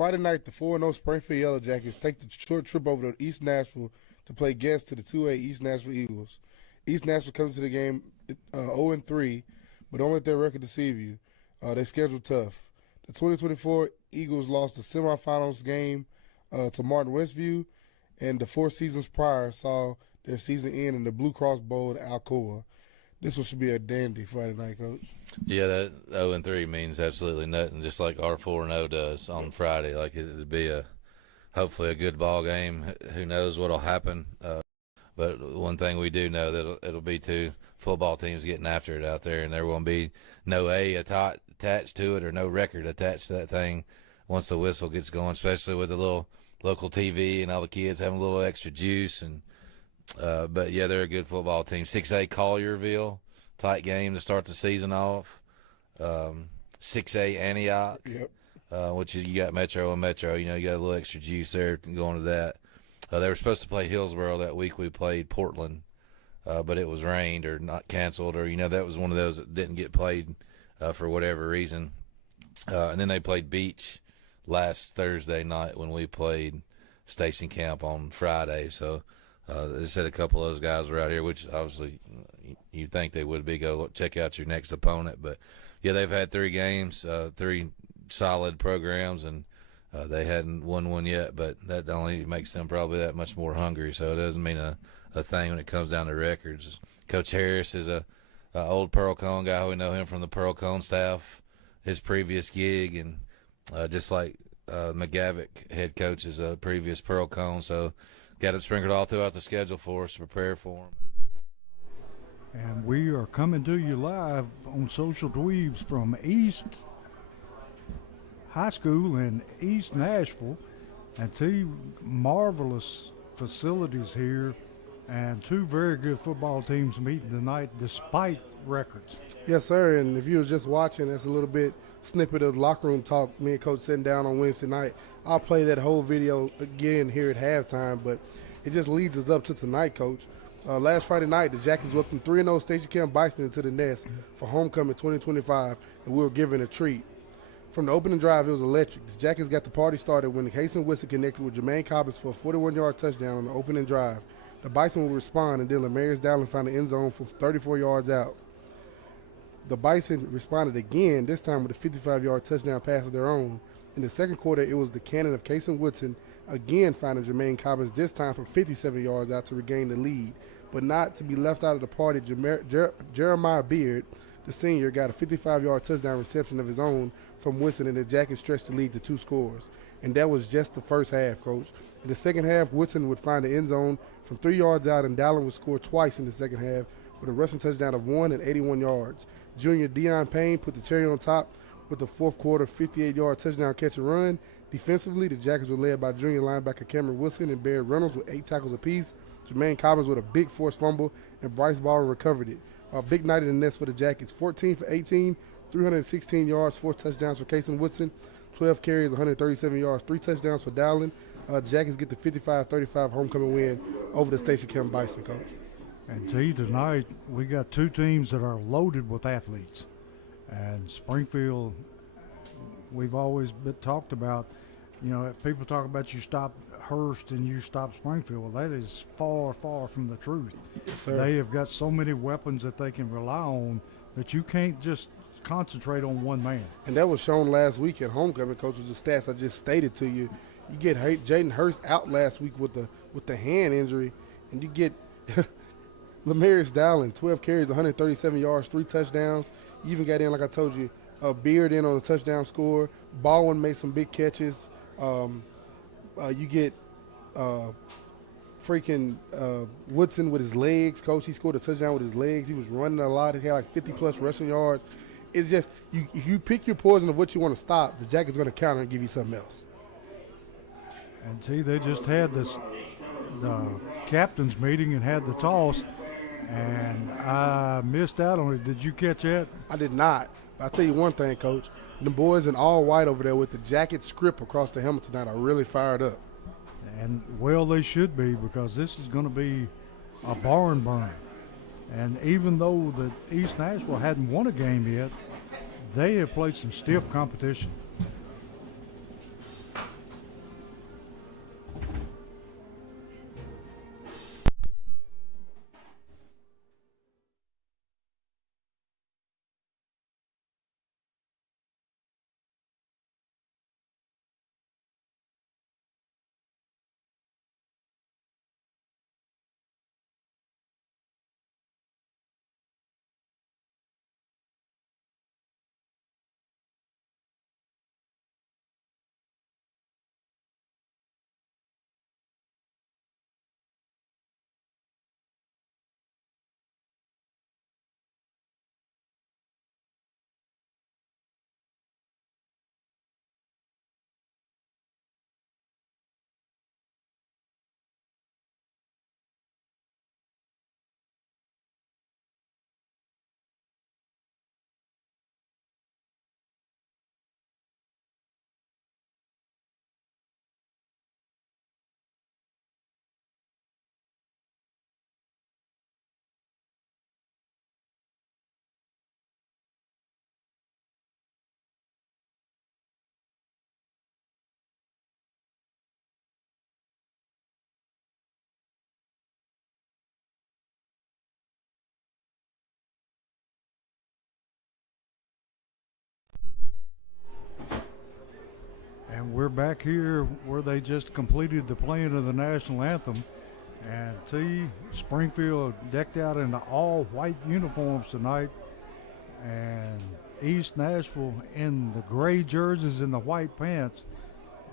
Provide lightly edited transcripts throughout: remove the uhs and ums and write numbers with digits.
Friday night, the 4-0 Springfield Yellow Jackets take the short trip over to East Nashville to play guests to the 2A East Nashville Eagles. East Nashville comes to the game 0-3, but don't let their record deceive you. They schedule tough. The 2024 Eagles lost the semifinals game to Martin Westview, and the 4 seasons prior saw their season end in the Blue Cross Bowl at Alcoa. This one should be a dandy Friday night, Coach. Yeah, that 0-3 means absolutely nothing, just like our 4-0 does on Friday. Like it'd be hopefully a good ball game. Who knows what'll happen? But one thing we do know that it'll be 2 football teams getting after it out there, and there won't be no A attached to it or no record attached to that thing once the whistle gets going, especially with the little local TV and all the kids having a little extra juice. And but yeah, they're a good football team. 6A Collierville, tight game to start the season off. 6A Antioch, Yep. Which you got Metro and Metro. You know, you got a little extra juice there going to that. They were supposed to play Hillsboro that week. We played Portland, but it was rained or not canceled, or that was one of those that didn't get played for whatever reason. And then they played Beach last Thursday night when we played Station Camp on Friday. So they said a couple of those guys were out here, which obviously you'd think they would be. Go check out your next opponent. But, yeah, they've had 3 games, 3 solid programs, and they hadn't won one yet, but that only makes them probably that much more hungry. So it doesn't mean a thing when it comes down to records. Coach Harris is a old Pearl Cone guy. We know him from the Pearl Cone staff, his previous gig, and just like McGavick, head coach, is a previous Pearl Cone. So got it sprinkled all throughout the schedule for us to prepare for him. And we are coming to you live on Social Dweebs from East High School in East Nashville, and 2 marvelous facilities here, and 2 very good football teams meeting tonight despite records. Yes, sir. And if you were just watching, that's a little bit snippet of locker room talk. Me and Coach sitting down on Wednesday night. I'll play that whole video again here at halftime, but it just leads us up to tonight, Coach. Last Friday night, the Jackets welcomed 3-0 Station Camp Bison into the nest for homecoming 2025, and we were given a treat. From the opening drive, it was electric. The Jackets got the party started when Hasten Wilson connected with Jermaine Cobbins for a 41-yard touchdown on the opening drive. The Bison would respond, and then Lemarius Dowling found the end zone from 34 yards out. The Bison responded again, this time with a 55-yard touchdown pass of their own. In the second quarter, it was the cannon of Kason Woodson again finding Jermaine Cobbins, this time from 57 yards out to regain the lead. But not to be left out of the party, Jeremiah Beard, the senior, got a 55-yard touchdown reception of his own from Woodson, and the Jackets stretched the lead to 2 scores. And that was just the first half, Coach. In the second half, Woodson would find the end zone from 3 yards out, and Dowling would score twice in the second half with a rushing touchdown of 1 and 81 yards. Junior Deion Payne put the cherry on top with the fourth quarter 58-yard touchdown catch and run. Defensively, the Jackets were led by junior linebacker Cameron Wilson and Barry Reynolds with 8 tackles apiece. Jermaine Cobbins with a big forced fumble, and Bryce Ball recovered it. A big night in the nest for the Jackets. 14 for 18, 316 yards, 4 touchdowns for Kason Woodson, 12 carries, 137 yards, 3 touchdowns for Dowling. Jackets get the 55-35 homecoming win over the Station Camp Bison, Coach. And tonight we got 2 teams that are loaded with athletes. And Springfield, we've always been talked about, people talk about you stop Hurst and you stop Springfield. Well, that is far, far from the truth. Yes, sir. They have got so many weapons that they can rely on that you can't just concentrate on one man. And that was shown last week at homecoming, Coach, with the stats I just stated to you. You get Jaden Hurst out last week with the hand injury, and you get Lemarius Dowling, 12 carries, 137 yards, 3 touchdowns. You even got in, like I told you, Beard in on a touchdown score. Baldwin made some big catches. You get Woodson with his legs, Coach. He scored a touchdown with his legs. He was running a lot. He had like 50-plus rushing yards. It's just you pick your poison of what you want to stop. The Jackets going to counter and give you something else. And they just had the captain's meeting and had the toss, and I missed out on it. Did you catch that? I did not. But I'll tell you one thing, Coach. The boys in all white over there with the jacket script across the helmet tonight are really fired up. And, well, they should be, because this is going to be a barn burner. And even though the East Nashville hadn't won a game yet, they have played some stiff competition. we're back here where they just completed the playing of the national anthem. And Springfield decked out in the all-white uniforms tonight. And East Nashville in the gray jerseys and the white pants.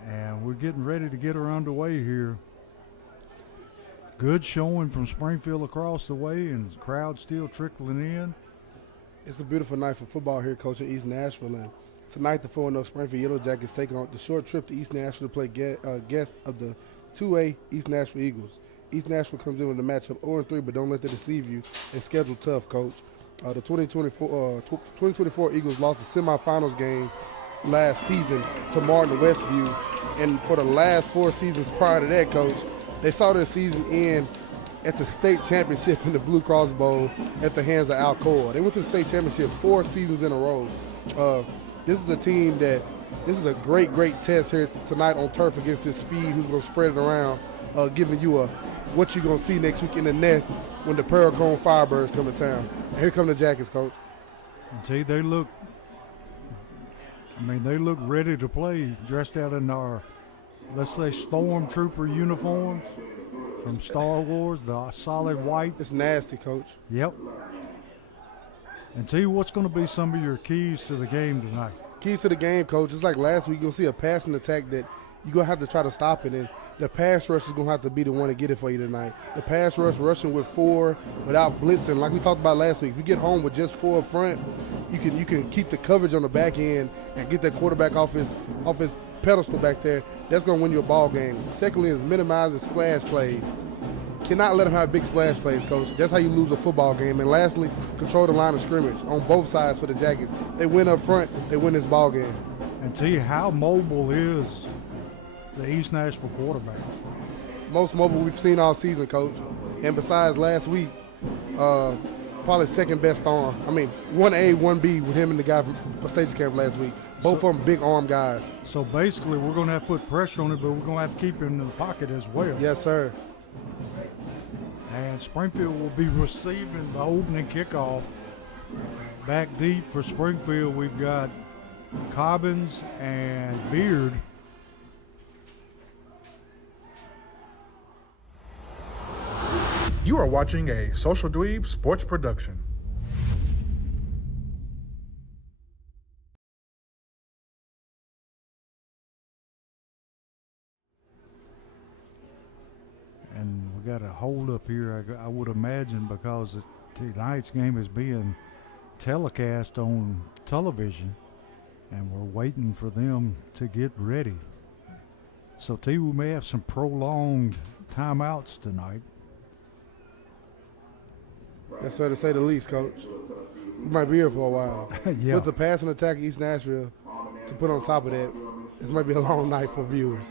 And we're getting ready to get her underway here. Good showing from Springfield across the way, and the crowd still trickling in. It's a beautiful night for football here, Coach, in East Nashville. And tonight, the 4-0 Springfield Yellow Jackets take on the short trip to East Nashville to play guest of the 2A East Nashville Eagles. East Nashville comes in with a matchup 0-3, but don't let that deceive you. It's scheduled tough, Coach. The 2024 Eagles lost the semifinals game last season to Martin Westview. And for the last 4 seasons prior to that, Coach, they saw their season end at the state championship in the Blue Cross Bowl at the hands of Alcoa. They went to the state championship 4 seasons in a row. This is a team this is a great, great test here tonight on turf against this speed who's going to spread it around, giving you what you're going to see next week in the nest when the Paracone Firebirds come to town. And here come the Jackets, Coach. See, they look ready to play, dressed out in our, let's say, stormtrooper uniforms from Star Wars, the solid white. It's nasty, Coach. Yep. And tell you what's going to be some of your keys to the game tonight. Keys to the game, Coach. It's like last week, you'll see a passing attack that you're going to have to try to stop it. And the pass rush is going to have to be the one to get it for you tonight. The pass rush, rushing with 4 without blitzing, like we talked about last week. If you get home with just 4 up front, you can keep the coverage on the back end and get that quarterback off his pedestal back there. That's going to win you a ball game. Secondly is minimizing splash plays. Cannot let them have big splash plays, Coach. That's how you lose a football game. And lastly, control the line of scrimmage on both sides for the Jackets. They win up front, they win this ball game. And tell you how mobile is the East Nashville quarterback. Most mobile we've seen all season, Coach. And besides last week, probably second best arm. 1A, 1B with him and the guy from Stage Camp last week. Both of them big arm guys. So basically, we're going to have to put pressure on it, but we're going to have to keep him in the pocket as well. Yes, sir. And Springfield will be receiving the opening kickoff. Back deep for Springfield, we've got Cobbins and Beard. You are watching a Social Dweeb Sports production. And we got a hold up here, I would imagine, because tonight's game is being telecast on television, and we're waiting for them to get ready. So, we may have some prolonged timeouts tonight. That's fair to say the least, Coach. We might be here for a while. Yeah. With the passing attack East Nashville to put on top of that, this might be a long night for viewers.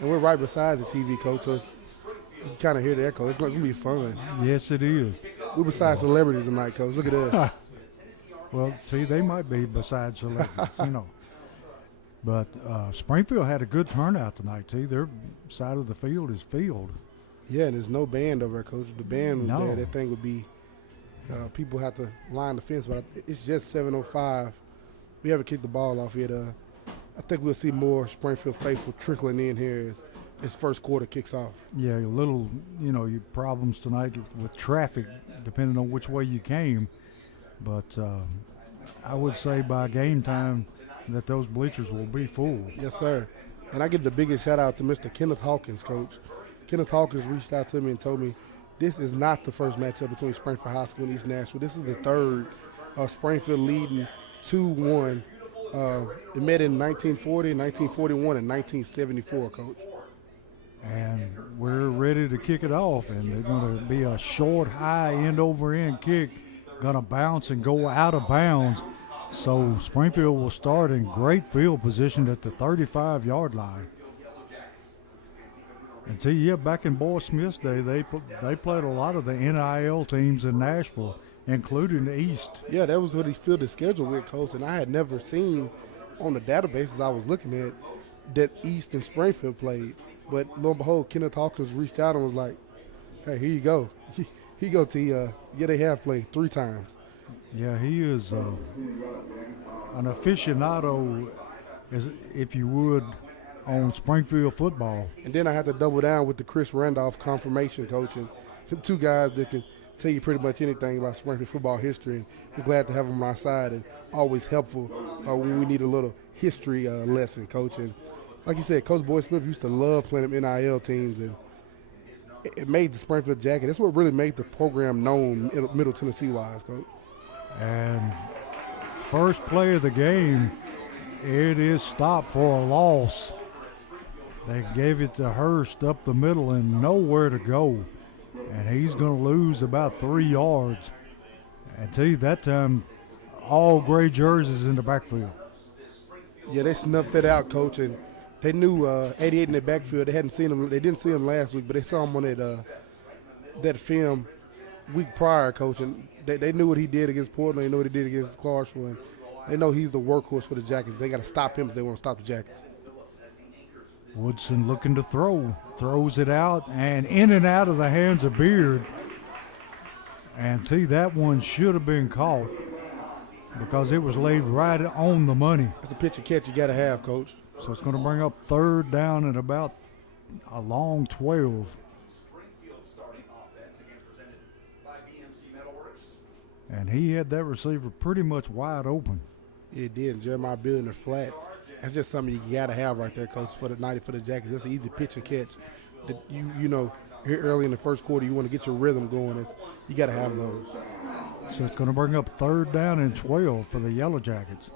And we're right beside the TV, Coach, so you kind of hear the echo. It's going to be fun. Yes, it is. We're beside celebrities tonight, Coach. Look at us. Well, they might be beside celebrities, But Springfield had a good turnout tonight, too. Their side of the field is filled. Yeah, and there's no band over there, Coach. If the band was No. there, that thing would be people have to line the fence, but it's just 7:05. We haven't kicked the ball off yet. I think we'll see more Springfield faithful trickling in here as first quarter kicks off. Yeah, a little, your problems tonight with traffic, depending on which way you came. But I would say by game time that those bleachers will be full. Yes, sir. And I give the biggest shout out to Mr. Kenneth Hawkins, Coach. Kenneth Hawkins reached out to me and told me this is not the first matchup between Springfield High School and East Nashville. This is the third. Springfield leading 2-1. It met in 1940, 1941, and 1974, Coach. And we're ready to kick it off, and they're going to be a short, high, end-over-end kick, going to bounce and go out of bounds. So Springfield will start in great field position at the 35-yard line. And back in Boy Smith's day, they played a lot of the NIL teams in Nashville, including the East. Yeah, that was what he filled his schedule with, Coach, and I had never seen on the databases I was looking at that East and Springfield played. But lo and behold, Kenneth Hawkins reached out and was like, hey, here you go. He go to they have played 3 times. Yeah, he is an aficionado, if you would, on Springfield football. And then I had to double down with the Chris Randolph confirmation coach, and 2 guys that can tell you pretty much anything about Springfield football history. And I'm glad to have them on my side, and always helpful when we need a little history lesson, coach. And like you said, Coach Boyd Smith used to love playing them NIL teams, and it made the Springfield Jacket. That's what really made the program known Middle Tennessee-wise, coach. And first play of the game, it is stopped for a loss. They gave it to Hurst up the middle and nowhere to go. And he's going to lose about 3 yards. And tell you, that time, all gray jerseys in the backfield. Yeah, they snuffed that out, coach, and they knew 88 in the backfield. They hadn't seen him. They didn't see him last week, but they saw him on that film week prior, coach, and they knew what he did against Portland. They know what he did against Clarksville, and they know he's the workhorse for the Jackets. They got to stop him if they want to stop the Jackets. Woodson looking to throw. Throws it out and in and out of the hands of Beard. And see, that one should have been caught because it was laid right on the money. That's a pitch and catch you got to have, coach. So it's going to bring up 3rd down at about a long 12. And he had that receiver pretty much wide open. It did. Jeremiah Beard in the flats. That's just something you got to have right there, coach, for the night for the Jackets. That's an easy pitch and catch. That you know, here early in the first quarter, you want to get your rhythm going. You got to have those. So it's going to bring up 3rd down and 12 for the Yellow Jackets.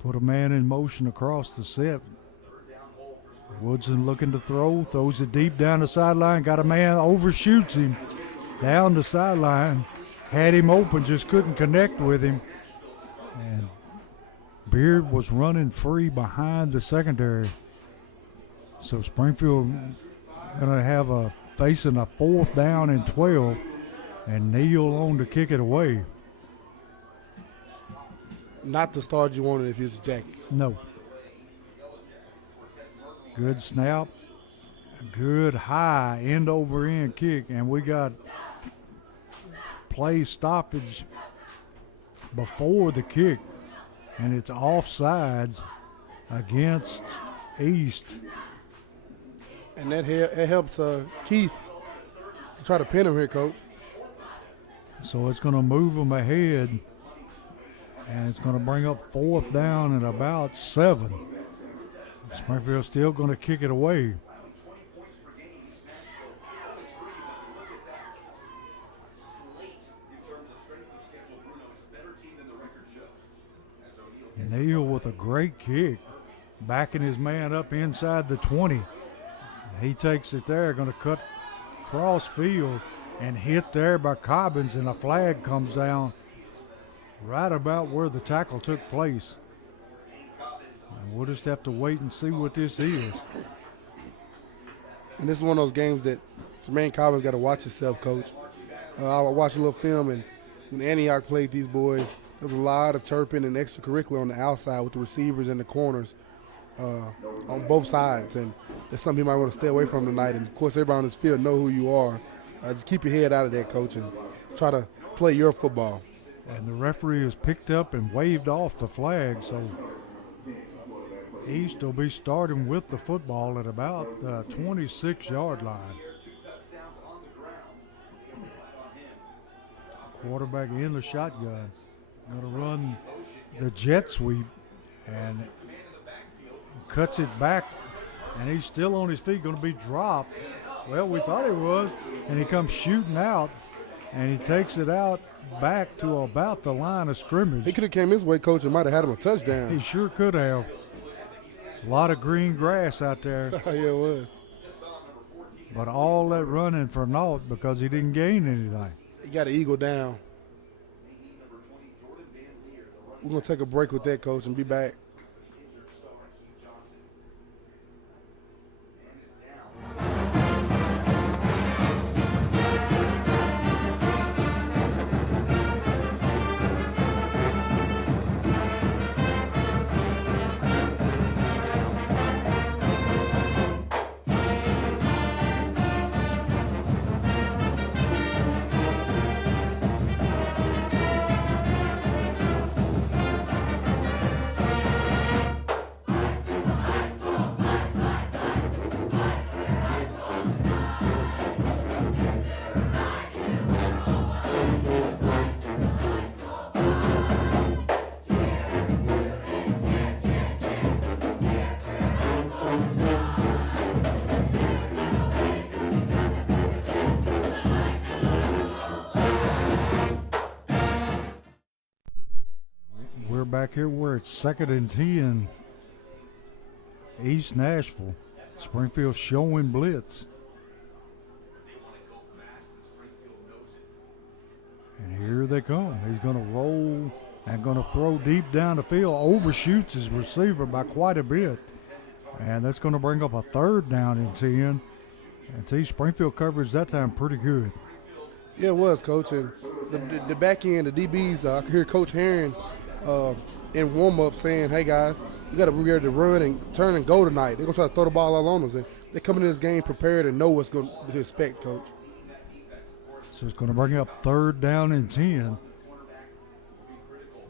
Put a man in motion across the set. Woodson looking to throw, throws it deep down the sideline, got a man, overshoots him down the sideline, had him open, just couldn't connect with him. And Beard was running free behind the secondary. So Springfield going to have facing a 4th down and 12, and Neal on to kick it away. Not the start you wanted if you was the Jackets. No. Good snap. Good high end over end kick, and we got play stoppage before the kick, and it's offsides against East. And it helps Keith try to pin him here, coach. So it's going to move them ahead, and it's going to bring up 4th down and about 7. Springfield's still going to kick it away. Neal with a great kick, backing his man up inside the 20. He takes it there, going to cut cross field and hit there by Cobbins, and a flag comes down right about where the tackle took place. And we'll just have to wait and see what this is. And this is one of those games that Jermaine Cobbins got to watch himself, coach. I watched a little film, and when Antioch played these boys, there was a lot of chirping and extracurricular on the outside with the receivers and the corners on both sides. And that's something you might want to stay away from tonight. And, of course, everybody on this field know who you are. Just keep your head out of there, coach, and try to play your football. And the referee has picked up and waved off the flag, so East will be starting with the football at about the 26-yard line. Quarterback in the shotgun. Going to run the jet sweep and cuts it back, and he's still on his feet, going to be dropped. Well, we thought he was, and he comes shooting out, and he takes it out back to about the line of scrimmage. He could have came his way, coach, and might have had him a touchdown. He sure could have. A lot of green grass out there. Yeah, it was. But all that running for naught because he didn't gain anything. He got an eagle down. We're going to take a break with that, coach, and be back. back here where it's 2nd and 10. East Nashville. Springfield showing blitz. And here they come. He's going to roll and going to throw deep down the field. Overshoots his receiver by quite a bit. And that's going to bring up a 3rd down and 10. And see, Springfield coverage that time pretty good. Yeah, it was, Coach. And the back end, the DBs, I could hear Coach Herring in warm-up saying, hey, guys, you got to be ready to run and turn and go tonight. They're going to try to throw the ball all on us. And they come into this game prepared and know what's going to expect, Coach. So it's going to bring up 3rd down and 10.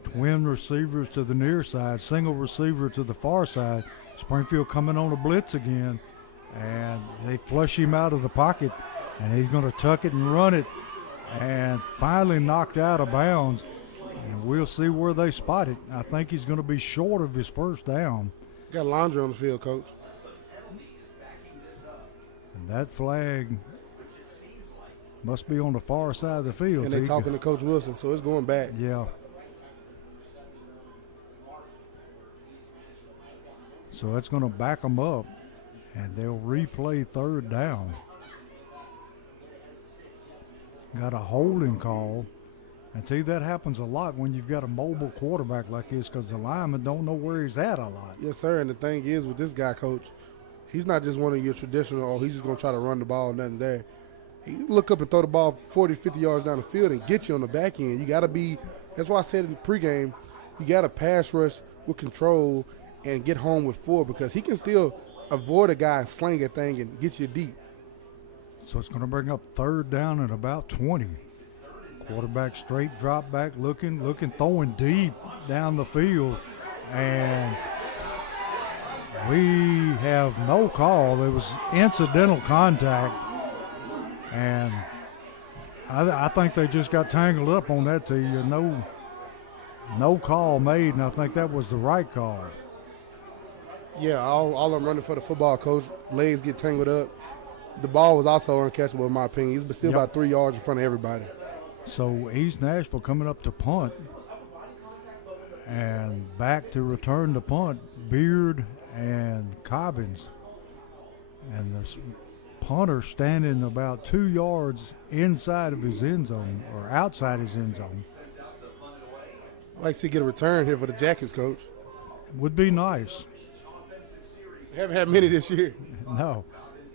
Twin receivers to the near side, single receiver to the far side. Springfield coming on a blitz again. And they flush him out of the pocket. And he's going to tuck it and run it. And finally knocked out of bounds. And we'll see where they spot it. I think he's going to be short of his 1st down. Got laundry on the field, Coach. And that flag must be on the far side of the field. And they're talking to Coach Wilson, so it's going back. Yeah. So that's going to back them up, and they'll replay 3rd down. Got a holding call. And see, that happens a lot when you've got a mobile quarterback like this because the linemen don't know where he's at a lot. Yes, sir. And the thing is with this guy, Coach, he's not just one of your traditional, he's just going to try to run the ball, nothing there. He look up and throw the ball 40, 50 yards down the field and get you on the back end. You got to be, that's why I said in pregame, you got to pass rush with control and get home with 4 because he can still avoid a guy and sling a thing and get you deep. So it's going to bring up 3rd down at about 20. Quarterback straight drop back, looking, throwing deep down the field. And we have no call. It was incidental contact. And I think they just got tangled up on that to you. No call made, and I think that was the right call. Yeah, all I'm running for the football, Coach. Legs get tangled up. The ball was also uncatchable in my opinion. He's still about 3 yards in front of everybody. So East Nashville coming up to punt. And back to return the punt, Beard and Cobbins. And the punter standing about 2 yards inside of his end zone or outside his end zone. I'd like to see get a return here for the Jackets, Coach. Would be nice. They haven't had many this year. No.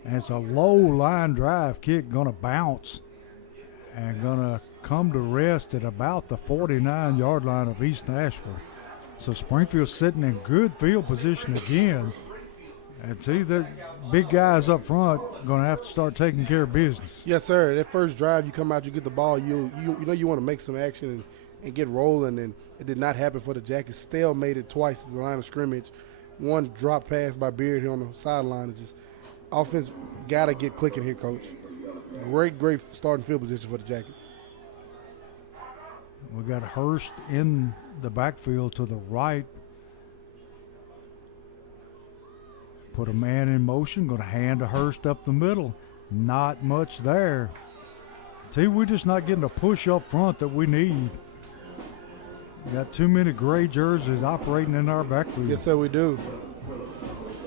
And it's a low line drive kick going to bounce and going to come to rest at about the 49-yard line of East Nashville. So Springfield's sitting in good field position again. And see, the big guys up front going to have to start taking care of business. Yes, sir. That first drive, you come out, you get the ball, you know you want to make some action and get rolling, and it did not happen for the Jackets. Stalemated twice at the line of scrimmage. One drop pass by Beard here on the sideline. Just offense got to get clicking here, Coach. Great starting field position for the Jackets. We got Hurst in the backfield to the right. Put a man in motion, going to hand to Hurst up the middle. Not much there. See, we're just not getting a push up front that we need. We got too many gray jerseys operating in our backfield. Yes, sir, we do.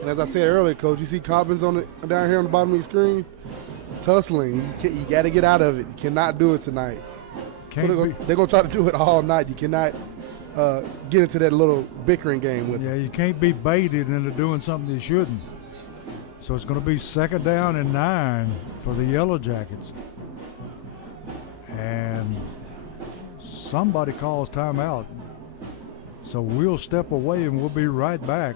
And as I said earlier, Coach, you see Cobbins down here on the bottom of your screen? Tussling. You got to get out of it. You cannot do it tonight. They're going to try to do it all night. You cannot get into that little bickering game with them. Yeah, you can't be baited into doing something you shouldn't. So it's going to be 2nd down and 9 for the Yellow Jackets. And somebody calls timeout. So we'll step away and we'll be right back.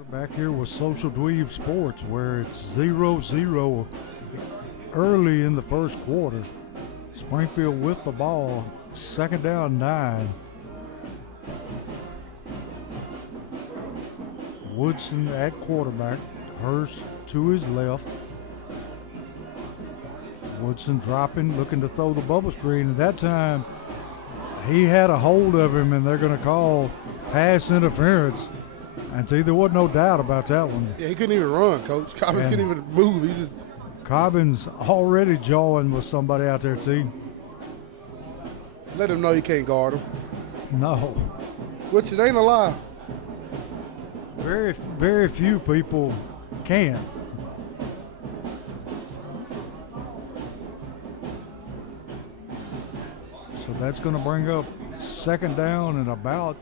We're back here with Social Dweeb Sports, where it's 0-0 early in the first quarter. Springfield with the ball, second down 9. Woodson at quarterback, Hurst to his left. Woodson dropping, looking to throw the bubble screen. At that time, he had a hold of him, and they're going to call pass interference. And see, there wasn't no doubt about that one. Yeah, he couldn't even run, Coach. Cobbins couldn't even move. He just Cobbins already jawing with somebody out there, see? let him know you can't guard him. No. Which it ain't a lie. Very, very few people can. So that's going to bring up second down and about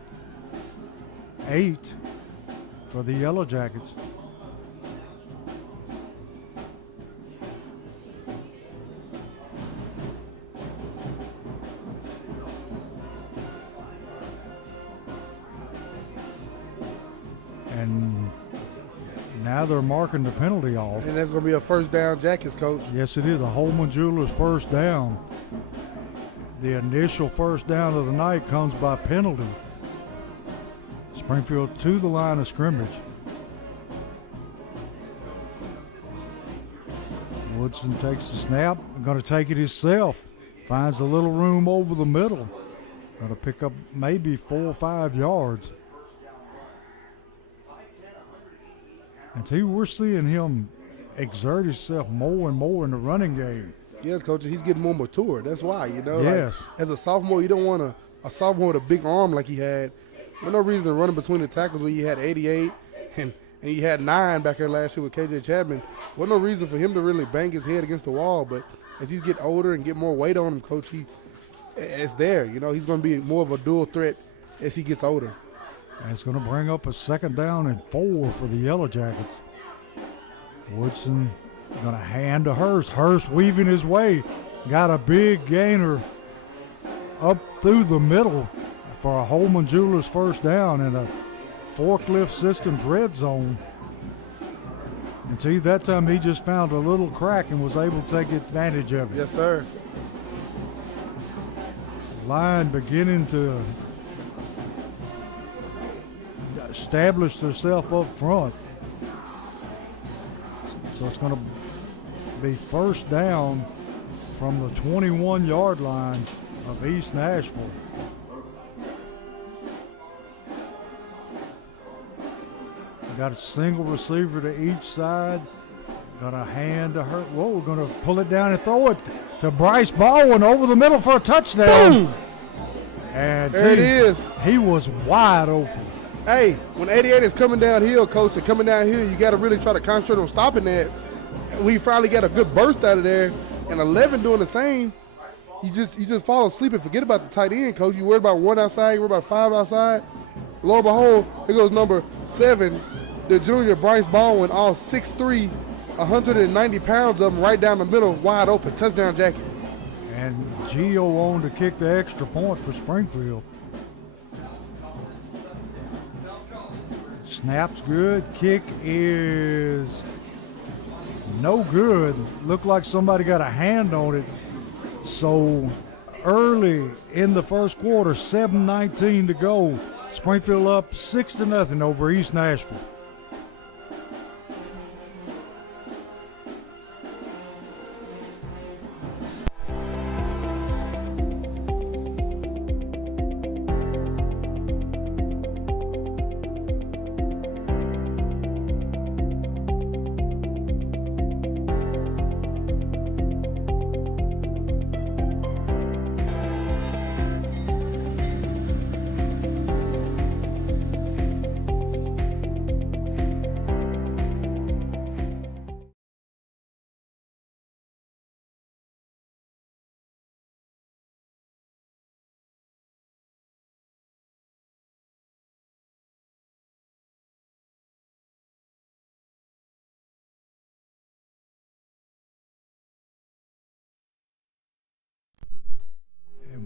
8 for the Yellow Jackets. And now they're marking the penalty off. And that's going to be a first down Jackets, Coach. Yes, it is a Holman Jewelers first down. The initial first down of the night comes by penalty. Springfield to the line of scrimmage. Woodson takes the snap, going to take it himself. Finds a little room over the middle. Going to pick up maybe 4 or 5 yards. And see, we're seeing him exert himself more and more in the running game. Yes, Coach. He's getting more mature. That's why, you know. Yes. Like, as a sophomore, you don't want a sophomore with a big arm like he had. There's no reason to run between the tackles when you had 88 and you had 9 back there last year with KJ Chapman. There's no reason for him to really bang his head against the wall. But as he get older and get more weight on him, Coach, it's there. You know, he's going to be more of a dual threat as he gets older. And it's going to bring up a second down and 4 for the Yellow Jackets. Woodson going to hand to Hurst. Hurst weaving his way. Got a big gainer up through the middle for a Holman Jewelers first down in a Forklift Systems red zone. And see, that time he just found a little crack and was able to take advantage of it. Yes, sir. Line beginning to establish themselves up front. So it's going to be first down from the 21-yard line of East Nashville. Got a single receiver to each side. Got a hand to her. Whoa, we're going to pull it down and throw it to Bryce Baldwin over the middle for a touchdown. Boom! And There it is. He was wide open. Hey, when 88 is coming downhill, Coach, and coming downhill, you got to really try to concentrate on stopping that. We finally got a good burst out of there, and 11 doing the same. You just fall asleep and forget about the tight end, Coach. You worry about 1 outside, you worry about 5 outside. Lo and behold, here goes number 7, the junior Bryce Baldwin, all 6'3", 190 pounds of him, right down the middle, wide open, touchdown Jacket. And Gio on to kick the extra point for Springfield. Snap's good. Kick is no good. Looked like somebody got a hand on it. So early in the first quarter, 7:19 to go. Springfield up 6-0 over East Nashville.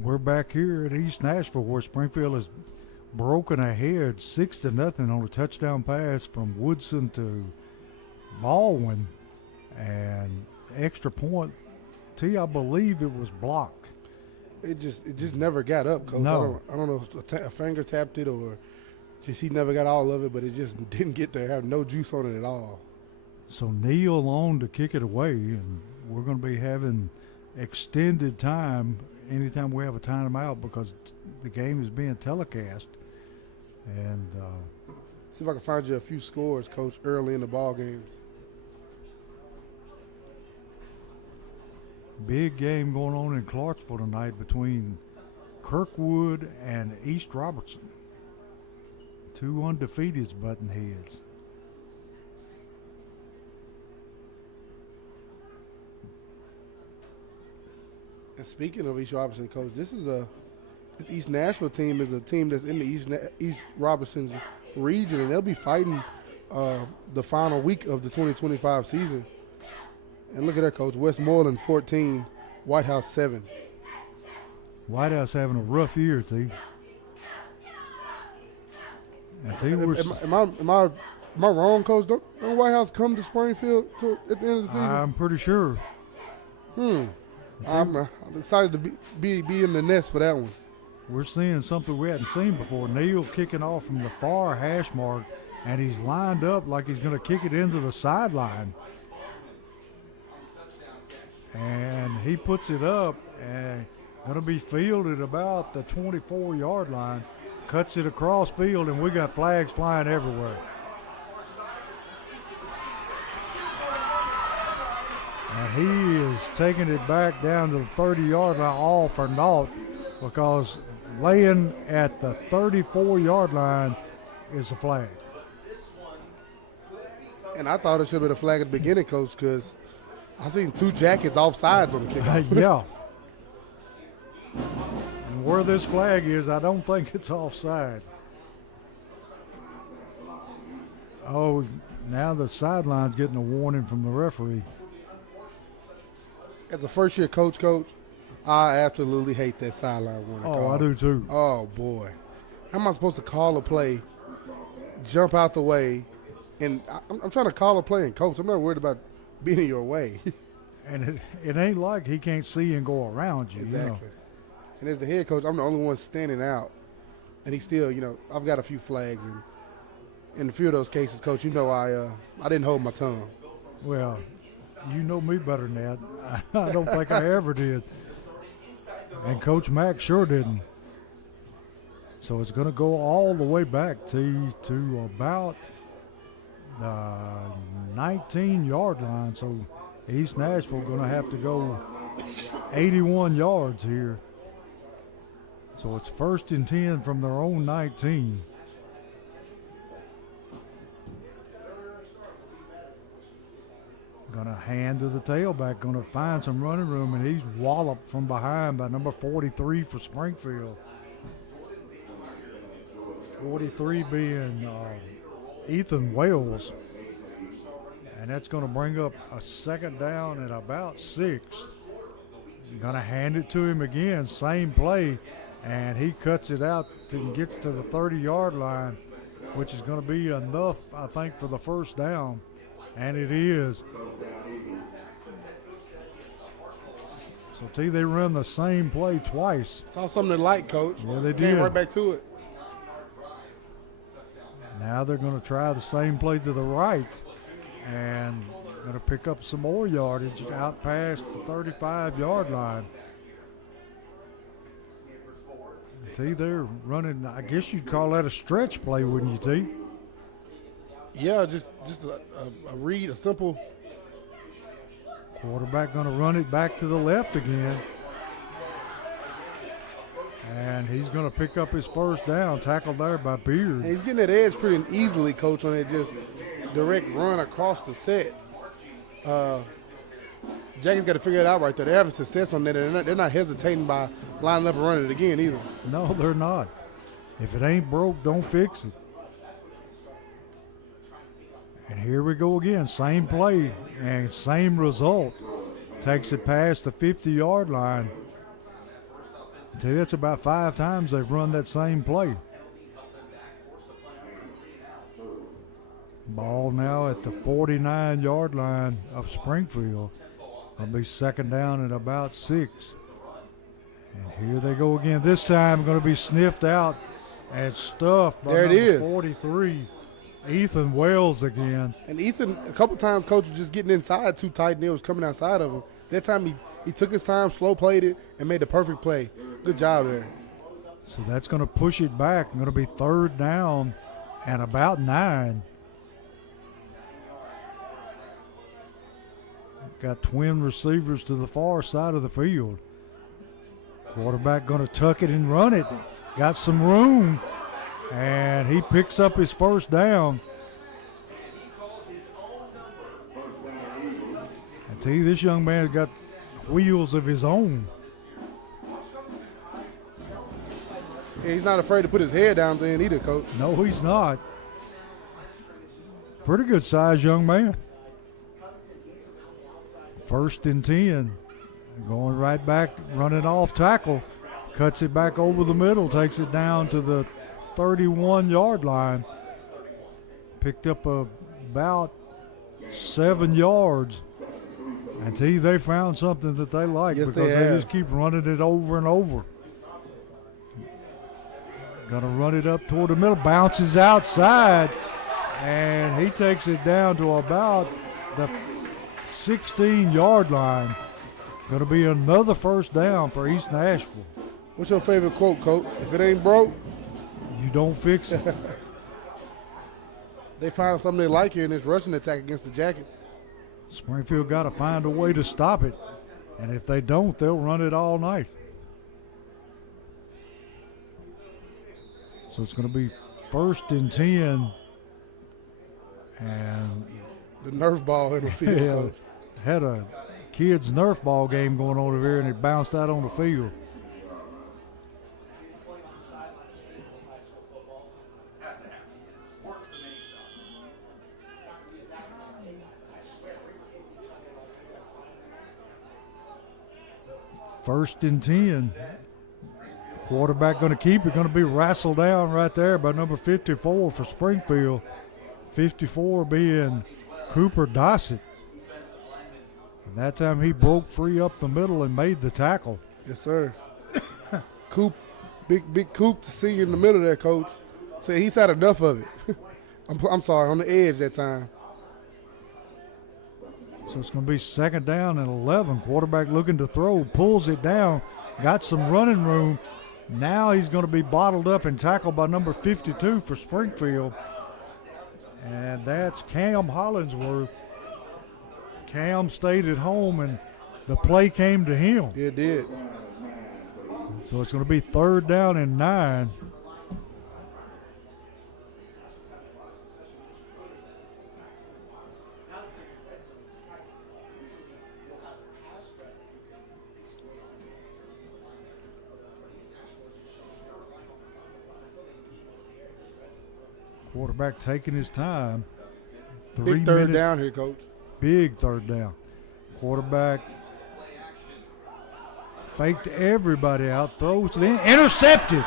We're back here at East Nashville where Springfield is broken ahead 6-0 on a touchdown pass from Woodson to Baldwin, and extra point. I believe it was blocked. It just never got up, Coach. No. I don't know if a finger tapped it or just he never got all of it, but it just didn't get there. Have no juice on it at all. So Neal on to kick it away, and we're going to be having extended time anytime we have a timeout because the game is being telecast. And see if I can find you a few scores, Coach, early in the ball game. Big game going on in Clarksville tonight between Kirkwood and East Robertson. 2 undefeateds button heads. And speaking of East Robertson, Coach, this East Nashville team is a team that's in the East Robertson's region, and they'll be fighting the final week of the 2025 season. And look at that, Coach. Westmoreland 14, White House 7. White House having a rough year, T. And T, Am I wrong, Coach? Don't White House come to Springfield at the end of the season? I'm pretty sure. I'm excited to be in the nest for that one. We're seeing something we hadn't seen before. Neal kicking off from the far hash mark, and he's lined up like he's going to kick it into the sideline. And he puts it up and going to be fielded about the 24-yard line. Cuts it across field, and we got flags flying everywhere. And he is taking it back down to the 30-yard line all for naught because laying at the 34-yard line is a flag. And I thought it should have been a flag at the beginning, Coach, because I seen 2 jackets offsides on the kickoff. Yeah. And where this flag is, I don't think it's offside. Oh, now the sideline's getting a warning from the referee. As a first-year coach, I absolutely hate that sideline warning call. I do too. Oh, boy. How am I supposed to call a play, jump out the way, and I'm trying to call a play and coach. I'm not worried about being in your way. And it ain't like he can't see and go around you. Exactly. You know? And as the head coach, I'm the only one standing out. And he still, I've got a few flags. And in a few of those cases, Coach, I didn't hold my tongue. Well, you know me better than that. I don't think I ever did. And Coach Mack sure didn't. So it's going to go all the way back to about the 19-yard line. So East Nashville going to have to go 81 yards here. So it's 1st and 10 from their own 19. Going to hand to the tailback, going to find some running room, and he's walloped from behind by number 43 for Springfield. 43 being Ethan Wales. And that's going to bring up a 2nd down at about 6. Going to hand it to him again, same play, and he cuts it out and gets to the 30-yard line, which is going to be enough, I think, for the 1st down. And it is. So, T, they run the same play twice. Saw something to like, Coach. Yeah, they Came did. right back to it. Now they're going to try the same play to the right and going to pick up some more yardage out past the 35-yard line. T, they're running, I guess you'd call that a stretch play, wouldn't you, T? Yeah, just a read, a simple. Quarterback going to run it back to the left again. And he's going to pick up his 1st down, tackled there by Beard. And he's getting that edge pretty easily, Coach, on that just direct run across the set. Jackie's got to figure it out right there. They're having success on that, and they're not hesitating by lining up and running it again either. No, they're not. If it ain't broke, don't fix it. And here we go again, same play and same result. Takes it past the 50-yard line. I tell you, that's about 5 times they've run that same play. Ball now at the 49-yard line of Springfield. It'll be second down at about 6. And here they go again. This time going to be sniffed out and stuffed by There it is. 43, Ethan Wells again. And Ethan, a couple times, coach was just getting inside too tight, and it was coming outside of him. That time he took his time, slow played it, and made the perfect play. Good job there. So that's going to push it back. Going to be third down and about 9. Got twin receivers to the far side of the field. Quarterback going to tuck it and run it. Got some room, and he picks up his first down. I tell you, this young man's got wheels of his own. Yeah, he's not afraid to put his head down then either, coach. No, he's not. Pretty good sized young man. First and 10. Going right back, running off tackle. Cuts it back over the middle, takes it down to the 31-yard line. Picked up about 7 yards. And tell you, they found something that they like, Yes, because they they have. just keep running it over and over. Gonna run it up toward the middle, bounces outside, and he takes it down to about the 16-yard line. Gonna be another first down for East Nashville. What's your favorite quote, coach? If it ain't broke, You don't fix it. they found something they like here in this rushing attack against the Jackets. Springfield got to find a way to stop it, and if they don't, they'll run it all night. So it's going to be first and 10, and The Nerf ball in the field, yeah, coach. had a kids' Nerf ball game going on over here, and it bounced out on the field. First and 10. Quarterback going to keep it. Going to be wrestled down right there by number 54 for Springfield. 54 being Cooper Dossett. And that time he broke free up the middle and made the tackle. Yes, sir. Coop, big Coop to see you in the middle there, coach. Say he's had enough of it. I'm sorry, on the edge that time. So it's going to be second down and 11. Quarterback looking to throw, pulls it down, got some running room. Now he's going to be bottled up and tackled by number 52 for Springfield. And that's Cam Hollingsworth. Cam stayed at home, and the play came to him. Yeah, it did. So it's going to be third down and 9. Quarterback taking his time. Big third down here, coach. Big third down. Quarterback faked everybody out, throws to the end, intercepted.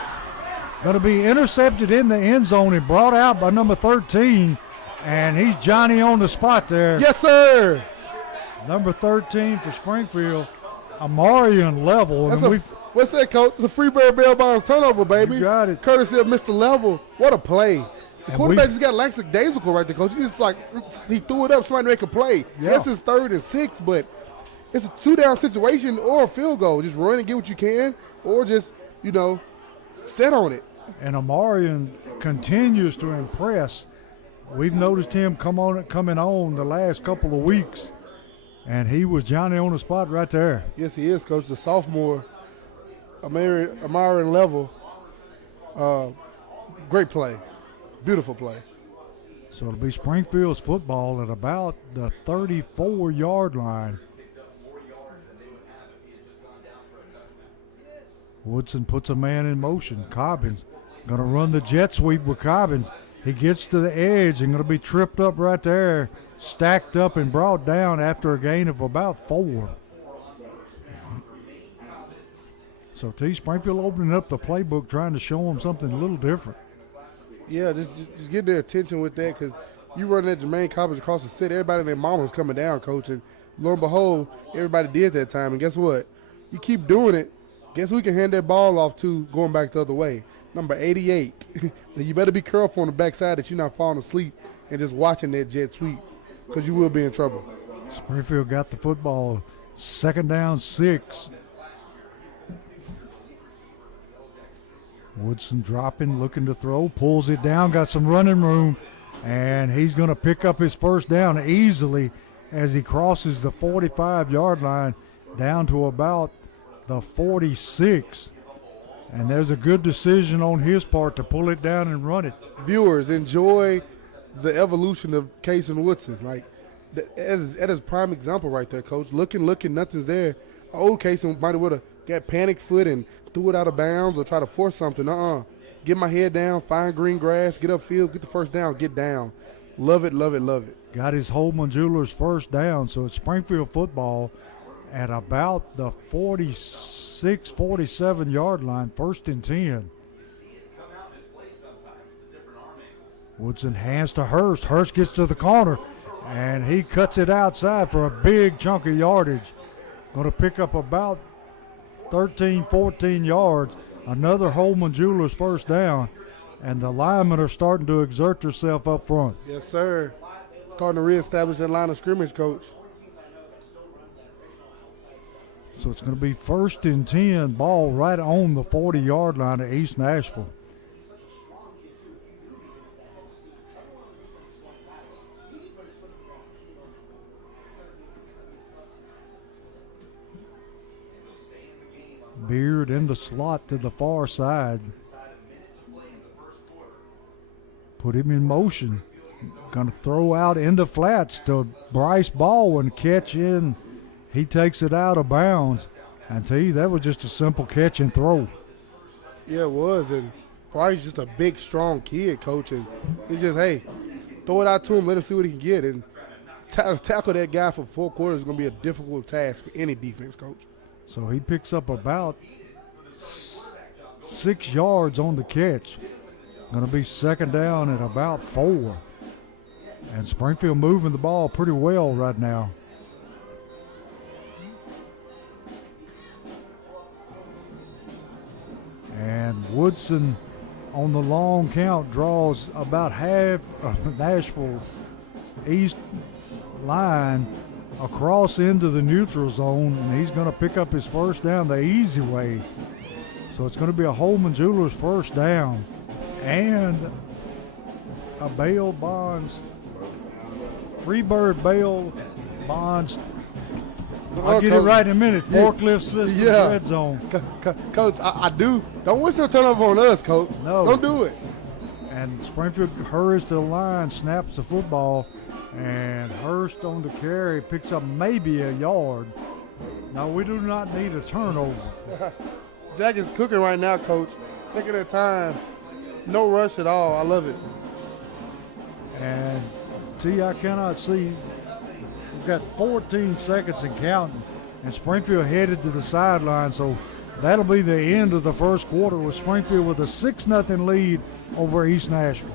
Going to be intercepted in the end zone and brought out by number 13, and he's Johnny on the spot there. Yes, sir. Number 13 for Springfield, Amarian Level. That's And what's that, coach? It's a Freeburg Bell Bonds turnover, baby. You got it. Courtesy of Mr. Level. What a play. The And quarterback we- just got lackadaisical right there, coach. He just he threw it up, somebody to make a play. Yeah. Yes, it's third and 6, but it's a 2-down situation or a field goal. Just run and get what you can, or just, set on it. and Amarian continues to impress. We've noticed him coming on the last couple of weeks, and he was Johnny on the spot right there. Yes, he is, coach. The sophomore, Amarian Level. Great play. Beautiful play. So it'll be Springfield's football at about the 34-yard line. Woodson puts a man in motion. Cobbins going to run the jet sweep with Cobbins. He gets to the edge and going to be tripped up right there, stacked up and brought down after a gain of about 4. So T. Springfield opening up the playbook, trying to show them something a little different. Yeah, just get their attention with that, because You running at Jermaine Cobbins across the city, everybody and their mama was coming down, coach. And lo and behold, everybody did that time. And guess what? You keep doing it, guess who we can hand that ball off to going back the other way? Number 88. You better be careful on the backside that you're not falling asleep and just watching that jet sweep, because you will be in trouble. Springfield got the football. 2nd down, 6. Woodson dropping, looking to throw, pulls it down, got some running room, and he's going to pick up his first down easily as he crosses the 45-yard line down to about the 46. And there's a good decision on his part to pull it down and run it. Viewers, enjoy the evolution of Case and Woodson. Like, that is prime example right there, coach. Looking, nothing's there. Old Case might have got panic foot and threw it out of bounds or try to force something. Get my head down, find green grass, get upfield, get the first down, get down. Love it, love it, love it. Got his Holman Jewelers first down, so it's Springfield football at about the 46, 47-yard line, 1st and 10. Woodson hands to Hurst. Hurst gets to the corner, and he cuts it outside for a big chunk of yardage. Going to pick up about 13, 14 yards. Another Holman Jewelers first down, and the linemen are starting to exert themselves up front. Yes, sir. Starting to reestablish that line of scrimmage, coach. So it's going to be 1st and 10, ball right on the 40-yard line of East Nashville. Beard in the slot to the far side. Put him in motion. Going to throw out in the flats to Bryce Baldwin. Catch in. He takes it out of bounds. And tell you, that was just a simple catch and throw. Yeah, it was. And Bryce just a big, strong kid, coach. And it's just, hey, throw it out to him, let him see what he can get. And tackle that guy for 4 quarters is going to be a difficult task for any defense, coach. So he picks up about 6 yards on the catch. Going to be 2nd down at about 4. And Springfield moving the ball pretty well right now. And Woodson on the long count draws about half of the Nashville East line across into the neutral zone, and he's going to pick up his first down the easy way. So it's going to be a Holman Jewelers first down and a Bale Bonds, Freebird Bale Bonds. I'll get it right in a minute. Forklift system, red zone. Coach, I do. Don't wish no turnover on us, coach. No. Don't do it. And Springfield hurries to the line, snaps the football, and Hurst on the carry picks up maybe a yard. Now, we do not need a turnover. Jack is cooking right now, coach. Taking their time. No rush at all. I love it. And, I cannot see. We've got 14 seconds and counting, and Springfield headed to the sideline. So that'll be the end of the first quarter with Springfield with a 6-0 lead over East Nashville.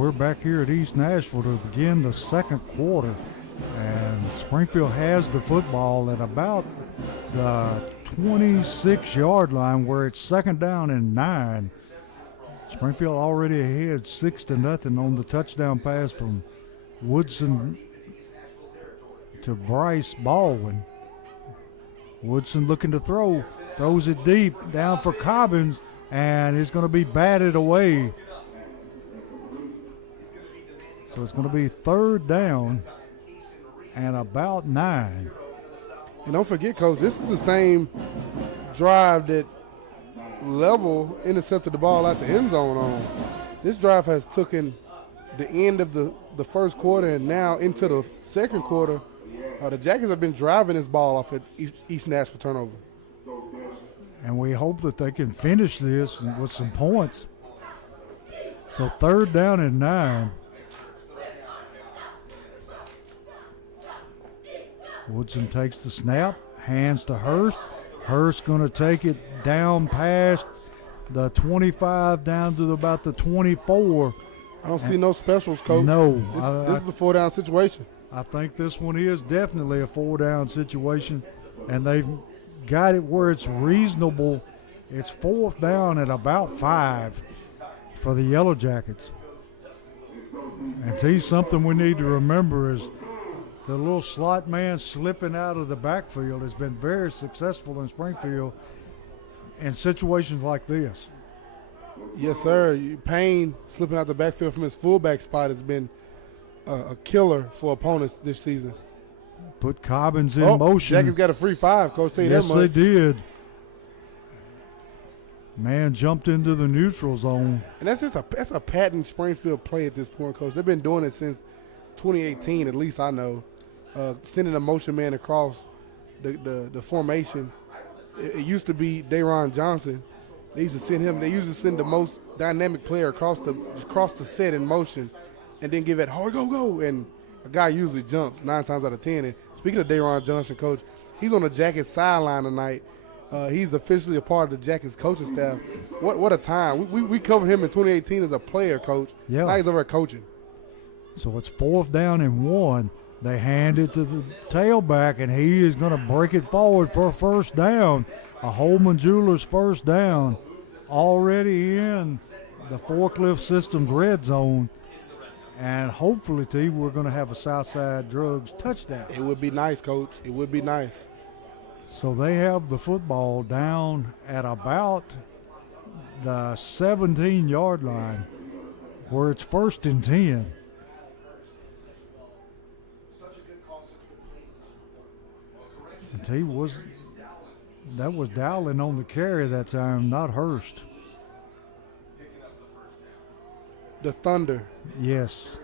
we're back here at East Nashville to begin the second quarter. And Springfield has the football at about the 26-yard line where it's second down and 9. Springfield already ahead 6-0 on the touchdown pass from Woodson to Bryce Baldwin. Woodson looking to throw, throws it deep down for Cobbins, and it's going to be batted away. So it's going to be third down and about 9. And don't forget, Coach, this is the same drive that Level intercepted the ball out the end zone on. This drive has taken the end of the first quarter and now into the second quarter. The Jackets have been driving this ball off at East Nashville turnover. And we hope that they can finish this with some points. So third down and 9. Woodson takes the snap, hands to Hurst. Hurst going to take it down past the 25 down to about the 24. I don't see no specials, Coach. No. This is a 4-down situation. I think this one is definitely a 4-down situation, and they've got it where it's reasonable. It's fourth down at about 5 for the Yellow Jackets. And tell you something we need to remember is the little slot man slipping out of the backfield has been very successful in Springfield in situations like this. Yes, sir. Payne slipping out the backfield from his fullback spot has been a killer for opponents this season. Put Cobbins in motion. Jackets got a free 5, Coach. Tell you yes, that much. they did. Man jumped into the neutral zone. And that's a patent Springfield play at this point, Coach. They've been doing it since 2018, at least I know. Sending a motion man across the formation. It used to be Dayron Johnson. They used to send him. They usually send the most dynamic player across the set in motion, and then give it hard go, and a guy usually jumps 9 times out of 10. And speaking of Dayron Johnson, Coach, he's on the Jackets sideline tonight. He's officially a part of the Jackets coaching staff. What a time! We covered him in 2018 as a player, Coach. Yeah. Now he's over at coaching. So it's fourth down and 1. They hand it to the tailback, and he is going to break it forward for a first down. A Holman Jewelers first down, already in the Forklift Systems red zone. And hopefully, T, we're going to have a Southside Drugs touchdown. It would be nice, Coach. It would be nice. So they have the football down at about the 17-yard line where it's first and 10. And T was Dowling on the carry that time, not Hurst. The Thunder. Yes.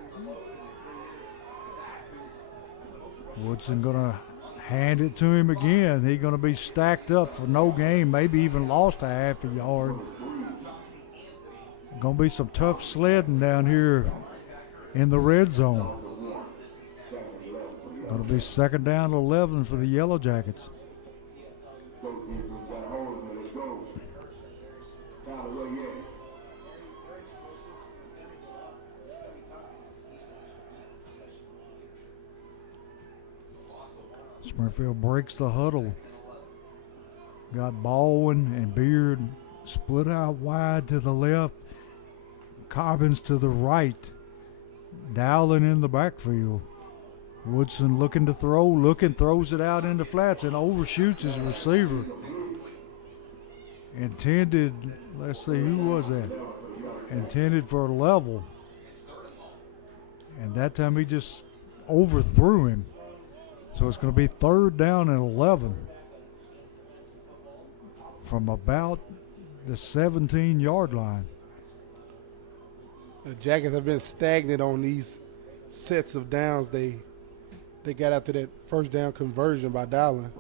Woodson gonna hand it to him again. He's gonna be stacked up for no gain, maybe even lost a half a yard. Gonna be some tough sledding down here in the red zone. Gonna be second down 11 for the Yellow Jackets. Springfield breaks the huddle. Got Baldwin and Beard split out wide to the left. Cobbins to the right. Dowling in the backfield. Woodson looking to throw, throws it out into flats and overshoots his receiver. Intended, let's see, who was that? Intended for a level. And that time he just overthrew him. So it's going to be third down and 11 from about the 17-yard line. The Jackets have been stagnant on these sets of downs. They got after that first down conversion by Dowling.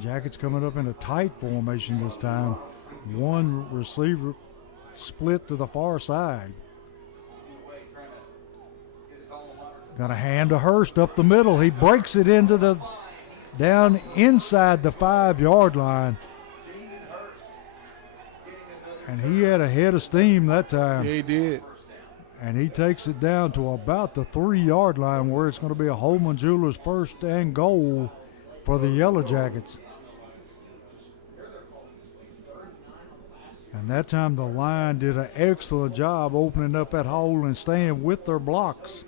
Jackets coming up in a tight formation this time. One receiver split to the far side. Got a hand to Hurst up the middle. He breaks it into the down inside the 5-yard line. And he had a head of steam that time. Yeah, he did. And he takes it down to about the 3-yard line where it's going to be a Holman Jewelers first and goal for the Yellow Jackets. And that time the line did an excellent job opening up that hole and staying with their blocks.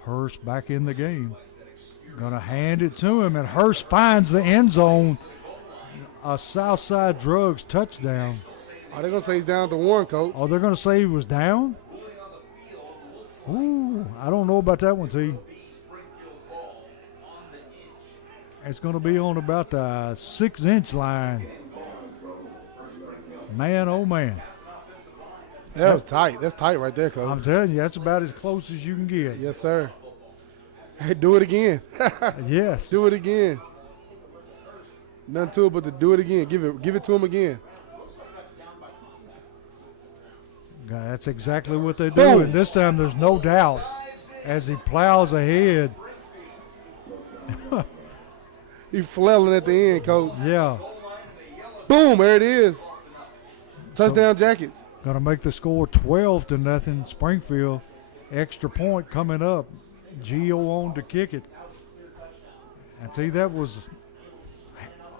Hurst back in the game. Gonna hand it to him, and Hurst finds the end zone. A Southside Drugs touchdown. Are they gonna say he's down to 1, Coach? Oh, they're gonna say he was down? Ooh, I don't know about that one, T. It's gonna be on about the 6-inch line. Man, oh man. That was tight. That's tight right there, Coach. I'm telling you, that's about as close as you can get. Yes, sir. Hey, do it again. Yes. Do it again. Nothing to it but to do it again. Give it to him again. That's exactly what they do. Boom. And this time there's no doubt as he plows ahead. He's flailing at the end, Coach. Yeah. Boom, there it is. Touchdown Jackets. Going to make the score 12-0. Springfield. Extra point coming up. Gio on to kick it. I tell you, that was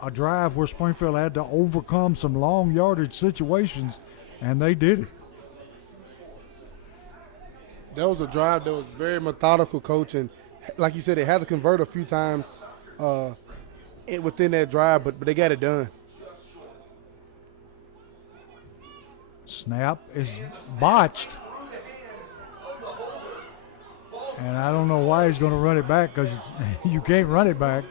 a drive where Springfield had to overcome some long yardage situations, and they did it. That was a drive that was very methodical, Coach, and like you said, they had to convert a few times within that drive, but they got it done. Snap is botched. And I don't know why he's going to run it back, because you can't run it back.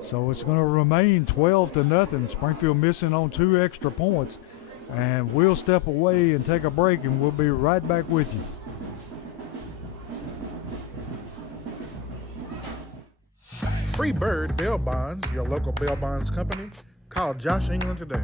So it's going to remain 12-0. Springfield missing on 2 extra points. And we'll step away and take a break, and we'll be right back with you. Free Bird Bail Bonds, your local bail bonds company. Call Josh England today.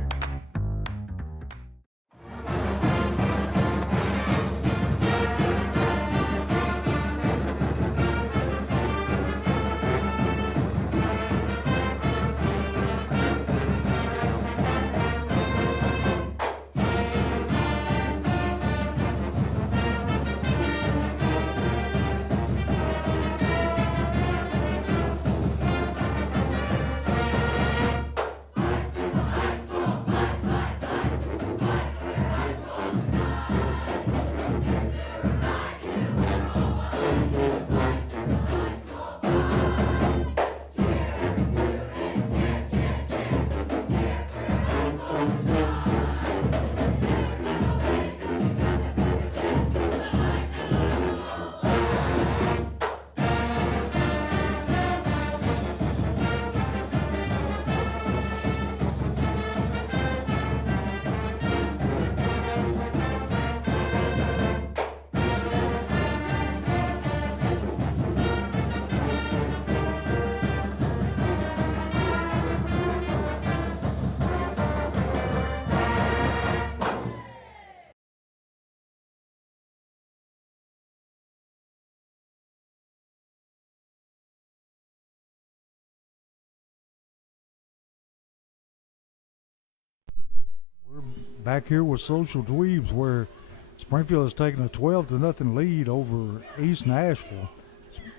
Back here with Social Dweebs, where Springfield has taken a 12-0 lead over East Nashville.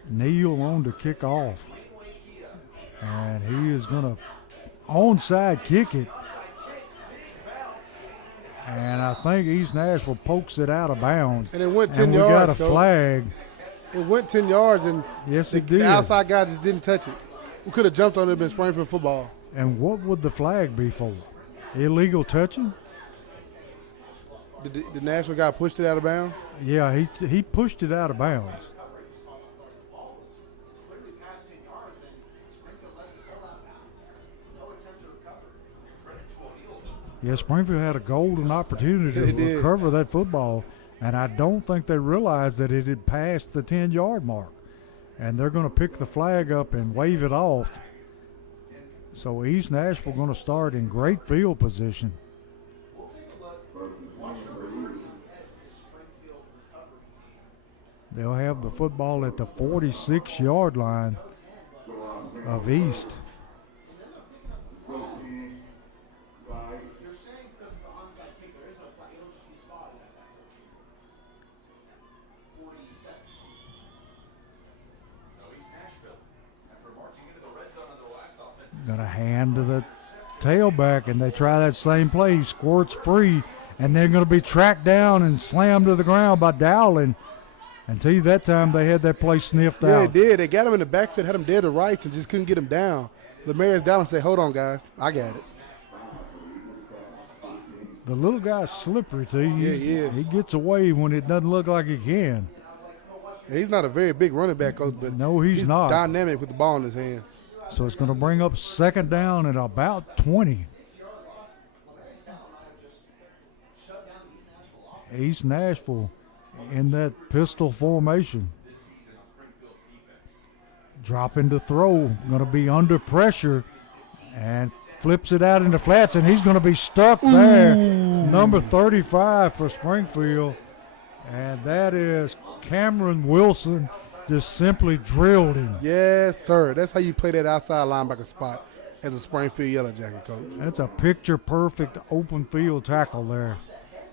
Neal on to kick off. And he is going to onside kick it. And I think East Nashville pokes it out of bounds. And it went 10 and yards, we got a Coach. flag. It went 10 yards, and Yes, it did. the outside guy just didn't touch it. We could have jumped on it and been Springfield football. And what would the flag be for? Illegal touching? The Nashville guy pushed it out of bounds. Yeah, he pushed it out of bounds. Yeah, Springfield had a golden opportunity They to did. recover that football, and I don't think they realized that it had passed the 10-yard mark. And they're going to pick the flag up and wave it off. So East Nashville going to start in great field position. They'll have the football at the 46-yard line of East. Got a hand to the tailback, and they try that same play. He squirts free, and they're going to be tracked down and slammed to the ground by Dowling. And tell you, that time they had that play sniffed out. Yeah, they did. They got him in the backfield, had him dead to rights, and just couldn't get him down. Lemarius Dowling said, hold on, guys. I got it. The little guy's slippery, too. Yeah, he is. He gets away when it doesn't look like he can. Yeah, he's not a very big running back, coach, but No, he's not. dynamic with the ball in his hand. So it's going to bring up second down at about 20. East Nashville in that pistol formation. Dropping to throw. Going to be under pressure and flips it out in the flats, and he's going to be stuck there. Number 35 for Springfield. And that is Cameron Wilson. Just simply drilled him. Yes, sir. That's how you play that outside linebacker spot as a Springfield Yellow Jacket, coach. That's a picture-perfect open field tackle there.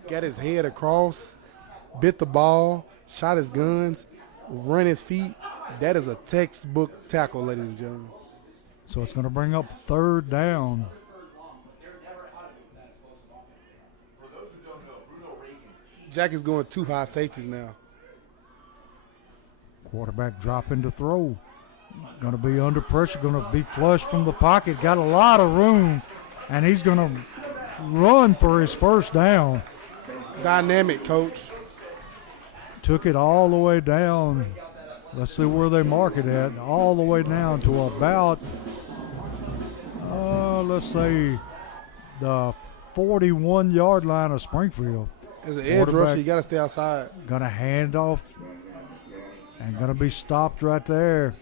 Got his head across, bit the ball, shot his guns, run his feet. That is a textbook tackle, ladies and gentlemen. So it's going to bring up third down. Jacket's going two high safeties now. Quarterback dropping to throw. Going to be under pressure, going to be flushed from the pocket. Got a lot of room, and he's going to run for his first down. Dynamic, coach. Took it all the way down. Let's see where they mark it at. All the way down to about, let's say, the 41-yard line of Springfield. As an edge rusher, you got to stay outside. Going to hand off and going to be stopped right there.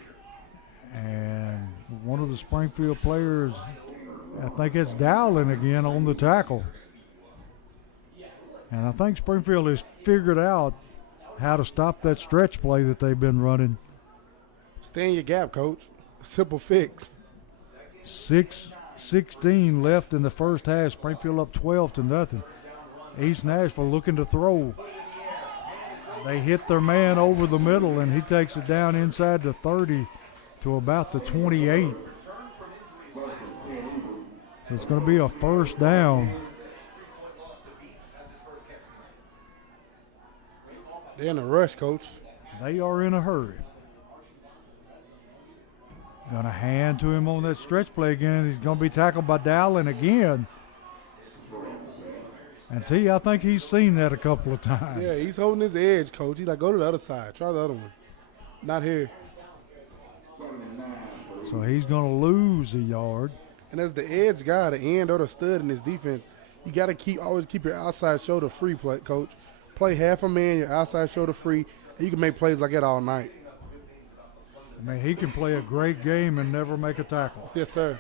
And one of the Springfield players, I think it's Dowling again on the tackle. And I think Springfield has figured out how to stop that stretch play that they've been running. Stay in your gap, coach. Simple fix. 6:16 left in the first half. Springfield up 12-0. East Nashville looking to throw. They hit their man over the middle, and he takes it down inside the 30 to about the 28. So it's going to be a first down. They're in a rush, coach. They are in a hurry. Going to hand to him on that stretch play again. He's going to be tackled by Dowling again. And T, I think he's seen that a couple of times. Yeah, he's holding his edge, coach. He's like, go to the other side. Try the other one. Not here. So he's going to lose a yard. And as the edge guy, the end or the stud in this defense, you got to always keep your outside shoulder free, coach. Play half a man, your outside shoulder free, and you can make plays like that all night. I mean, he can play a great game and never make a tackle. Yes, sir.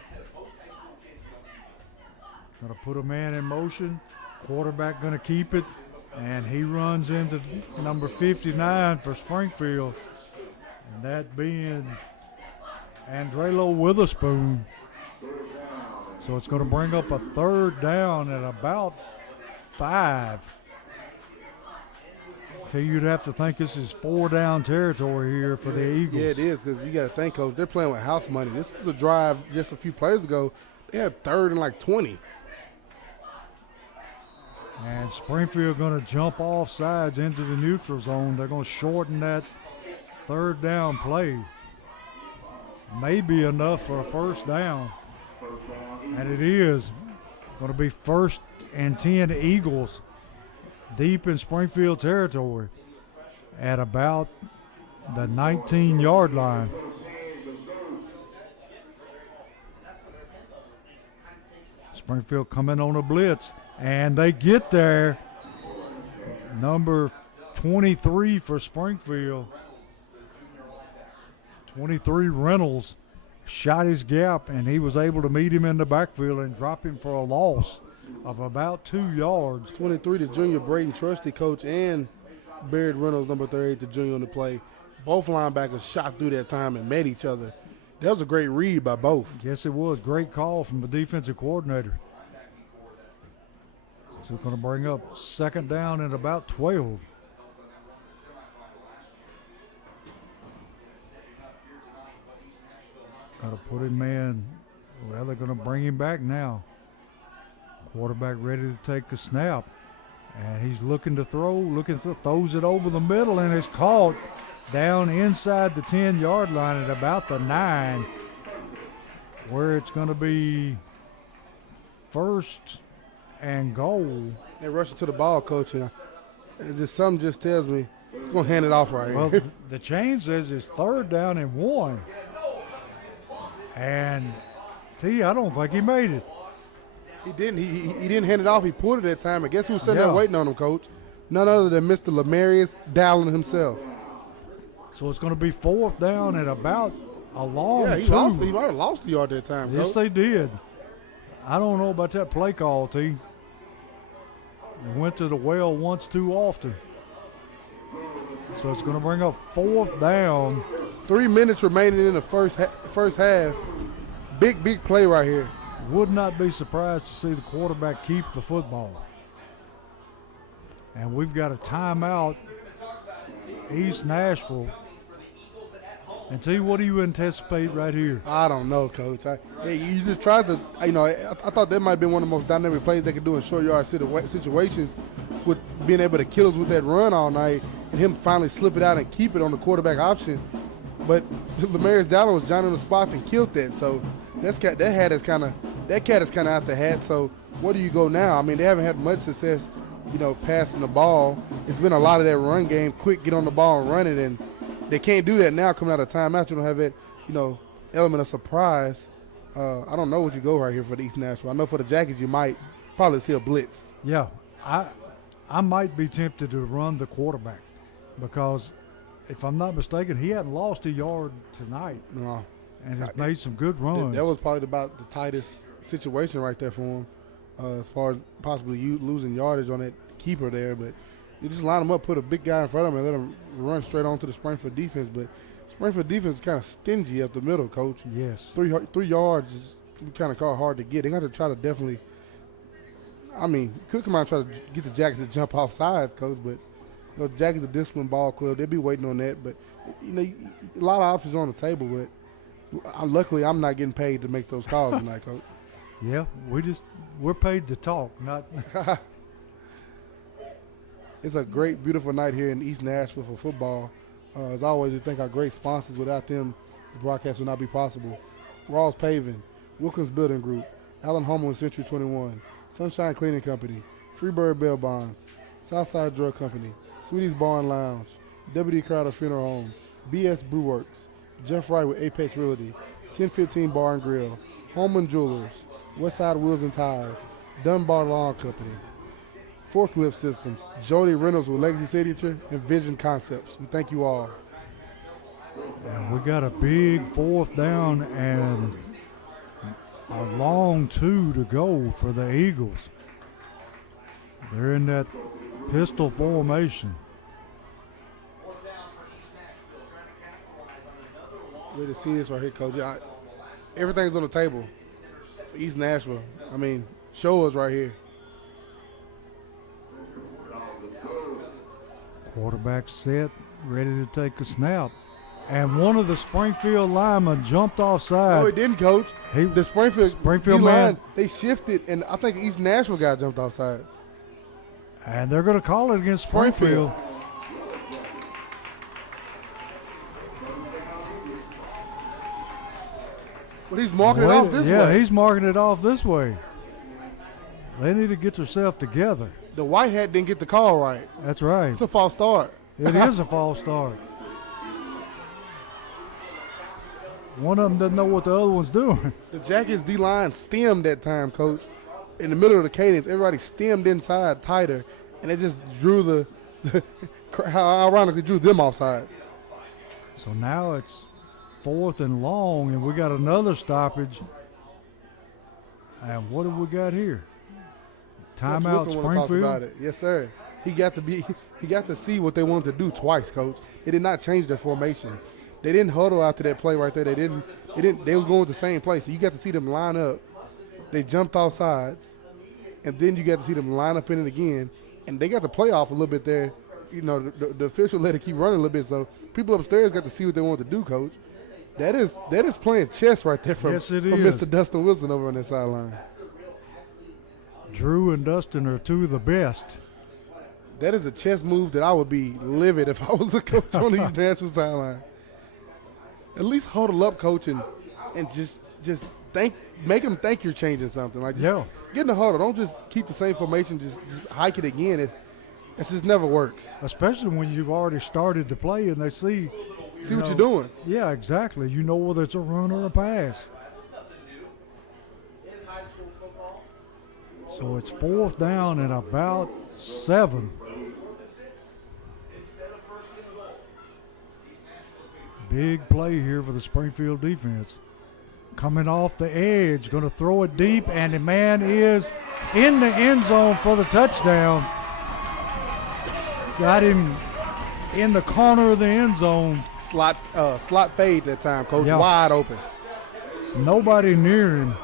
Going to put a man in motion. Quarterback going to keep it, and he runs into number 59 for Springfield, and that being Andrelo Witherspoon. So it's going to bring up a third down at about 5. So you'd have to think this is 4-down territory here for the Eagles. Yeah, it is, because you got to think, coach, they're playing with house money. This is a drive just a few plays ago. They had third and like 20. And Springfield going to jump off sides into the neutral zone. They're going to shorten that third down play. Maybe enough for a first down. And it is going to be 1st and 10 Eagles deep in Springfield territory at about the 19-yard line. Springfield coming on a blitz, and they get there. Number 23 for Springfield, 23 Reynolds, shot his gap, and he was able to meet him in the backfield and drop him for a loss of about 2 yards. 23 to junior Braden Trusty, coach, and Barrett Reynolds, number 38, the junior on the play. Both linebackers shot through that time and met each other. That was a great read by both. Yes, it was. Great call from the defensive coordinator. So it's going to bring up 2nd down and about 12. Got to put him man. Well, they're going to bring him back now. Quarterback ready to take a snap. And he's looking to throw, throws it over the middle, and it's caught down inside the 10-yard line at about the 9, where it's going to be 1st and goal. They rushing to the ball, Coach, and something just tells me it's going to hand it off right Well, here. the chain says it's 3rd down and 1. And, I don't think he made it. He didn't. He didn't hand it off. He pulled it that time. I guess who was sitting there Yeah. waiting on him, Coach? None other than Mr. Lamarius Dowling himself. So it's going to be 4th down and about a long Yeah, he 2. lost. He might have lost the yard that time, Yes, Coach. they did. I don't know about that play call, T. He went to the well once too often. So it's going to bring up 4th down. 3 minutes remaining in the first half. Big play right here. Would not be surprised to see the quarterback keep the football. And we've got a timeout, East Nashville. And T, what do you anticipate right here? I don't know, Coach. You just tried to, I thought that might have been one of the most dynamic plays they could do in short yard situations, with being able to kill us with that run all night and him finally slip it out and keep it on the quarterback option. But Lamarius Dowling was Johnny on the spot and killed that. So that cat is kind of out the hat. So where do you go now? I mean, they haven't had much success, passing the ball. It's been a lot of that run game, quick get on the ball and run it, and they can't do that now coming out of timeout. You don't have that, element of surprise. I don't know what you go right here for the East Nashville. I know for the Jackets you might probably see a blitz. Yeah, I might be tempted to run the quarterback because, if I'm not mistaken, he hadn't lost a yard tonight. No. And has made some good runs. That was probably about the tightest situation right there for him, as far as possibly losing yardage on that keeper there. But you just line him up, put a big guy in front of him, and let him run straight on to the Springfield defense. But Springfield defense is kind of stingy up the middle, Coach. Yes. 3 yards is kind of hard to get. They got to try to definitely. I mean, could come out and try to get the Jackets to jump off sides, Coach, but the Jackets are a disciplined ball club. They'll be waiting on that. But a lot of options on the table, but. Luckily, I'm not getting paid to make those calls tonight, Coach. Yeah, we're paid to talk, not. It's a great, beautiful night here in East Nashville for football. As always, we thank our great sponsors. Without them, the broadcast would not be possible. Rawls Paving, Wilkins Building Group, Allen Home and Century 21, Sunshine Cleaning Company, Freebird Bail Bonds, Southside Drug Company, Sweetie's Bar and Lounge, W.D. Crowder Funeral Home, B.S. Brew Works, Jeff Wright with Apex Realty, 1015 Bar and Grill, Holman Jewelers, Westside Wheels and Tires, Dunbar Lawn Company, Forklift Systems, Jody Reynolds with Legacy Signature, and Vision Concepts. We thank you all. And we got a big 4th down and a long 2 to go for the Eagles. They're in that pistol formation. Ready to see this right here, Coach. Everything's on the table for East Nashville. I mean, show us right here. Quarterback set, ready to take a snap. And one of the Springfield linemen jumped offside. No, he didn't, Coach. The Springfield man. line, they shifted, and I think East Nashville guy jumped offside. And they're going to call it against Springfield. But he's marking it off this way. Yeah, he's marking it off this way. They need to get themselves together. The white hat didn't get the call right. That's right. It's a false start. It is a false start. One of them doesn't know what the other one's doing. The Jackets D-line stemmed that time, Coach. In the middle of the cadence, everybody stemmed inside tighter, and it just drew how ironically drew them offside. So now it's 4th and long, and we got another stoppage. And what have we got here? Timeout, Coach Wilson wanna talk Springfield. about it. Yes, sir. he got to see what they wanted to do twice, Coach. They did not change their formation. They didn't huddle out to that play right there. They was going to the same place. So you got to see them line up. They jumped off sides, and then you got to see them line up in it again. And they got the play off a little bit there. You know, the official let it keep running a little bit. So people upstairs got to see what they wanted to do, Coach. That is playing chess right there from Mr. Dustin Wilson over on that sideline. Drew and Dustin are two of the best. That is a chess move that I would be livid if I was a coach on these Nashville sideline. At least huddle up, Coach, and just make them think you're changing something. Like, get in the huddle. Don't just keep the same formation. Just hike it again. It just never works. Especially when you've already started to play and they see what you're doing. Yeah, exactly. You know whether it's a run or a pass. So it's 4th down and about 7. Big play here for the Springfield defense. Coming off the edge, going to throw it deep, and the man is in the end zone for the touchdown. Got him in the corner of the end zone. Slot fade that time, Coach. Yeah. Wide open. Nobody near him.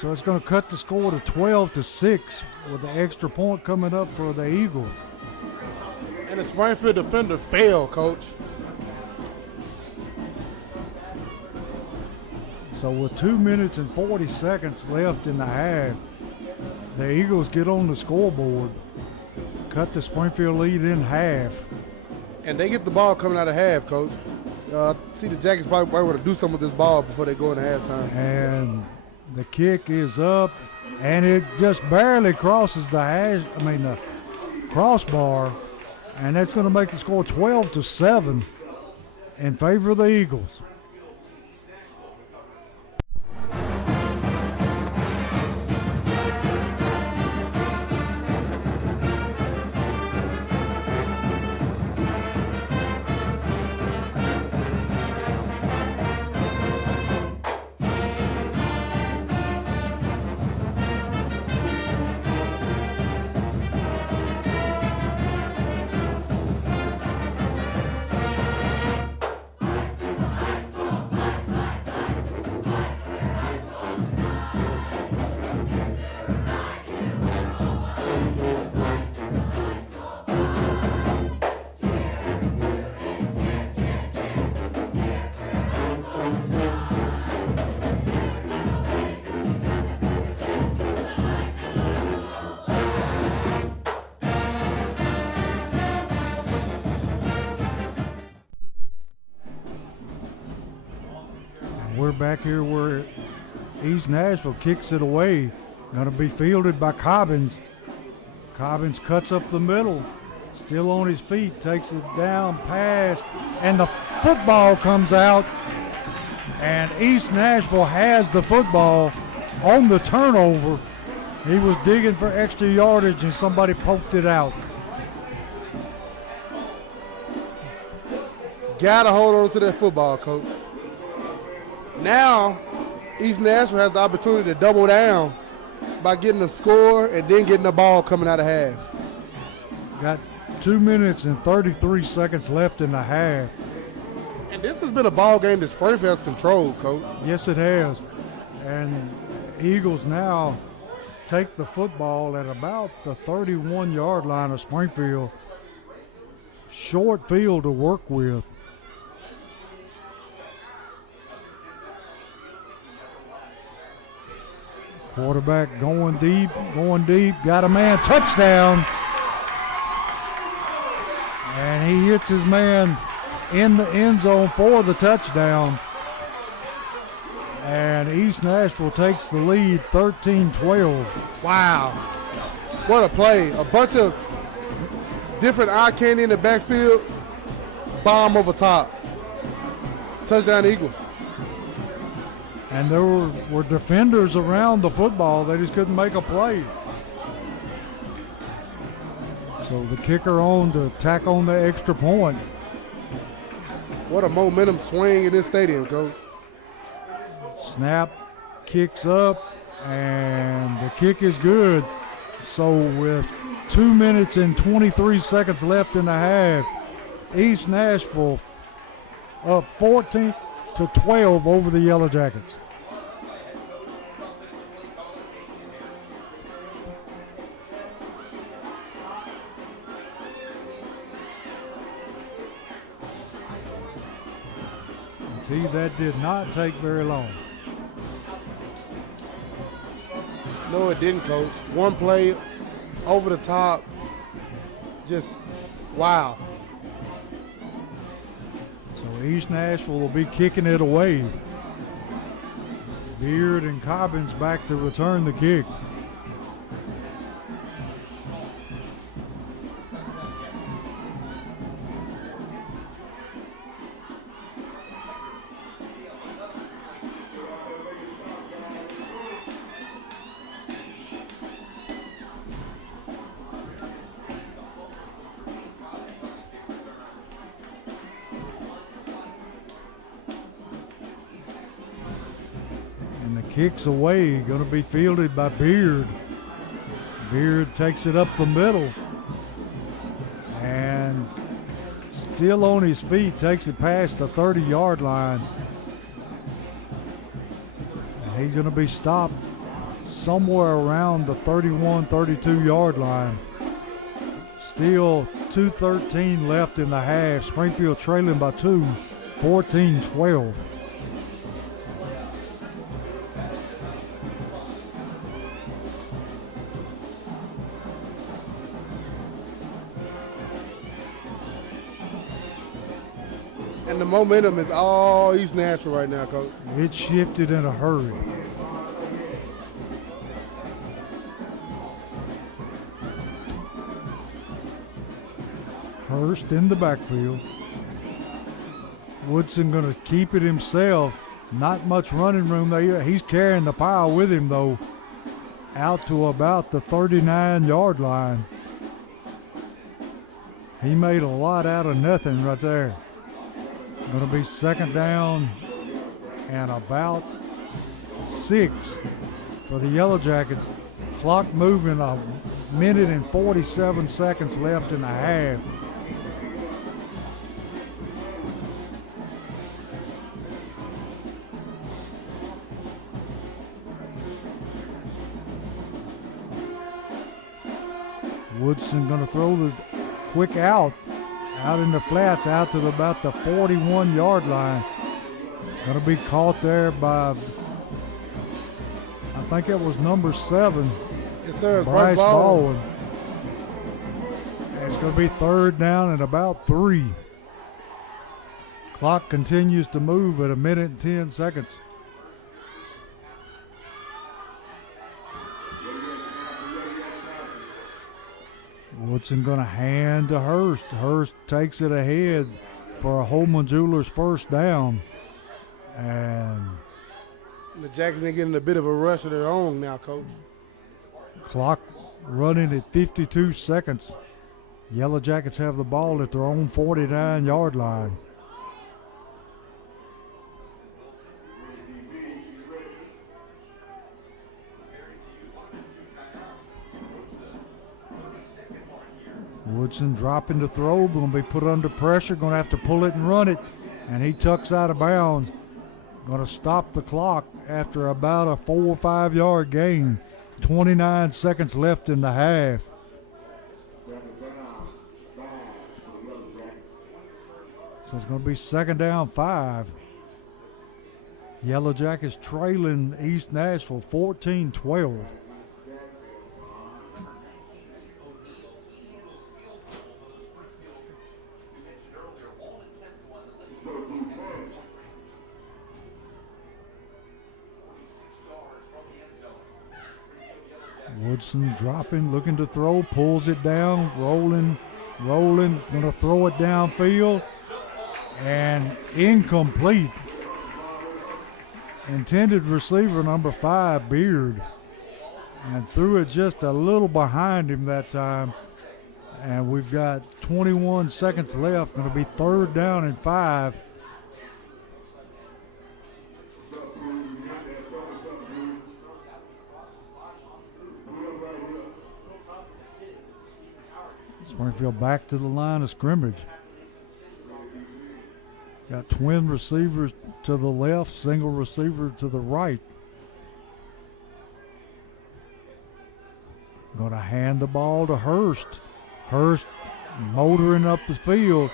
So it's going to cut the score to 12-6 with the extra point coming up for the Eagles. And the Springfield defender failed, Coach. So with 2 minutes and 40 seconds left in the half, the Eagles get on the scoreboard, cut the Springfield lead in half. And they get the ball coming out of half, Coach. See the Jackets probably want to do something with this ball before they go into halftime. And the kick is up, and it just barely crosses the crossbar, and that's going to make the score 12-7 in favor of the Eagles. We're back here where East Nashville kicks it away. Going to be fielded by Cobbins. Cobbins cuts up the middle. Still on his feet. Takes it down, pass, and the football comes out. And East Nashville has the football on the turnover. He was digging for extra yardage and somebody poked it out. Gotta hold on to that football, Coach. Now, East Nashville has the opportunity to double down by getting a score and then getting the ball coming out of half. Got 2 minutes and 33 seconds left in the half. And this has been a ball game that Springfield's controlled, Coach. Yes, it has. And Eagles now take the football at about the 31-yard line of Springfield. Short field to work with. Quarterback going deep, got a man, touchdown. And he hits his man in the end zone for the touchdown. And East Nashville takes the lead 13-12. Wow. What a play. A bunch of different eye candy in the backfield. Bomb over top. Touchdown Eagles. And there were defenders around the football. They just couldn't make a play. So the kicker on to tack on the extra point. What a momentum swing in this stadium, Coach. Snap, kicks up, and the kick is good. So with 2 minutes and 23 seconds left in the half, East Nashville up 14-12 over the Yellow Jackets. See, that did not take very long. No, it didn't, Coach. One play over the top, just wow. So East Nashville will be kicking it away. Beard and Cobbins back to return the kick. Kicks away, going to be fielded by Beard. Beard takes it up the middle and still on his feet, takes it past the 30-yard line. And he's going to be stopped somewhere around the 31, 32-yard line. Still 2:13 left in the half. Springfield trailing by 2, 14-12. And the momentum is all East Nashville right now, Coach. It shifted in a hurry. Hurst in the backfield. Woodson going to keep it himself. Not much running room there. He's carrying the pile with him, though, out to about the 39-yard line. He made a lot out of nothing right there. Going to be second down and about 6 for the Yellow Jackets. Clock moving, a minute and 47 seconds left in the half. Woodson going to throw the quick out in the flats, out to about the 41-yard line. Going to be caught there by, I think it was number 7. Yes, sir. Bryce Baldwin. And it's going to be third down and about 3. Clock continues to move at a minute and 10 seconds. Woodson going to hand to Hurst. Hurst takes it ahead for a Holman Jewelers first down. And the Jackets are getting a bit of a rush of their own now, Coach. Clock running at 52 seconds. Yellow Jackets have the ball at their own 49-yard line. Woodson dropping the throw, going to be put under pressure, going to have to pull it and run it, and he tucks out of bounds. Going to stop the clock after about a 4 or 5 yard gain. 29 seconds left in the half. So it's going to be second down 5. Yellow Jackets trailing East Nashville 14-12. Woodson dropping, looking to throw, pulls it down, rolling, going to throw it downfield, and incomplete. Intended receiver number 5, Beard, and threw it just a little behind him that time. And we've got 21 seconds left, going to be third down and 5. Springfield back to the line of scrimmage. Got twin receivers to the left, single receiver to the right. Going to hand the ball to Hurst. Hurst motoring up the field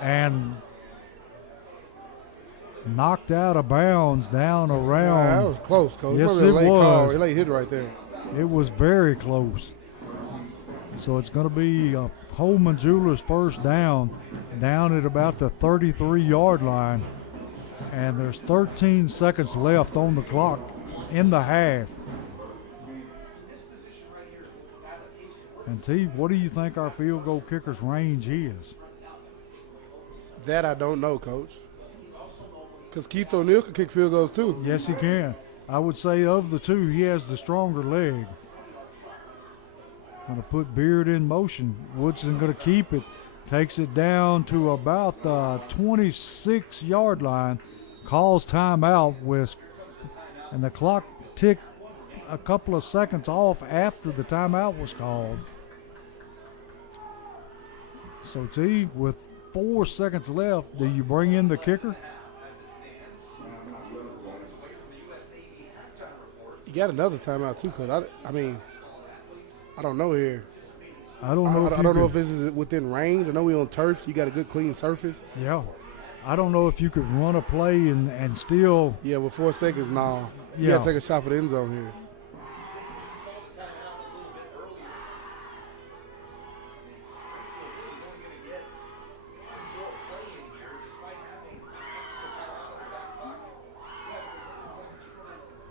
and knocked out of bounds down around. That was close, Coach. Yes, Probably a it late call. was. A late hit right there. It was very close. So it's going to be Holman Jewelers first down at about the 33-yard line. And there's 13 seconds left on the clock in the half. And T, what do you think our field goal kicker's range is? That I don't know, Coach. Because Keith O'Neal can kick field goals too. Yes, he can. I would say of the two, he has the stronger leg. Going to put Beard in motion. Woodson going to keep it. Takes it down to about the 26-yard line. Calls timeout and the clock ticked a couple of seconds off after the timeout was called. So T, with 4 seconds left, do you bring in the kicker? You got another timeout too, Coach. I don't know here. I don't know. I don't know if this is within range. I know we on turf, so you got a good clean surface. Yeah. I don't know if you could run a play and still. Yeah, with 4 seconds now. You Yeah. got to take a shot for the end zone here.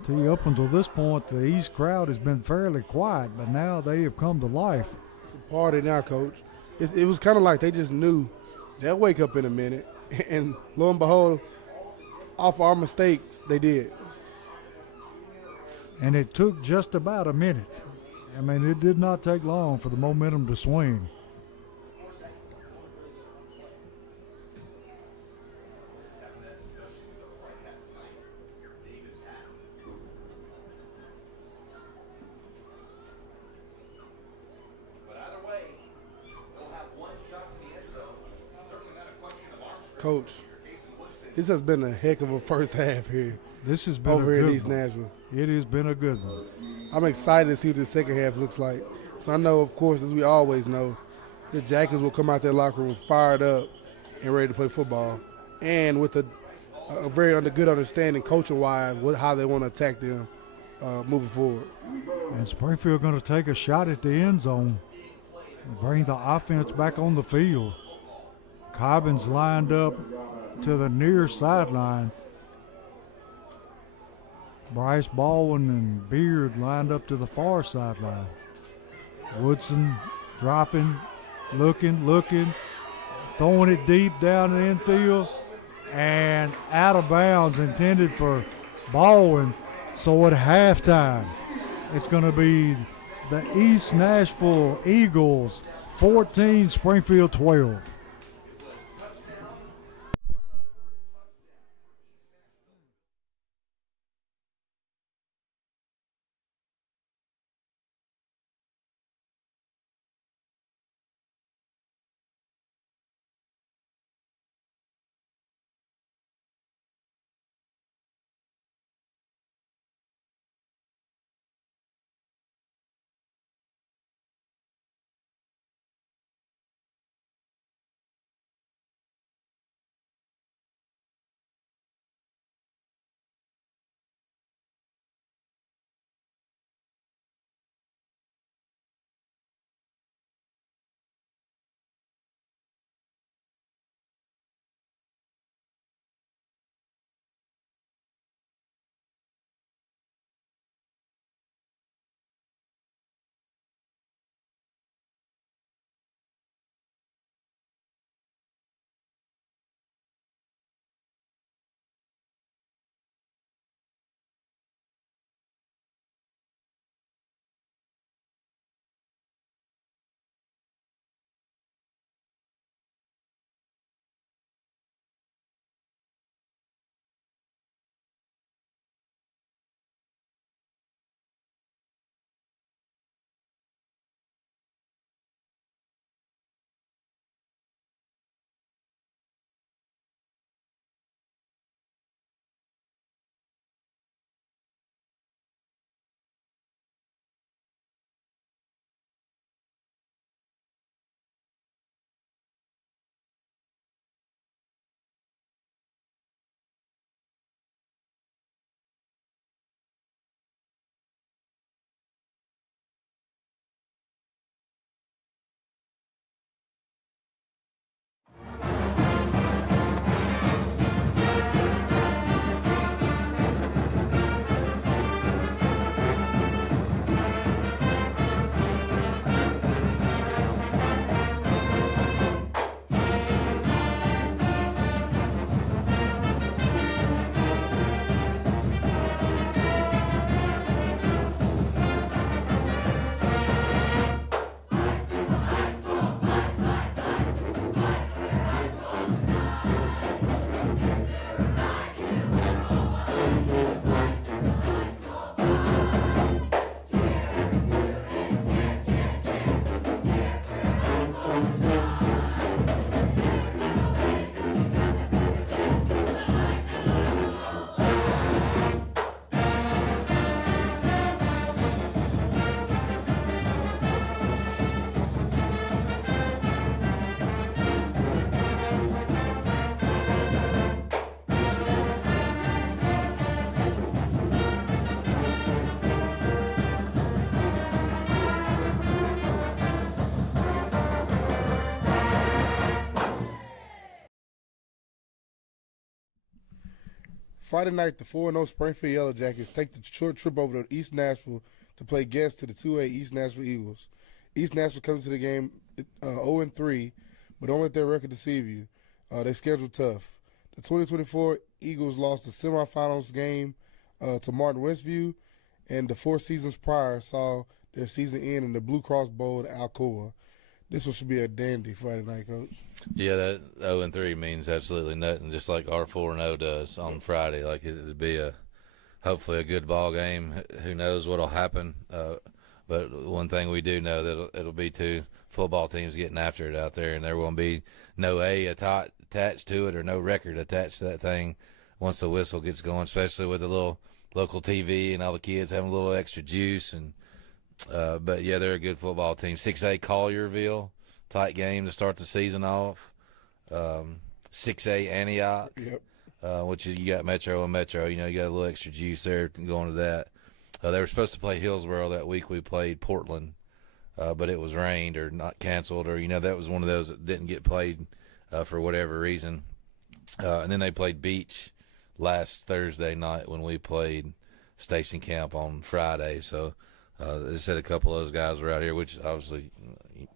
T, up until this point, the East crowd has been fairly quiet, but now they have come to life. It's a party now, Coach. It was kind of like they just knew they'll wake up in a minute, and lo and behold, off our mistakes, they did. And it took just about a minute. I mean, it did not take long for the momentum to swing. Coach, this has been a heck of a first half here This has been over a in good East one. Nashville. It has been a good one. I'm excited to see what the second half looks like. So I know, of course, as we always know, the Jackets will come out their locker room fired up and ready to play football, and with a very good understanding, coaching-wise, how they want to attack them moving forward. And Springfield going to take a shot at the end zone and bring the offense back on the field. Cobbins lined up to the near sideline. Bryce Baldwin and Beard lined up to the far sideline. Woodson dropping, looking, throwing it deep down the infield, and out of bounds, intended for Baldwin. So at halftime, it's going to be the East Nashville Eagles 14, Springfield 12. Friday night, the 4-0 Springfield Yellow Jackets take the short trip over to East Nashville to play guest to the 2A East Nashville Eagles. East Nashville comes to the game 0-3, but don't let their record deceive you. They scheduled tough. The 2024 Eagles lost the semifinals game to Martin Westview, and the 4 seasons prior saw their season end in the Blue Cross Bowl at Alcoa. This one should be a dandy Friday night, Coach. Yeah, that 0-3 means absolutely nothing, just like our 4-0 does on Friday. Like it'd be hopefully a good ball game. Who knows what'll happen? But one thing we do know that it'll be 2 football teams getting after it out there, and there won't be no attached to it or no record attached to that thing once the whistle gets going, especially with the little local TV and all the kids having a little extra juice. And but yeah, they're a good football team. 6A Collierville, tight game to start the season off. 6A Antioch, Yep. which you got Metro and Metro. You know, you got a little extra juice there going to that. They were supposed to play Hillsboro that week. We played Portland, but it was rained or not canceled, or that was one of those that didn't get played for whatever reason. And then they played Beach last Thursday night when we played Station Camp on Friday. So they said a couple of those guys were out here, which obviously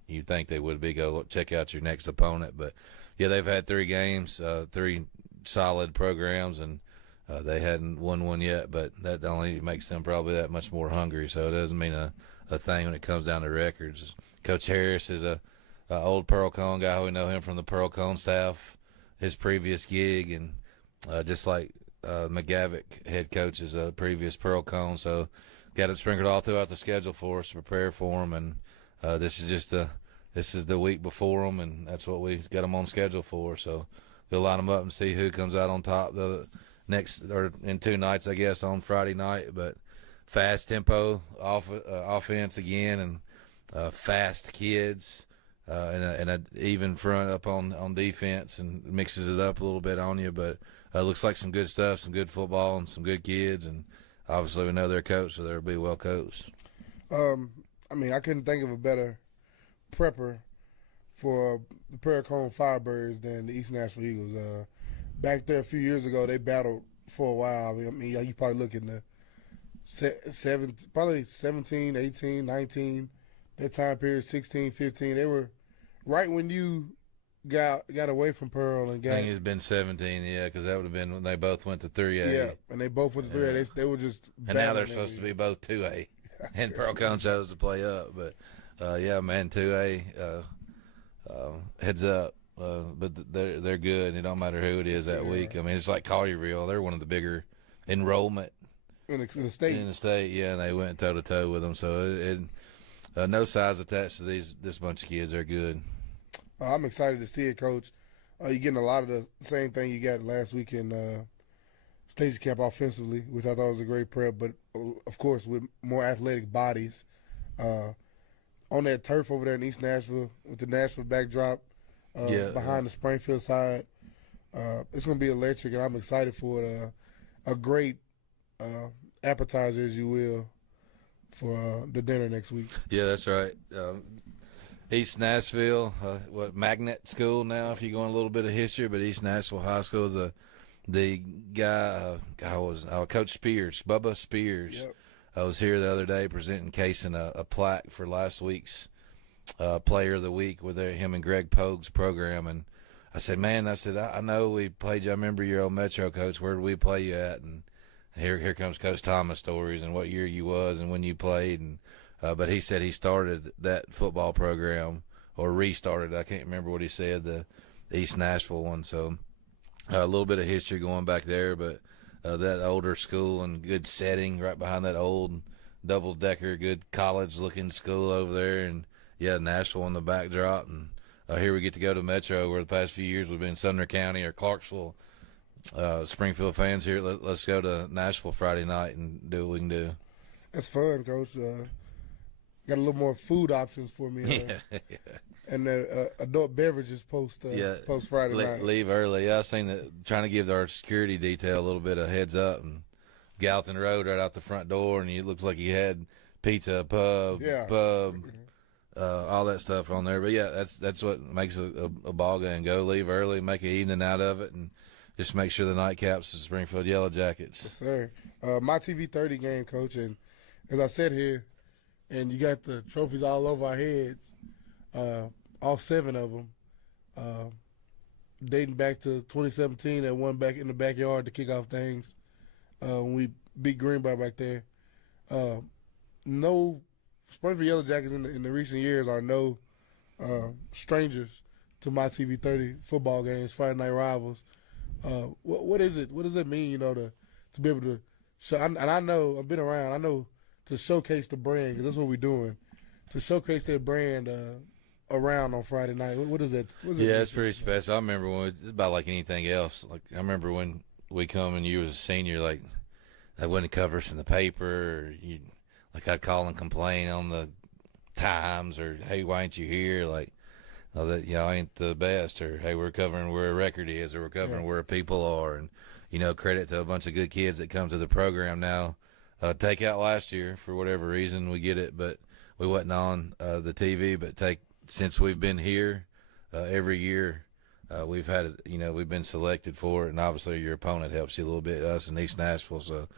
you think they would be. Go check out your next opponent. But yeah, they've had 3 games, 3 solid programs, and they hadn't won one yet, but that only makes them probably that much more hungry. So it doesn't mean a thing when it comes down to records. Coach Harris is a old Pearl Cone guy. We know him from the Pearl Cone staff, his previous gig, and just like McGavick, head coach, is a previous Pearl Cone. So got it sprinkled all throughout the schedule for us to prepare for them, and this is the week before them, and that's what we got them on schedule for. So we'll line them up and see who comes out on top the next or in 2 nights, I guess, on Friday night. But fast tempo offense again, and fast kids, and a even front up on defense, and mixes it up a little bit on you. But looks like some good stuff, some good football, and some good kids, and obviously we know their coach, so they'll be well coached. I mean, I couldn't think of a better prepper for the Paracone Firebirds than the East Nashville Eagles. Back there a few years ago, they battled for a while. I mean, you probably look in the probably 17, 18, 19, that time period, 16, 15. They were right when you got away from Pearl and got. I think it's been 17, yeah, because that would have been when they both went to 3A. Yeah, and they both went to 3A. They were just. And now they're supposed to be both 2A, and Pearl Cone chose to play up. But yeah, man, 2A, heads up. But they're good, and it don't matter who it is that week. I mean, it's like Collierville. They're one of the bigger enrollment in the state. In the state, yeah, and they went toe to toe with them. So no size attached to this bunch of kids. They're good. I'm excited to see it, Coach. You're getting a lot of the same thing you got last week in Station Camp offensively, which I thought was a great prep. But of course, with more athletic bodies on that turf over there in East Nashville with the Nashville backdrop. Behind the Springfield side. It's going to be electric, and I'm excited for it. A great appetizer, as you will, for the dinner next week. Yeah, that's right. East Nashville, Magnet School now, if you're going a little bit of history, but East Nashville High School is the guy, Coach Spears, Bubba Spears. Yep. I was here the other day presenting Casey a plaque for last week's Player of the Week with him and Greg Pogue's program, and I said, I know we played you. I remember your old Metro coach. Where did we play you at? And here comes Coach Thomas stories and what year you was and when you played. And but he said he started that football program or restarted. I can't remember what he said, the East Nashville one. So a little bit of history going back there, but that older school and good setting right behind that old double-decker, good college-looking school over there, and yeah, Nashville on the backdrop, and here we get to go to Metro, where the past few years we've been Sumner County or Clarksville. Springfield fans here, let's go to Nashville Friday night and do what we can do. That's fun, Coach. Got a little more food options for me. And adult beverages post Friday night. Leave early. Yeah, I seen that, trying to give our security detail a little bit of heads up, and Gallatin Road right out the front door, and it looks like he had pizza, pub, all that stuff on there. But yeah, that's what makes a ball game. Go, leave early, make an evening out of it, and just make sure the nightcaps the Springfield Yellow Jackets. Yes, sir. My TV 30 game, Coach, and as I said here, and you got the trophies all over our heads, all 7 of them, dating back to 2017, that one back in the backyard to kick off things when we beat Greenbrier back there. No Springfield Yellow Jackets in the recent years are no strangers to my TV 30 football games, Friday night rivals. What is it? What does it mean, to be able to show? And I know I've been around. I know to showcase the brand, because that's what we're doing, to showcase that brand around on Friday night. What is that? Yeah, it's pretty special. I remember when it's about like anything else. Like I remember when we come and you was a senior, like they wouldn't cover us in the paper, or like I'd call and complain on the Times, or hey, why ain't you here? Like, oh, that I ain't the best, or hey, we're covering where a record is, or we're covering where people are, and credit to a bunch of good kids that come to the program now. Take out last year for whatever reason, we get it, but we wasn't on the TV. But since we've been here, every year we've had it. We've been selected for it, and obviously your opponent helps you a little bit. Us in East Nashville, so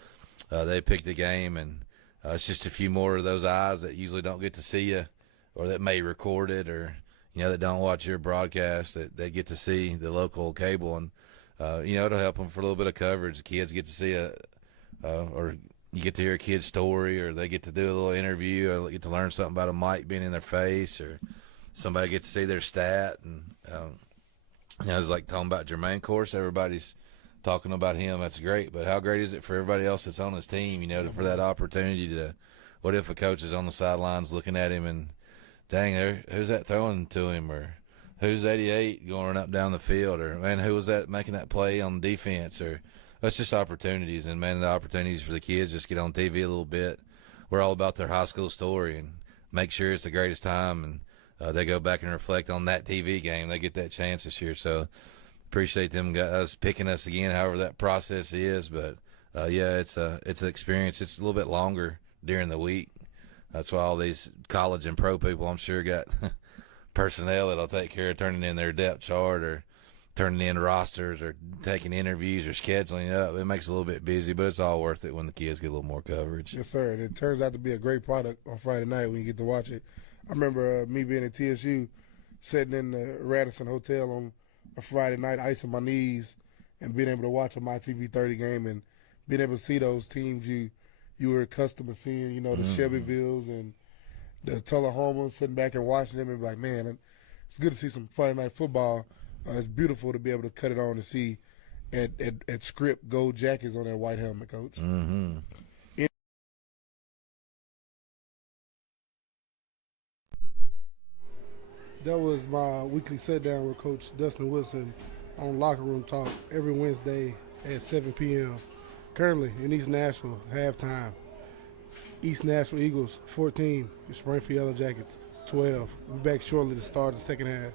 they picked the game, and it's just a few more of those eyes that usually don't get to see you, or that may record it, or that don't watch your broadcast, that they get to see the local cable, and it'll help them for a little bit of coverage. The kids get to see or you get to hear a kid's story, or they get to do a little interview, or get to learn something about a mic being in their face, or somebody gets to see their stat. And it's like talking about Jermaine Course. Everybody's talking about him. That's great, but how great is it for everybody else that's on his team? For that opportunity to. What if a coach is on the sidelines looking at him and, dang, who's that throwing to him, or who's 88 going up down the field, or man, who was that making that play on defense, or it's just opportunities. And man, the opportunities for the kids just get on TV a little bit. We're all about their high school story and make sure it's the greatest time, and they go back and reflect on that TV game. They get that chance this year, so appreciate them guys picking us again, however that process is. But it's an experience. It's a little bit longer during the week. That's why all these college and pro people, I'm sure, got personnel that'll take care of turning in their depth chart, or turning in rosters, or taking interviews, or scheduling up. It makes it a little bit busy, but it's all worth it when the kids get a little more coverage. Yes, sir. And it turns out to be a great product on Friday night when you get to watch it. I remember me being at TSU, sitting in the Radisson Hotel on a Friday night, icing my knees, and being able to watch a My TV 30 game, and being able to see those teams you were accustomed to seeing, the Shelbyvilles and the Tullahoma, sitting back and watching them and be like, man, it's good to see some Friday night football. It's beautiful to be able to cut it on and see at script gold jackets on that white helmet, Coach. Mm-hmm. That was my weekly sit down with Coach Dustin Wilson on Locker Room Talk every Wednesday at 7 p.m. Currently in East Nashville, halftime. East Nashville Eagles 14, Springfield Yellow Jackets 12. We'll be back shortly to start the second half.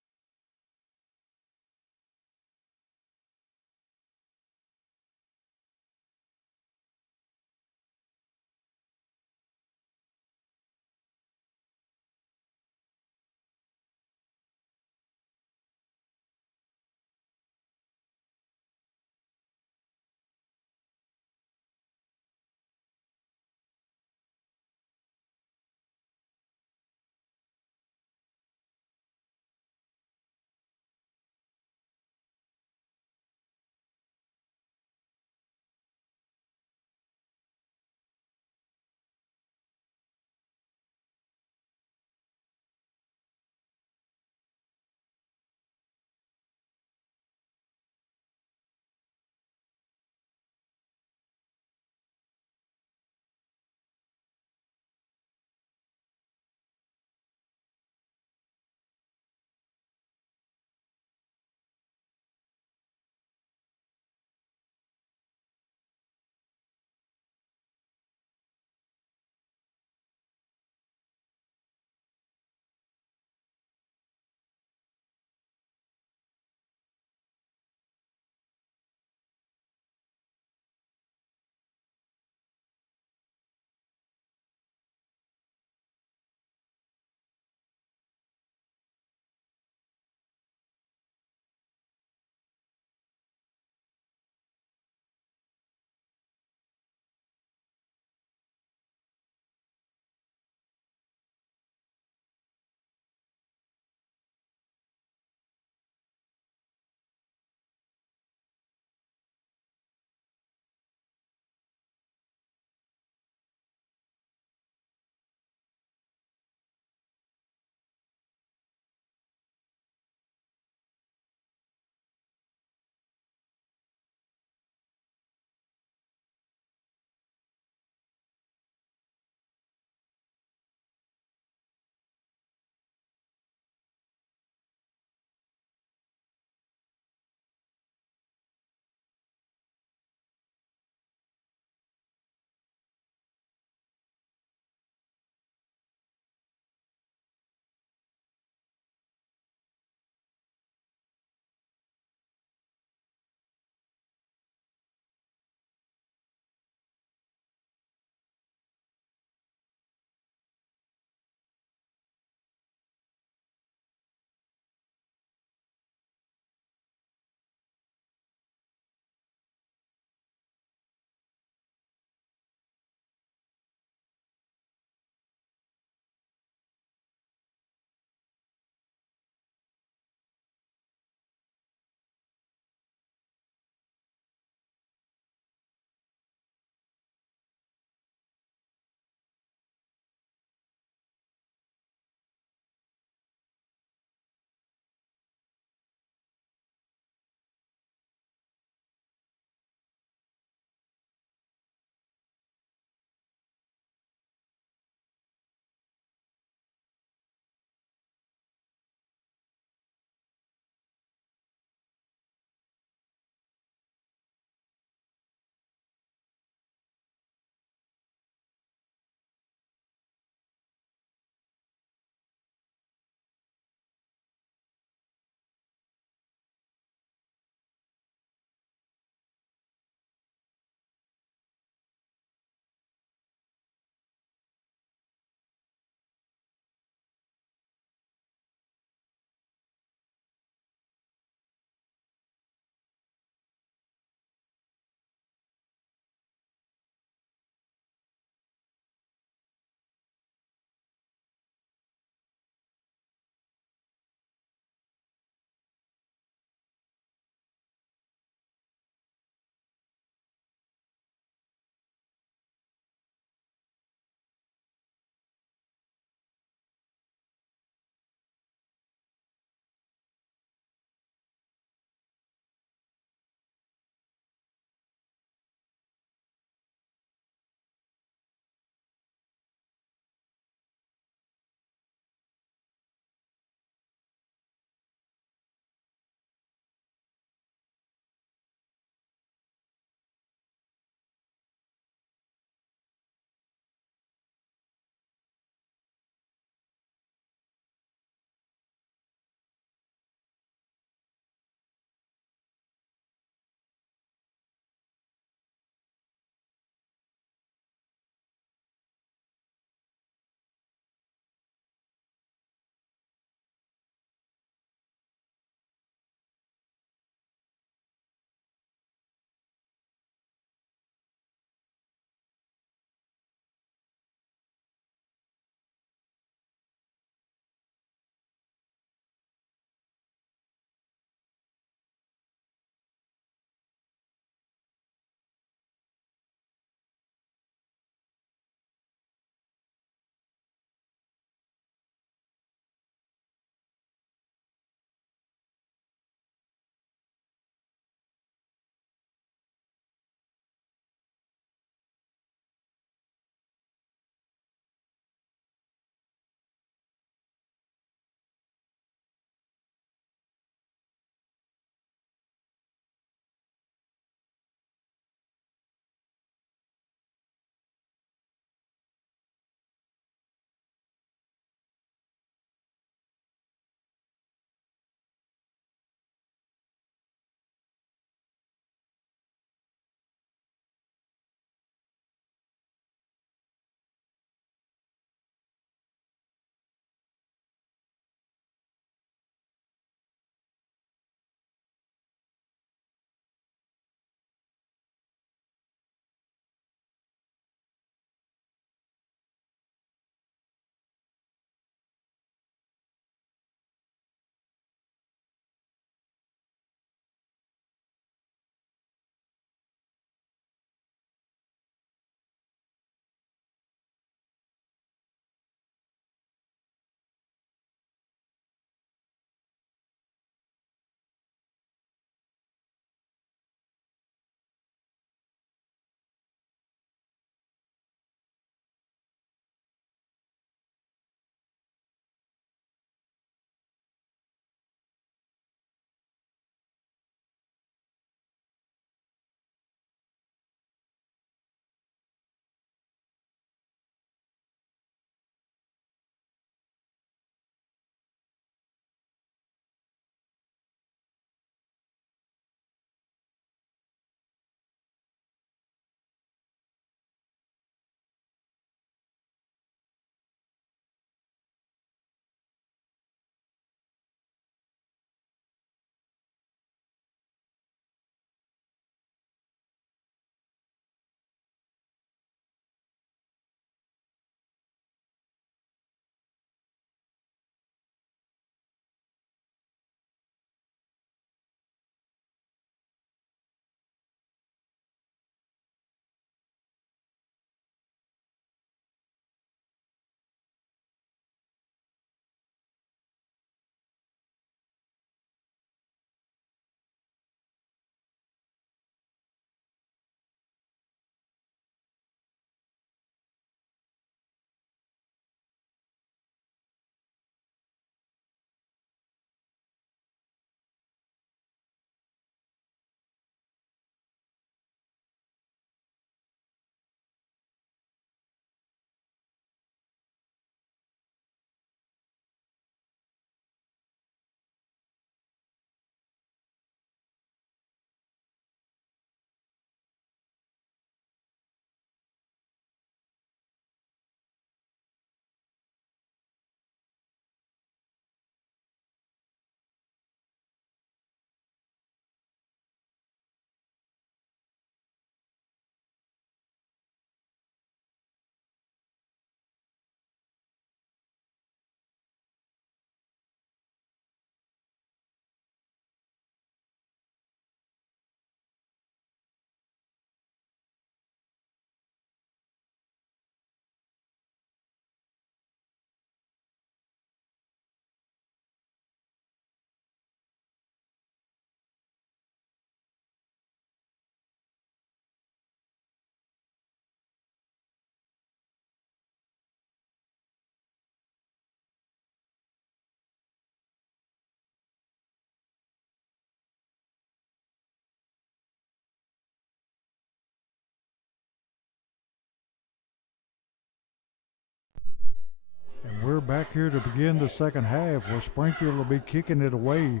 back here to begin the second half, where Springfield will be kicking it away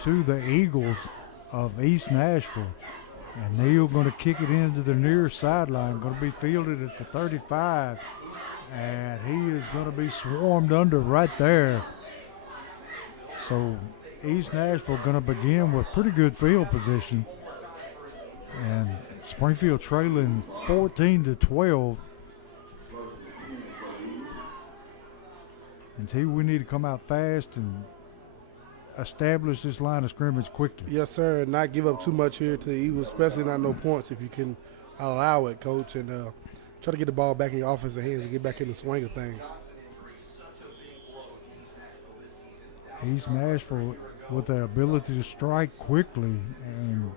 to the Eagles of East Nashville. And Neal going to kick it into the near sideline, going to be fielded at the 35, and he is going to be swarmed under right there. So East Nashville going to begin with pretty good field position, and Springfield trailing 14-12. And see, we need to come out fast and establish this line of scrimmage quickly. Yes, sir, and not give up too much here to the Eagles, especially not no points if you can allow it, Coach, and try to get the ball back in your offensive hands and get back in the swing of things. East Nashville with the ability to strike quickly, and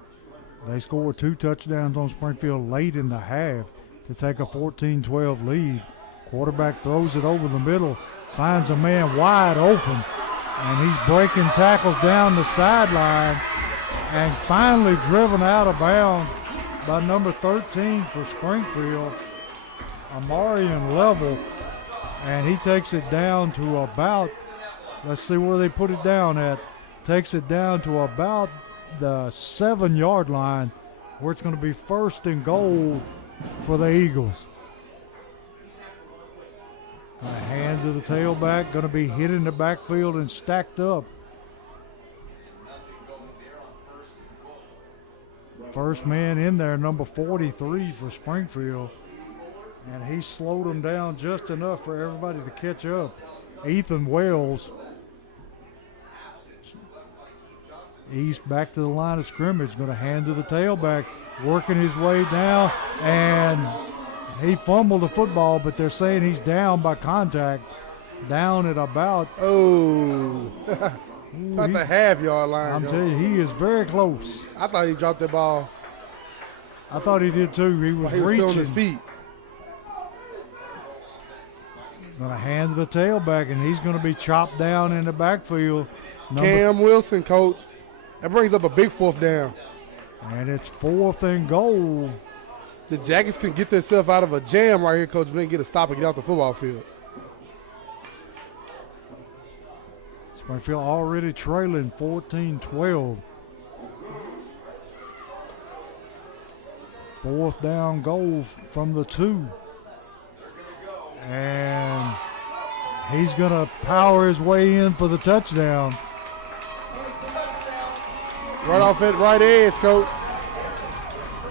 they scored 2 touchdowns on Springfield late in the half to take a 14-12 lead. Quarterback throws it over the middle, finds a man wide open, and he's breaking tackles down the sideline and finally driven out of bounds by number 13 for Springfield, Amarian Level, and he takes it down to about, let's see where they put it down at, takes it down to about the 7-yard line, where it's going to be 1st and goal for the Eagles. Hand to the tailback, going to be hit in the backfield and stacked up. First man in there, number 43 for Springfield, and he slowed them down just enough for everybody to catch up. Ethan Wells. East back to the line of scrimmage, going to hand to the tailback, working his way down, and he fumbled the football, but they're saying he's down by contact, down at about About the half-yard line. I'm telling you, he is very close. I thought he dropped that ball. I thought he did too. He was Still reaching. on his feet. Going to hand to the tailback, and he's going to be chopped down in the backfield. Cam Wilson, Coach. That brings up a big 4th down. And it's 4th and goal. The Jackets can get themselves out of a jam right here, Coach, but they get a stop and get off the football field. Springfield already trailing 14-12. 4th down goal from the 2. And he's going to power his way in for the touchdown. Right off that right edge, Coach.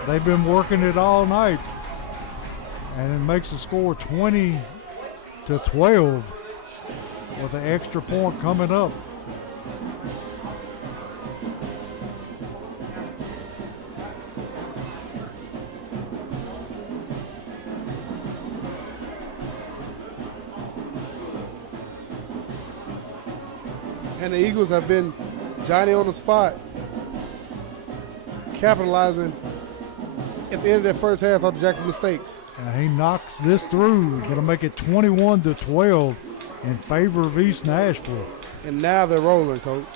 They've been working it all night. And it makes the score 20-12 with an extra point coming up. And the Eagles have been Johnny on the spot, capitalizing at the end of that first half off the Jackson mistakes. And he knocks this through. Going to make it 21-12 in favor of East Nashville. And now they're rolling, Coach.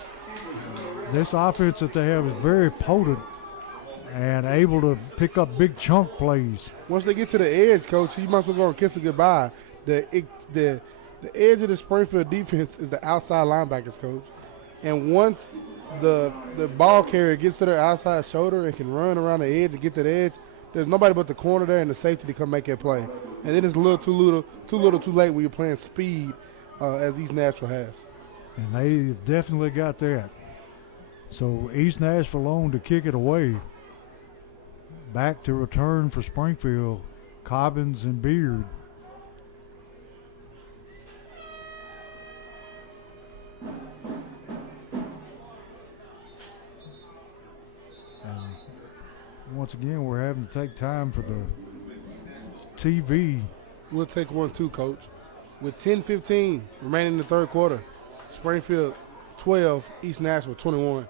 This offense that they have is very potent and able to pick up big chunk plays. Once they get to the edge, Coach, you might as well go and kiss it goodbye. The edge of the Springfield defense is the outside linebackers, Coach. And once the ball carrier gets to their outside shoulder and can run around the edge and get to the edge, there's nobody but the corner there and the safety to come make that play. And then it's a little too late when you're playing speed as East Nashville has. And they've definitely got that. So East Nashville on to kick it away. Back to return for Springfield, Cobbins and Beard. Once again, we're having to take time for the TV. We'll take 1 too, Coach. With 10:15 remaining in the third quarter, Springfield 12, East Nashville 21.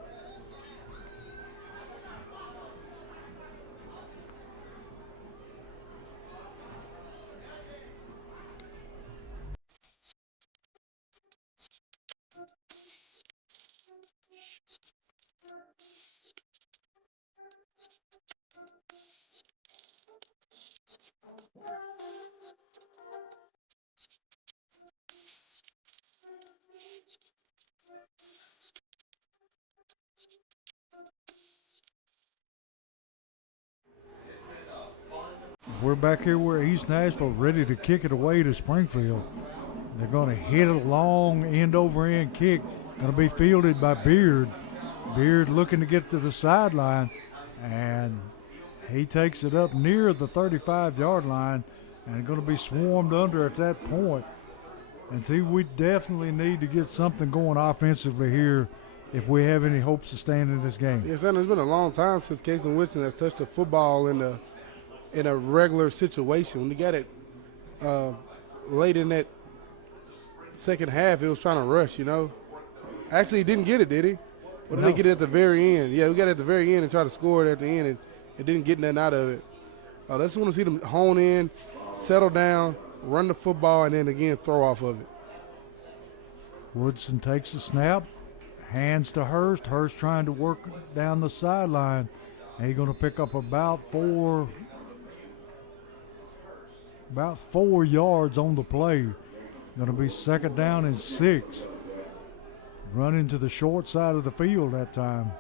we're back here. We're East Nashville, ready to kick it away to Springfield. They're going to hit a long end-over-end kick. Going to be fielded by Beard. Beard looking to get to the sideline, and he takes it up near the 35-yard line, and going to be swarmed under at that point. And see, we definitely need to get something going offensively here if we have any hopes of staying in this game. Yeah, son, it's been a long time since Casey Winston has touched the football in a regular situation. When he got it late in that second half, it was trying to rush, you know. Actually, he didn't get it, did he? Or did he get it at the very end? Yeah, we got it at the very end and tried to score it at the end, and it didn't get nothing out of it. I just want to see them hone in, settle down, run the football, and then again throw off of it. Woodson takes the snap, hands to Hurst. Hurst trying to work down the sideline. And he's going to pick up about 4 yards on the play. Going to be second down and 6. Running to the short side of the field that time.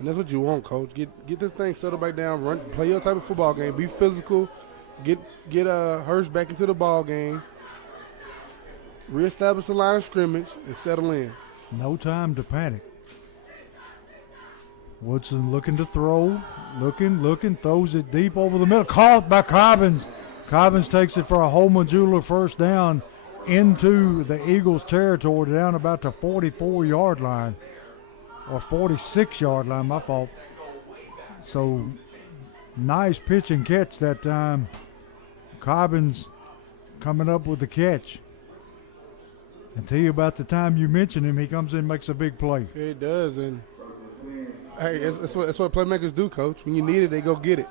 And that's what you want, Coach. Get this thing settled back down. Play your type of football game. Be physical. Get Hurst back into the ball game. Reestablish the line of scrimmage and settle in. No time to panic. Woodson looking to throw. Looking, throws it deep over the middle. Caught by Cobbins. Cobbins takes it for a Holman Jeweler first down into the Eagles' territory, down about the 44-yard line. Or 46-yard line, my fault. So, nice pitch and catch that time. Cobbins coming up with the catch. And tell you about the time you mention him, he comes in and makes a big play. Yeah, it does, and hey, that's what playmakers do, Coach. When you need it, they go get it.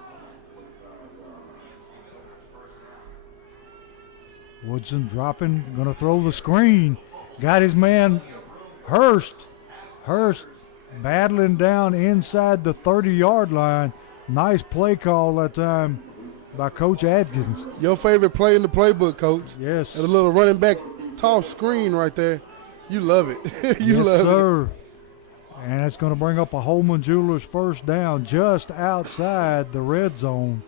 Woodson dropping, going to throw the screen. Got his man Hurst. Hurst battling down inside the 30-yard line. Nice play call that time by Coach Adkins. Your favorite play in the playbook, Coach. Yes. And a little running back toss screen right there. You love it. You yes, love sir. And it's going to bring up a Holman Jewelers first down just outside the red zone.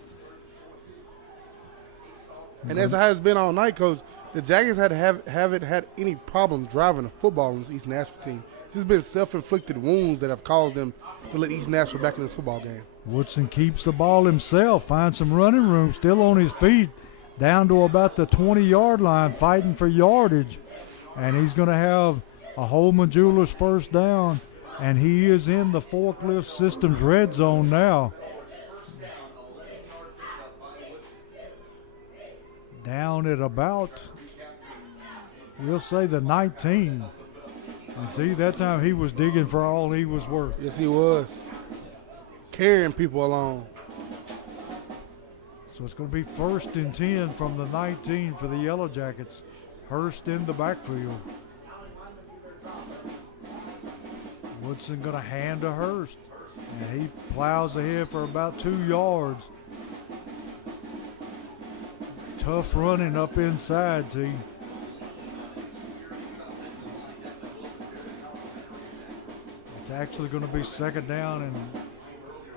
And that's how it's been all night, Coach. The Jackets haven't had any problem driving the football in this East Nashville team. It's just been self-inflicted wounds that have caused them to let East Nashville back in this football game. Woodson keeps the ball himself, finds some running room, still on his feet, down to about the 20-yard line, fighting for yardage. And he's going to have a Holman Jewelers first down, and he is in the Forklift Systems red zone now. Down at about, we'll say the 19. And see, that time he was digging for all he was worth. Yes, he was. Carrying people along. So it's going to be 1st and 10 from the 19 for the Yellow Jackets. Hurst in the backfield. Woodson going to hand to Hurst. And he plows ahead for about 2 yards. Tough running up inside, T. It's actually going to be second down and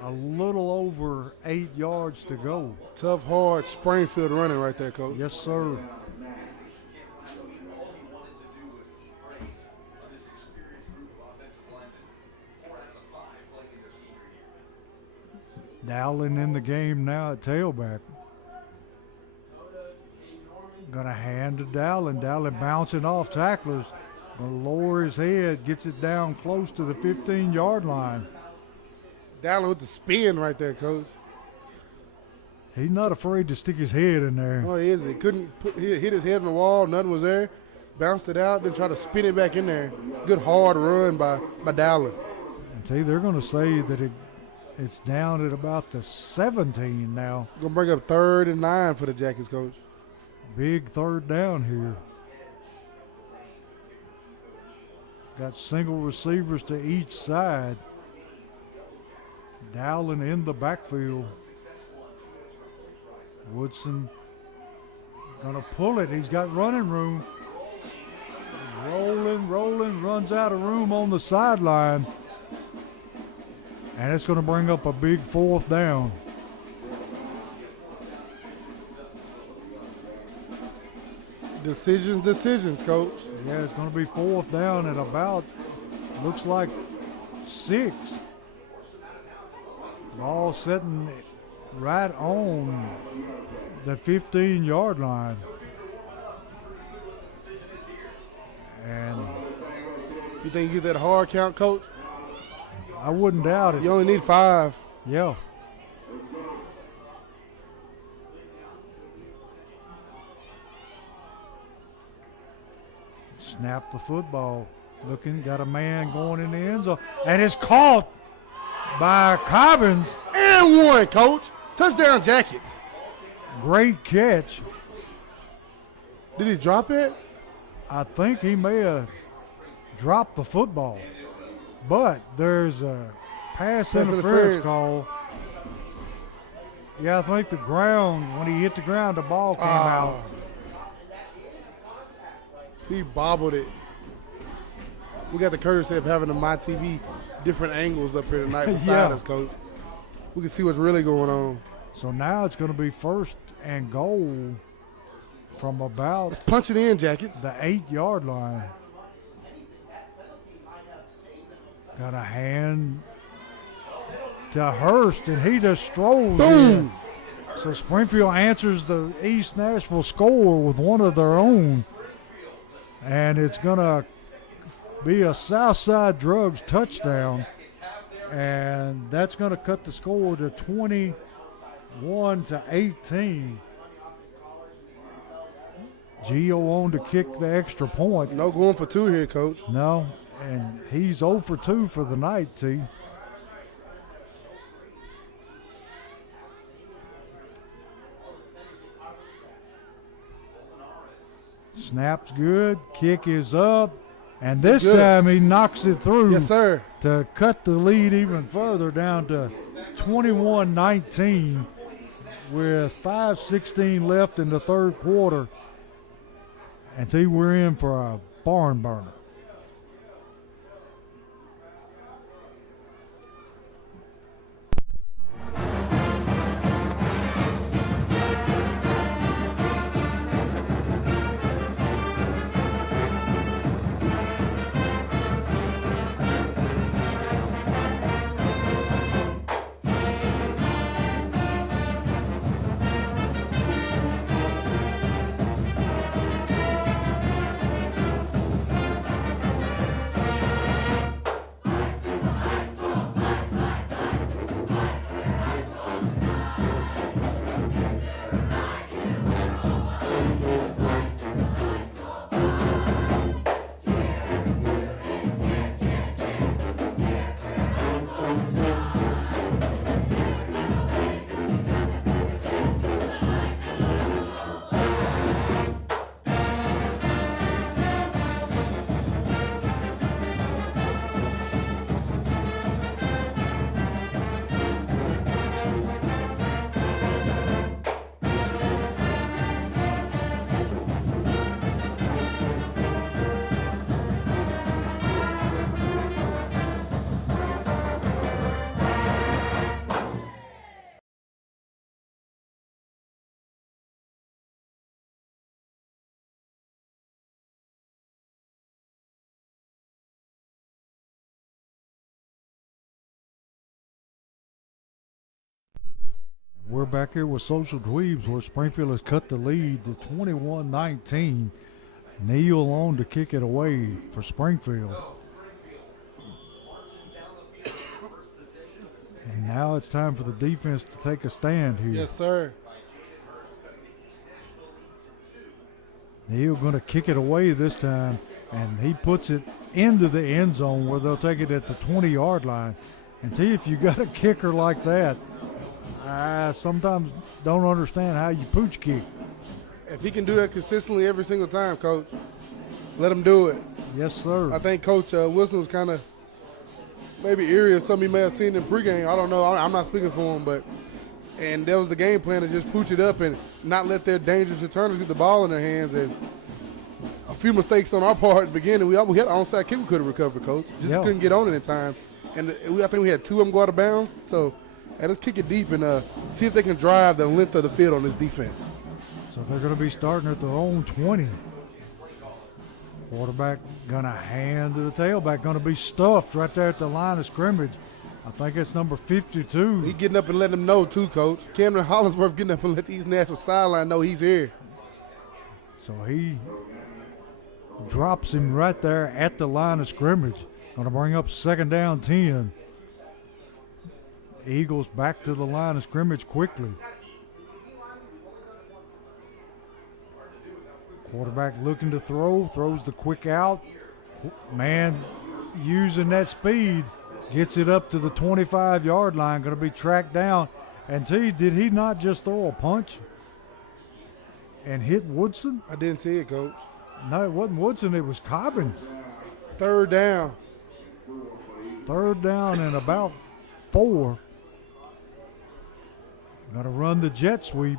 a little over 8 yards to go. Tough, hard Springfield running right there, Coach. Yes, sir. Dowling in the game now at tailback. Gonna hand to Dowling. Dowling bouncing off tacklers. Gonna lower his head, gets it down close to the 15-yard line. Dowling with the spin right there, Coach. He's not afraid to stick his head in there. Oh, he is. He couldn't hit his head on the wall. Nothing was there. Bounced it out, then try to spin it back in there. Good hard run by Dowling. And see, they're gonna say that it's down at about the 17 now. Gonna bring up 3rd and 9 for the Jackets, Coach. Big third down here. Got single receivers to each side. Dowling in the backfield. Woodson gonna pull it. He's got running room. Rolling, runs out of room on the sideline. And it's going to bring up a big 4th down. Decisions, Coach. Yeah, it's going to be 4th down at about, looks like 6. Ball sitting right on the 15-yard line. And You think you get that hard count, Coach? I wouldn't doubt it. You only need 5. Yeah. Snap the football. Looking, got a man going in the end zone. And it's caught by Cobbins. And 1, Coach. Touchdown Jackets. Great catch. Did he drop it? I think he may have dropped the football. But there's a pass interference call. Yeah, I think the ground, when he hit the ground, the ball came out. He bobbled it. We got the courtesy of having the My TV different angles up here tonight beside us, Coach. We can see what's really going on. So now it's going to be 1st and goal from about Let's punch it in, Jackets. the 8-yard line. Got a hand to Hurst, and he just strolls in. So Springfield answers the East Nashville score with one of their own. And it's going to be a Southside Drugs touchdown. And that's going to cut the score to 21-18. Gio on to kick the extra point. No going for 2 here, Coach. No, and he's 0 for 2 for the night, T. Snap's good, kick is up, and this time he knocks it through. Yes, sir. To cut the lead even further down to 21-19 with 5:16 left in the 3rd quarter. And T, we're in for a barn burner. We're back here with Social Dweebs where Springfield has cut the lead to 21-19. Neal on to kick it away for Springfield. And now it's time for the defense to take a stand here. Yes, sir. Neal going to kick it away this time, and he puts it into the end zone where they'll take it at the 20-yard line. And see, if you got a kicker like that, I sometimes don't understand how you pooch kick. If he can do that consistently every single time, Coach, let him do it. Yes, sir. I think Coach Wilson was kind of maybe eerie of something he may have seen in pregame. I don't know. I'm not speaking for him, and that was the game plan to just pooch it up and not let their dangerous returners get the ball in their hands. And a few mistakes on our part at the beginning. We had an onside kick we could have recovered, Coach. Just couldn't get on it in time. and I think we had 2 of them go out of bounds. So, hey, let's kick it deep and see if they can drive the length of the field on this defense. So they're going to be starting at their own 20. Quarterback going to hand to the tailback, going to be stuffed right there at the line of scrimmage. I think it's number 52. He getting up and letting them know too, Coach. Cameron Hollingsworth getting up and let these Nashville sideline know he's here. So he drops him right there at the line of scrimmage. Going to bring up 2nd down 10. Eagles back to the line of scrimmage quickly. Quarterback looking to throw, throws the quick out. Man using that speed, gets it up to the 25-yard line, going to be tracked down. And did he not just throw a punch and hit Woodson? I didn't see it, Coach. No, it wasn't Woodson, it was Cobbins. 3rd down. 3rd down and about 4. Got to run the jet sweep.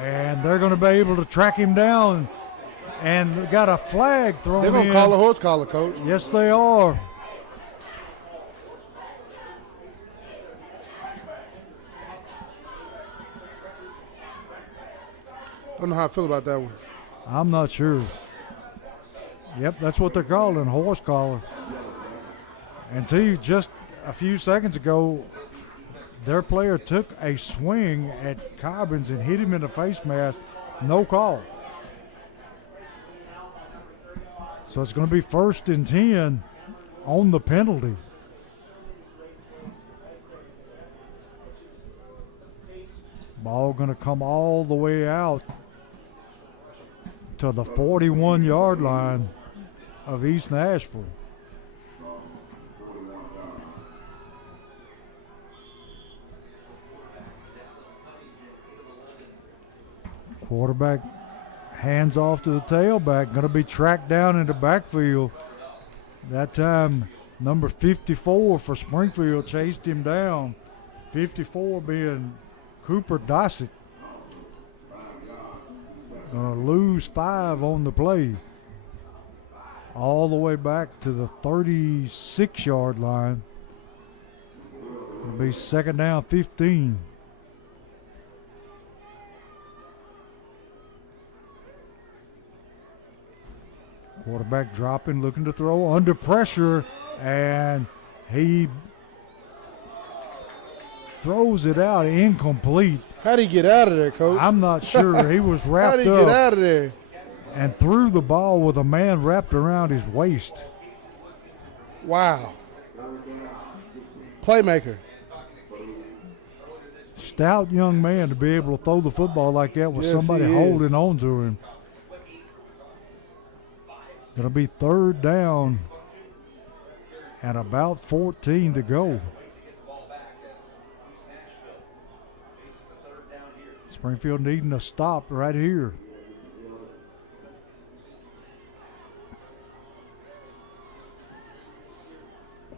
And they're going to be able to track him down. And got a flag thrown in. They're going to call a horse collar, Coach. Yes, they are. Don't know how I feel about that one. I'm not sure. Yep, that's what they're calling, horse collar. And see, just a few seconds ago, their player took a swing at Cobbins and hit him in the face mask. No call. So it's going to be 1st and 10 on the penalty. Ball going to come all the way out to the 41-yard line of East Nashville. Quarterback hands off to the tailback, going to be tracked down in the backfield. That time, number 54 for Springfield chased him down. 54 being Cooper Dossett. Going to lose 5 on the play. All the way back to the 36-yard line. It'll be 2nd down 15. Quarterback dropping, looking to throw under pressure, and he throws it out incomplete. How'd he get out of there, Coach? I'm not sure. He was wrapped How'd he get up out of there? and threw the ball with a man wrapped around his waist. Wow. Playmaker. Stout young man to be able to throw the football like that with Yes, somebody he is. holding on to him. It'll be 3rd down and about 14 to go. Springfield needing a stop right here.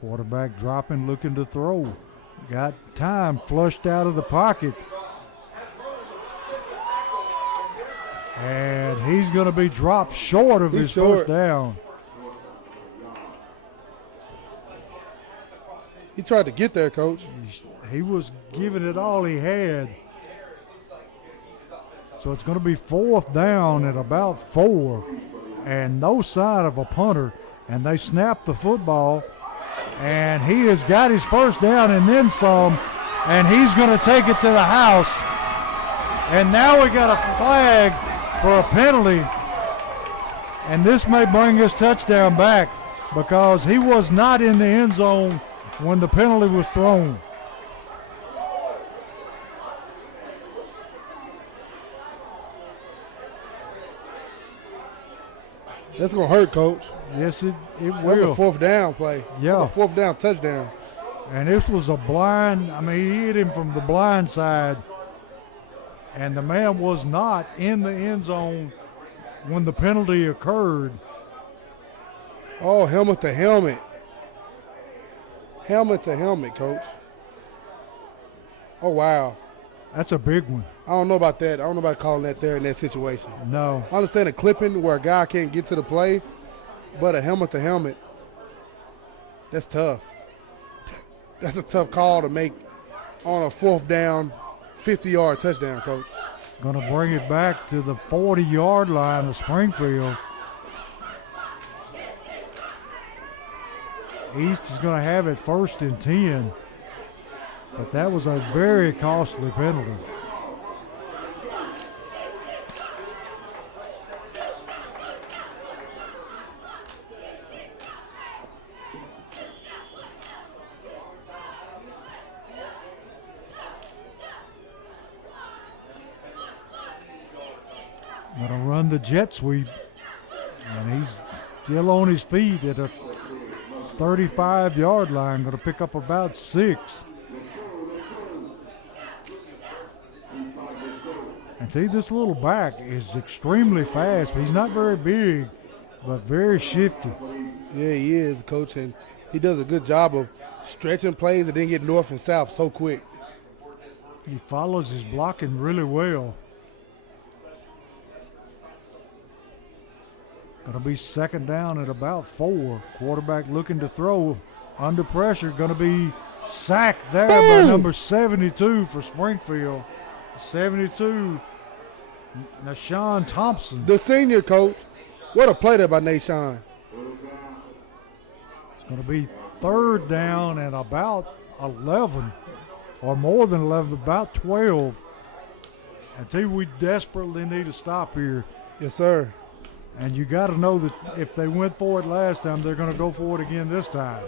Quarterback dropping, looking to throw. Got time, flushed out of the pocket. And he's going to be dropped short of his short. 1st down. He tried to get there, Coach. He was giving it all he had. So it's going to be 4th down at about 4. And no sign of a punter. And they snap the football. And he has got his 1st down and then some. And he's going to take it to the house. And now we got a flag for a penalty, and this may bring his touchdown back because he was not in the end zone when the penalty was thrown. That's going to hurt, Coach. Yes, it That's will. a 4th down play. Yeah. That's a 4th down touchdown. And this was a blind, he hit him from the blind side. And the man was not in the end zone when the penalty occurred. Oh, helmet to helmet. Helmet to helmet, Coach. Oh, wow. That's a big one. I don't know about that. I don't know about calling that there in that situation. No. I understand a clipping where a guy can't get to the play, but a helmet to helmet. That's tough. That's a tough call to make on a 4th down, 50-yard touchdown, Coach. Going to bring it back to the 40-yard line of Springfield. East is going to have it 1st and 10, but that was a very costly penalty. Going to run the jet sweep, and he's still on his feet at a 35-yard line, going to pick up about 6. And see, this little back is extremely fast, but he's not very big, but very shifty. Yeah, he is, Coach, and he does a good job of stretching plays and then get north and south so quick. He follows his blocking really well. Going to be 2nd down at about 4. Quarterback looking to throw. Under pressure. Going to be sacked there by number 72 for Springfield. 72, Nashawn Thompson. The senior, Coach. What a play there by Nashawn. It's going to be 3rd down and about 11, or more than 11, about 12. I tell you, we desperately need a stop here. Yes, sir. And you got to know that if they went for it last time, they're going to go for it again this time.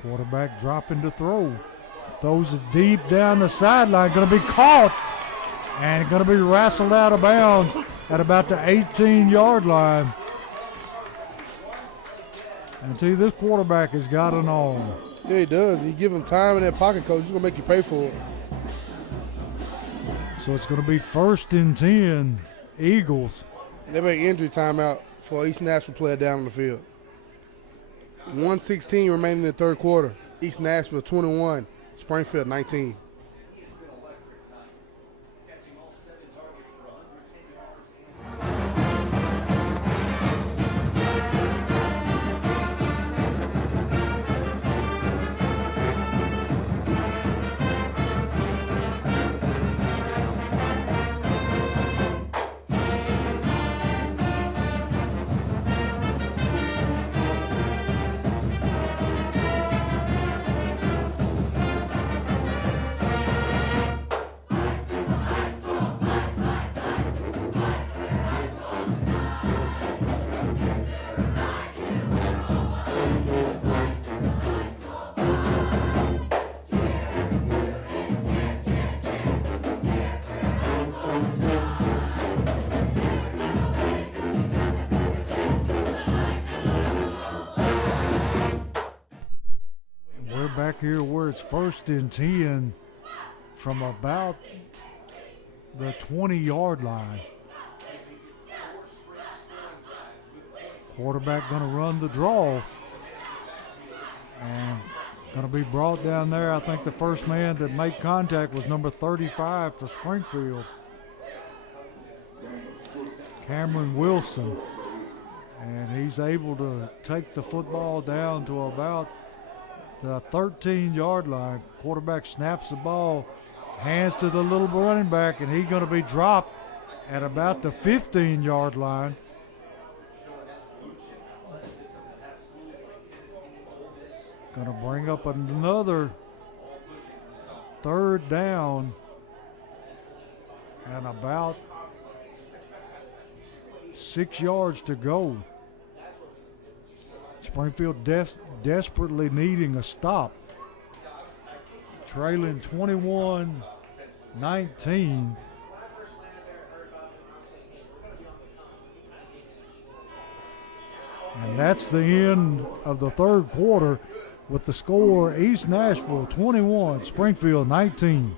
Quarterback dropping to throw. Throws it deep down the sideline. Going to be caught and going to be wrestled out of bounds at about the 18-yard line. And see, this quarterback has got it on. Yeah, he does. You give him time in that pocket, Coach, he's going to make you pay for it. So it's going to be 1st and 10, Eagles. And they make injury timeout for each Nashville player down on the field. 1:16 remaining in the 3rd quarter. East Nashville 21, Springfield 19. Back here where it's 1st and 10 from about the 20-yard line. Quarterback going to run the draw and going to be brought down there. I think the first man to make contact was number 35 for Springfield, Cameron Wilson, and he's able to take the football down to about the 13-yard line. Quarterback snaps the ball, hands to the little running back, and he's going to be dropped at about the 15-yard line. Going to bring up another 3rd down and about 6 yards to go. Springfield desperately needing a stop. Trailing 21-19. And that's the end of the 3rd quarter with the score East Nashville 21, Springfield 19.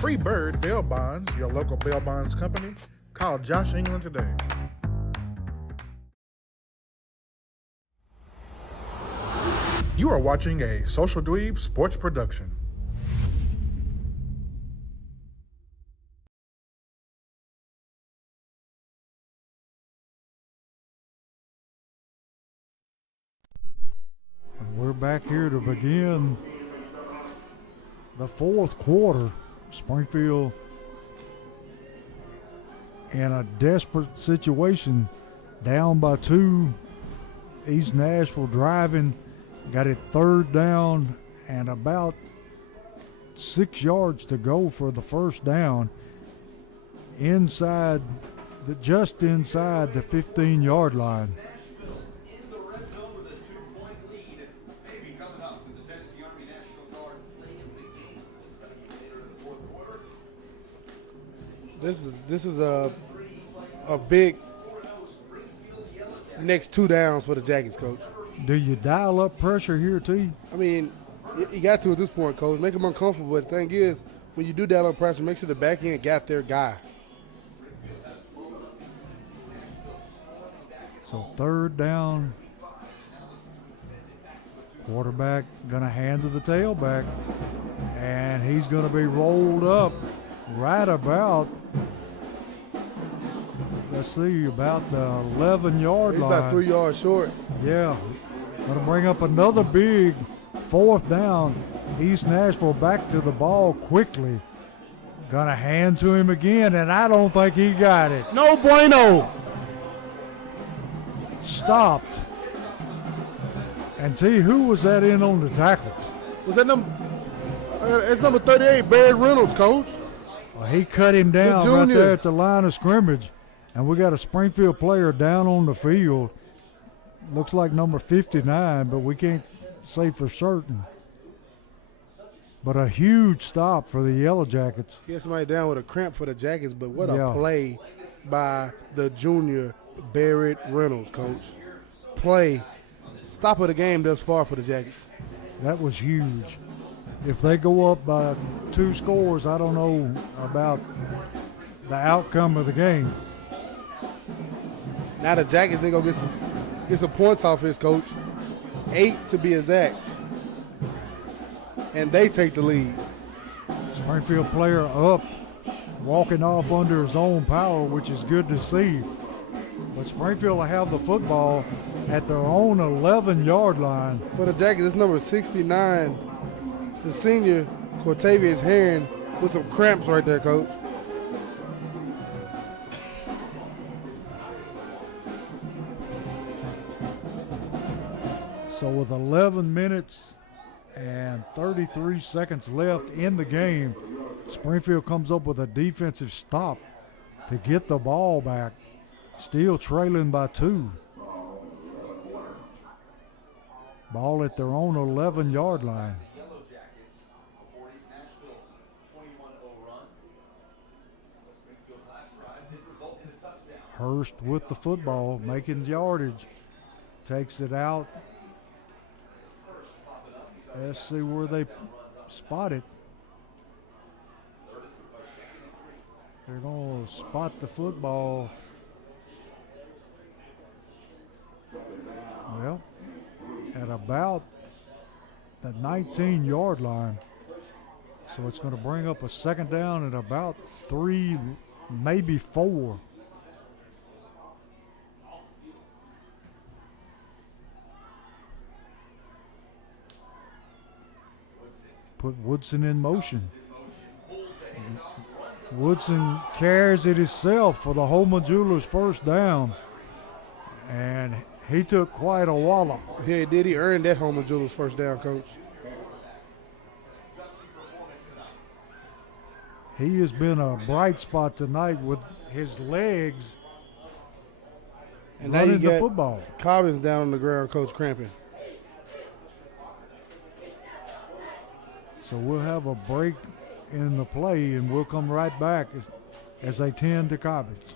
Free Bird Bail Bonds, your local bail bonds company. Call Josh England today. You are watching a Social Dweeb sports production. We're back here to begin the fourth quarter. Springfield in a desperate situation, down by 2. East Nashville driving, got it third down and about 6 yards to go for the first down. Just inside the 15-yard line. This is a big next 2 downs for the Jackets, Coach. Do you dial up pressure here, T? I mean, you got to at this point, Coach. Make them uncomfortable. But the thing is, when you do dial up pressure, make sure the back end got their guy. So third down. Quarterback going to hand to the tailback. And he's going to be rolled up right about, let's see, about the 11-yard He's line. about 3 yards short. Yeah. Going to bring up another big fourth down. East Nashville back to the ball quickly. Going to hand to him again, and I don't think he got it. No bueno. Stopped. And T, who was that in on the tackle? Was that number? It's number 38, Barry Reynolds, Coach. Well, he cut him down The right junior. there at the line of scrimmage. And we got a Springfield player down on the field. Looks like number 59, but we can't say for certain. But a huge stop for the Yellow Jackets. He had somebody down with a cramp for the Jackets, but what Yeah. a play by the junior Barrett Reynolds, Coach. Play. Stop of the game thus far for the Jackets. That was huge. If they go up by 2 scores, I don't know about the outcome of the game. Now the Jackets, they going to get some points off his, Coach. 8 to be exact. And they take the lead. Springfield player up, walking off under his own power, which is good to see. But Springfield will have the football at their own 11-yard line. For the Jackets, it's number 69, the senior, Cortavius Herring, with some cramps right there, Coach. So with 11 minutes and 33 seconds left in the game, Springfield comes up with a defensive stop to get the ball back, still trailing by 2. Ball at their own 11-yard line. Hurst with the football, making yardage. Takes it out. Let's see where they spot it. They're going to spot the football. Well, at about the 19-yard line. So it's going to bring up a second down at about 3, maybe 4. Put Woodson in motion. Woodson carries it himself for the Holman Jewelers first down. And he took quite a wallop. Yeah, did he earn that Holman Jewelers first down, Coach? He has been a bright spot tonight with his legs And now running you the got football. Cobbins down on the ground, Coach, cramping. So we'll have a break in the play, and we'll come right back as they tend to Cobbins.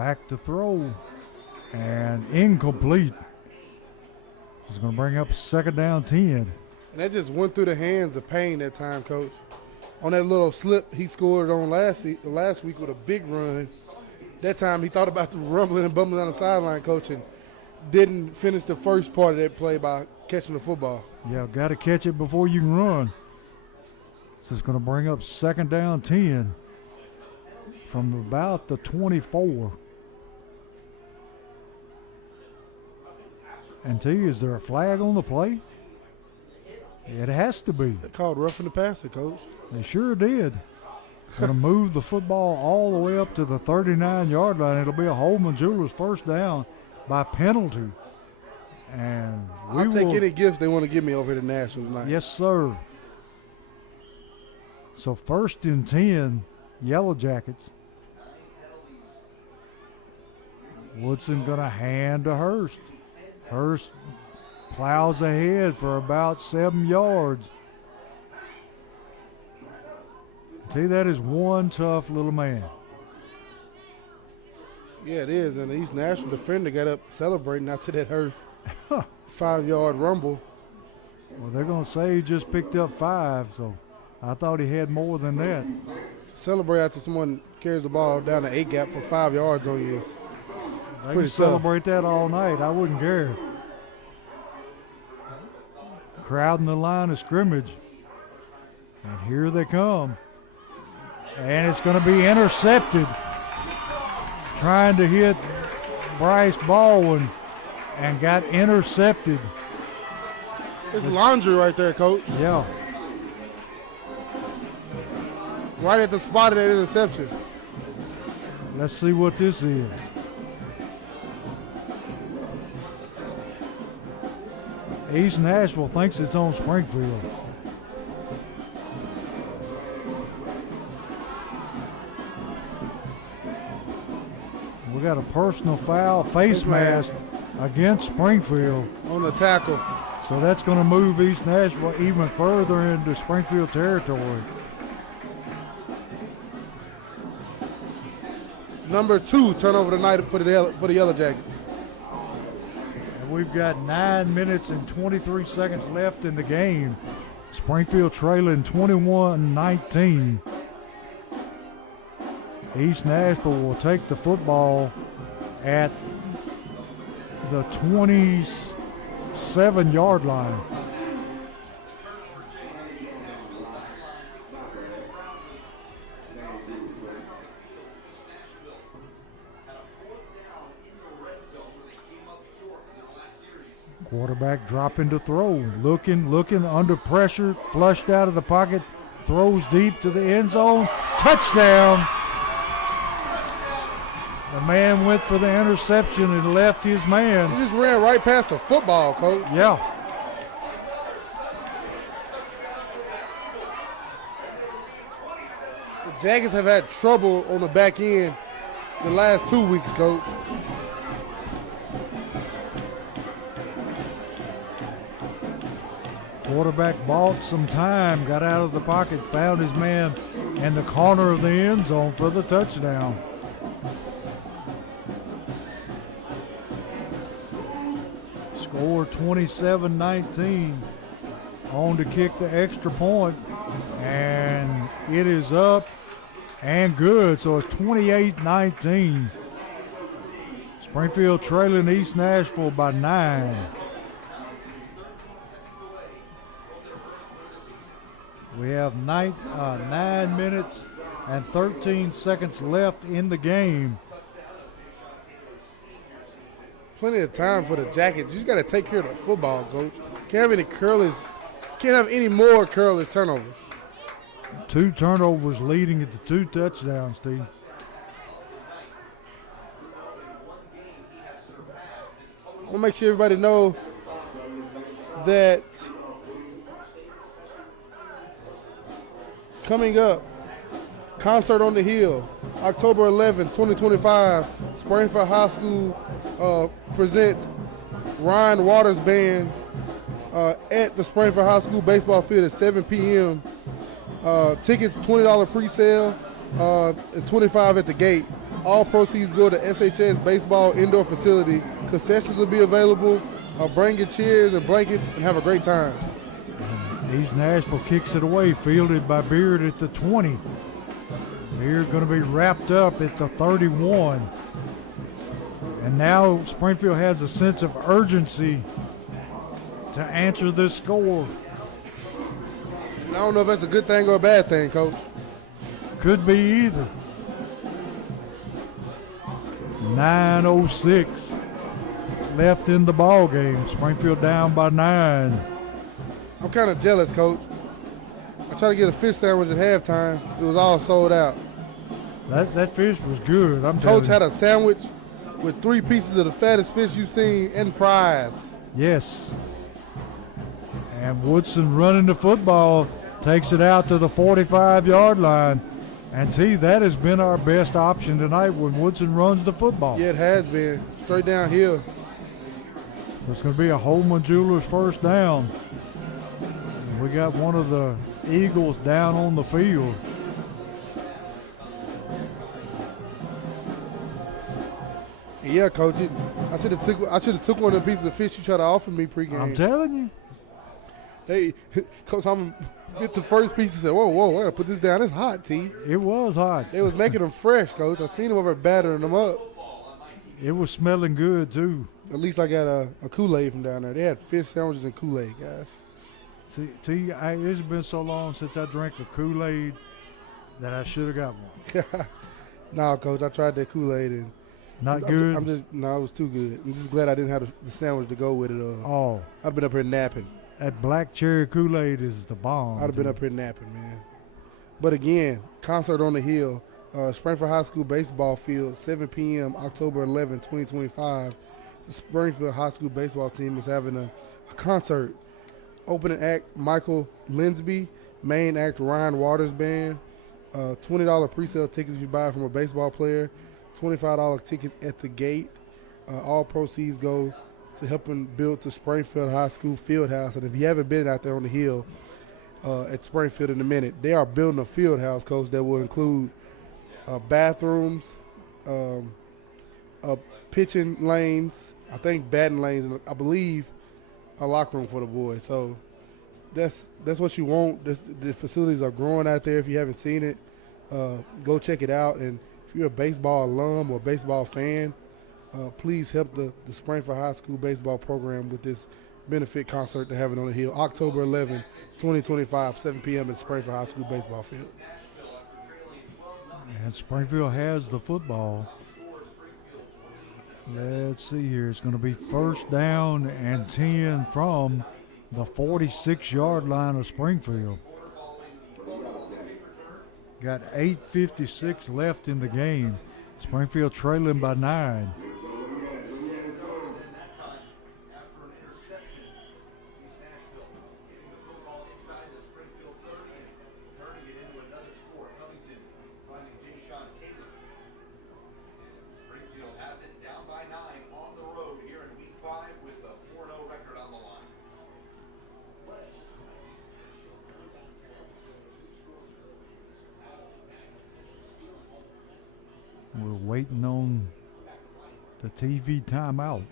Back to throw. And incomplete. He's going to bring up 2nd down 10. And that just went through the hands of Payne that time, Coach. On that little slip he scored on last week with a big run. That time he thought about the rumbling and bumbling on the sideline, Coach, and didn't finish the first part of that play by catching the football. Yeah, got to catch it before you can run. So it's going to bring up 2nd down 10 from about the 24. And T, is there a flag on the play? It has to be. They called roughing the passer, Coach. They sure did. Going to move the football all the way up to the 39-yard line. It'll be a Holman Jewelers first down by penalty. And I'll take any gifts they want to give me over here to Nashville tonight. Yes, sir. So 1st and 10, Yellow Jackets. Woodson going to hand to Hurst. Hurst plows ahead for about 7 yards. See, that is one tough little man. Yeah, it is. And the East Nashville defender got up celebrating after that Hurst 5-yard rumble. Well, they're going to say he just picked up 5, so I thought he had more than that. Celebrate after someone carries the ball down the 8 gap for 5 yards on you. They can celebrate that all night. I wouldn't care. Crowding the line of scrimmage. And here they come. And it's going to be intercepted. Trying to hit Bryce Baldwin and got intercepted. It's laundry right there, Coach. Yeah. Right at the spot of that interception. Let's see what this is. East Nashville thinks it's on Springfield. We got a personal foul, face mask against Springfield. On the tackle. So that's going to move East Nashville even further into Springfield territory. Number 2 turnover tonight for the Yellow Jackets. And we've got 9 minutes and 23 seconds left in the game. Springfield trailing 21-19. East Nashville will take the football at the 27-yard line. Quarterback dropping to throw, looking under pressure, flushed out of the pocket, throws deep to the end zone, touchdown. The man went for the interception and left his man. He just ran right past the football, Coach. Yeah. The Jackets have had trouble on the back end the last 2 weeks, Coach. Quarterback bought some time, got out of the pocket, found his man in the corner of the end zone for the touchdown. Score 27-19. On to kick the extra point, and it is up and good. So it's 28-19. Springfield trailing East Nashville by 9. We have 9 minutes and 13 seconds left in the game. Plenty of time for the Jackets. You just got to take care of the football, Coach. Can't have any more curlers turnovers. 2 turnovers leading to 2 touchdowns, Steve. I want to make sure everybody know that coming up, Concert on the Hill, October 11, 2025, Springfield High School presents Ryan Waters Band at the Springfield High School baseball field at 7 p.m. Tickets $20 pre-sale and $25 at the gate. All proceeds go to SHS Baseball Indoor Facility. Concessions will be available. Bring your chairs and blankets and have a great time. East Nashville kicks it away, fielded by Beard at the 20. Beard going to be wrapped up at the 31. And now Springfield has a sense of urgency to answer this score. And I don't know if that's a good thing or a bad thing, Coach. Could be either. 9:06 left in the ball game. Springfield down by 9. I'm kind of jealous, Coach. I tried to get a fish sandwich at halftime. It was all sold out. That fish was good. I'm Coach telling you. had a sandwich with 3 pieces of the fattest fish you've seen and fries. Yes. And Woodson running the football takes it out to the 45-yard line. And see, that has been our best option tonight when Woodson runs the football. Yeah, it has been. Straight downhill. It's going to be a Holman Jewelers first down. And we got one of the Eagles down on the field. Yeah, Coach. I should have took one of the pieces of fish you tried to offer me pregame. I'm telling you. Coach, I'm get the first piece and said, whoa, I gotta put this down. It's hot, T. It was hot. They was making them fresh, Coach. I seen them over battering them up. It was smelling good, too. At least I got a Kool-Aid from down there. They had fish sandwiches and Kool-Aid, guys. See, it's been so long since I drank a Kool-Aid that I should have got one. Nah, Coach, I tried that Kool-Aid and Not good? it was too good. I'm just glad I didn't have the sandwich to go with it. Oh, I've been up here napping. that black cherry Kool-Aid is the bomb. I'd have been up here napping, man. But again, concert on the hill, Springfield High School baseball field, 7 p.m., October 11, 2025. The Springfield High School baseball team is having a concert. Opening act, Michael Linsby. Main act, Ryan Waters Band. $20 pre-sale tickets if you buy from a baseball player. $25 tickets at the gate. All proceeds go to helping build the Springfield High School field house. And if you haven't been out there on the hill at Springfield in a minute, they are building a field house, Coach, that will include bathrooms, pitching lanes, I think batting lanes, and I believe a locker room for the boys. So that's what you want. The facilities are growing out there. If you haven't seen it, go check it out. And if you're a baseball alum or a baseball fan, please help the Springfield High School baseball program with this benefit concert they're having on the hill, October 11, 2025, 7 p.m. at Springfield High School baseball field. And Springfield has the football. Let's see here. It's going to be first down and 10 from the 46-yard line of Springfield. Got 8:56 left in the game. Springfield trailing by 9. We're waiting on the TV timeout.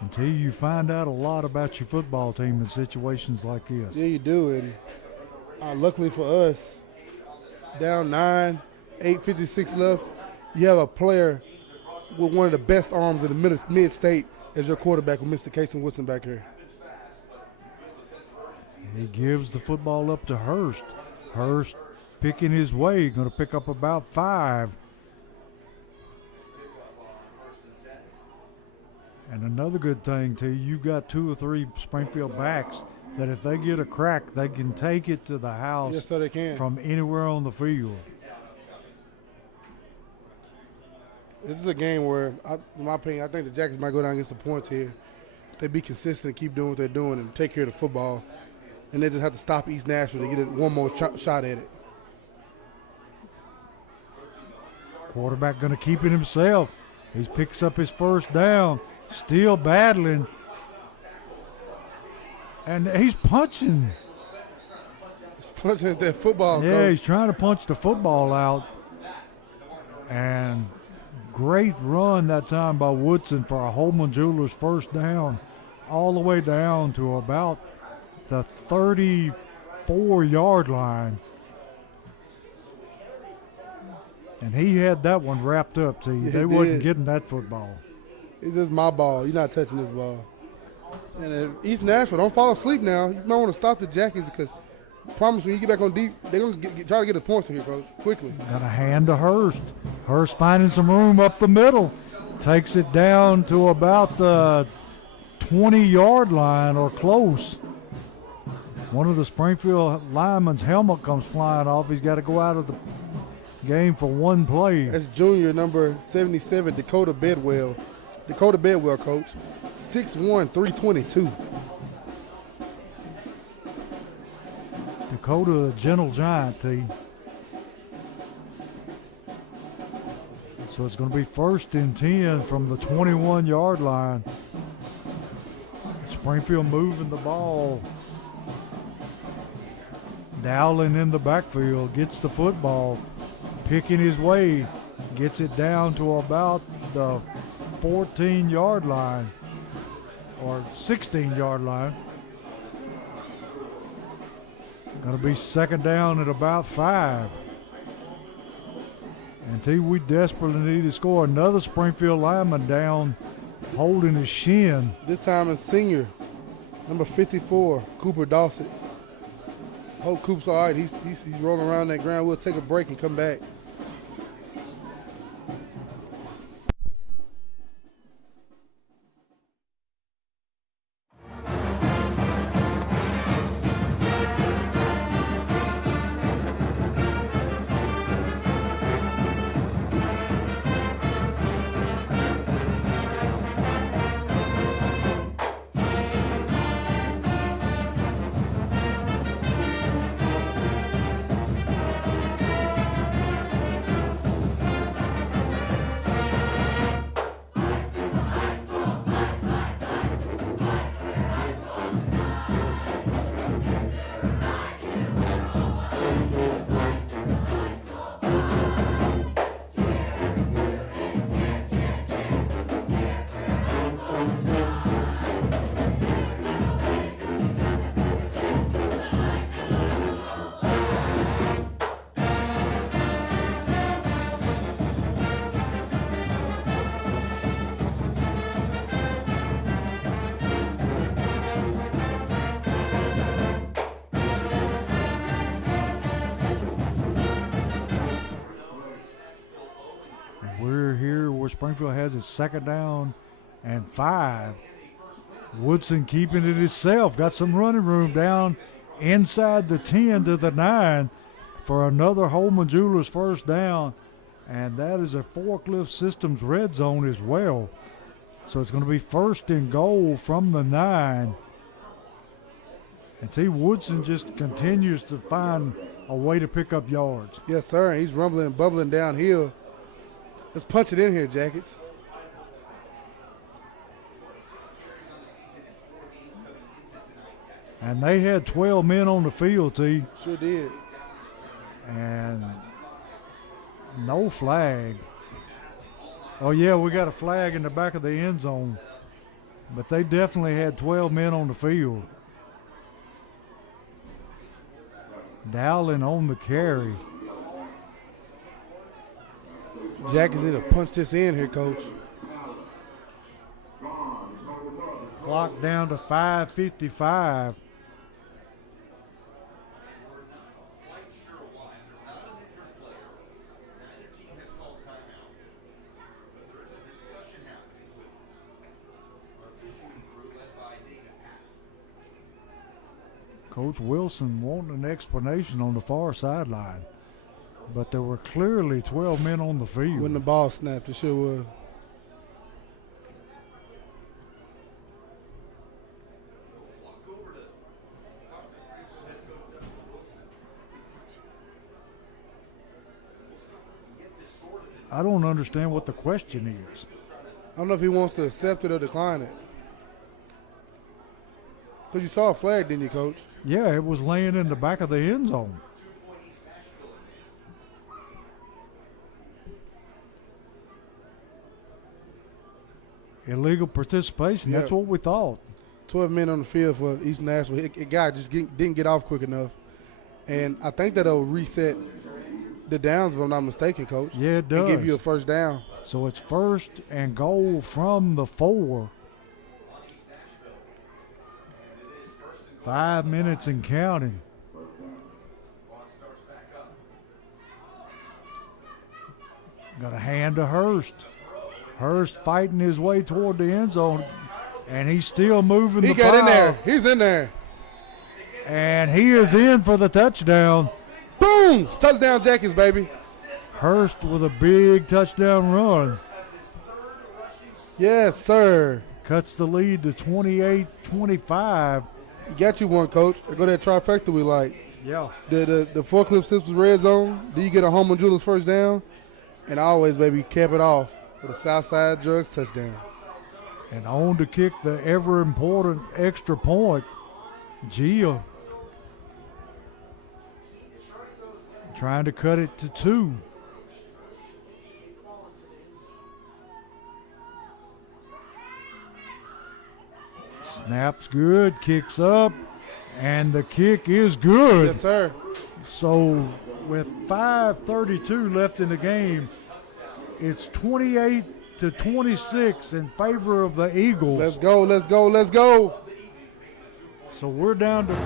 Until you find out a lot about your football team in situations like this. Yeah, you do. And luckily for us, down 9, 8:56 left, you have a player with one of the best arms in the mid-state as your quarterback with Mr. Casey Woodson back here. He gives the football up to Hurst. Hurst picking his way, going to pick up about 5. And another good thing, too, you've got 2 or 3 Springfield backs that if they get a crack, they can take it to the house. Yes, sir, they can. From anywhere on the field. This is a game where, in my opinion, I think the Jackets might go down and get some points here. They be consistent, keep doing what they're doing, and take care of the football. And they just have to stop East Nashville to get it one more shot at it. Quarterback going to keep it himself. He picks up his first down. Still battling. And he's punching. punching at that football. Yeah, Coach. he's trying to punch the football out. And great run that time by Woodson for a Holman Jewelers first down, all the way down to about the 34-yard line. And he had that one wrapped up to you. Yeah, They wasn't getting that football. It's just my ball. You're not touching this ball. And East Nashville, don't fall asleep now. You might want to stop the Jackies because I promise when you get back on deep, they're going to try to get the points in here, Coach, quickly. Got a hand to Hurst. Hurst finding some room up the middle. Takes it down to about the 20-yard line or close. One of the Springfield linemen's helmet comes flying off. He's got to go out of the game for one play. That's junior number 77, Dakota Bedwell. Dakota Bedwell, Coach. 6'1", 322. Dakota, a gentle giant, T. So it's going to be 1st and 10 from the 21-yard line. Springfield moving the ball. Dowling in the backfield, gets the football, picking his way, gets it down to about the 14-yard line or 16-yard line. Going to be 2nd down at about 5. And T, we desperately need to score. Another Springfield lineman down, holding his shin. This time it's senior, number 54, Cooper Dawson. Hope Coop's all right. He's rolling around that ground. We'll take a break and come back. Springfield has his 2nd down and 5. Woodson keeping it himself. Got some running room down inside the 10 to the 9 for another Holman Jewelers first down. And that is a Forklift Systems red zone as well. So it's going to be 1st and goal from the 9. And T. Woodson just continues to find a way to pick up yards. Yes, sir. He's rumbling and bubbling downhill. Let's punch it in here, Jackets. And they had 12 men on the field, T. Sure did. And no flag. Oh, yeah, we got a flag in the back of the end zone. But they definitely had 12 men on the field. Dowling on the carry. Jackets need to punch this in here, Coach. Clock down to 5:55. Coach Wilson wanting an explanation on the far sideline. But there were clearly 12 men on the field. When the ball snapped, it sure was. I don't understand what the question is. I don't know if he wants to accept it or decline it. Because you saw a flag, didn't you, Coach? Yeah, it was laying in the back of the end zone. Illegal participation. Yeah. That's what we thought. 12 men on the field for East Nashville. A guy just didn't get off quick enough. And I think that'll reset the downs, if I'm not mistaken, Coach. Yeah, it does. And give you a first down. So it's 1st and goal from the 4. 5 minutes and counting. Got a hand to Hurst. Hurst fighting his way toward the end zone, and he's still moving He the got pile. in there. He's in there. And he is in for the touchdown. Boom! Touchdown Jackets, baby. Hurst with a big touchdown run. Yes, sir. Cuts the lead to 28-25. You got you one, Coach. Go that trifecta we like. Yeah. The forklift systems red zone. Do you get a home and Julius first down? And always, baby, cap it off with a Southside Drugs touchdown. And on to kick the ever-important extra point, Gia. Trying to cut it to 2. Snaps good, kicks up, and the kick is good. Yes, sir. So with 5:32 left in the game, it's 28-26 in favor of the Eagles. Let's go, let's go, let's go. So we're down to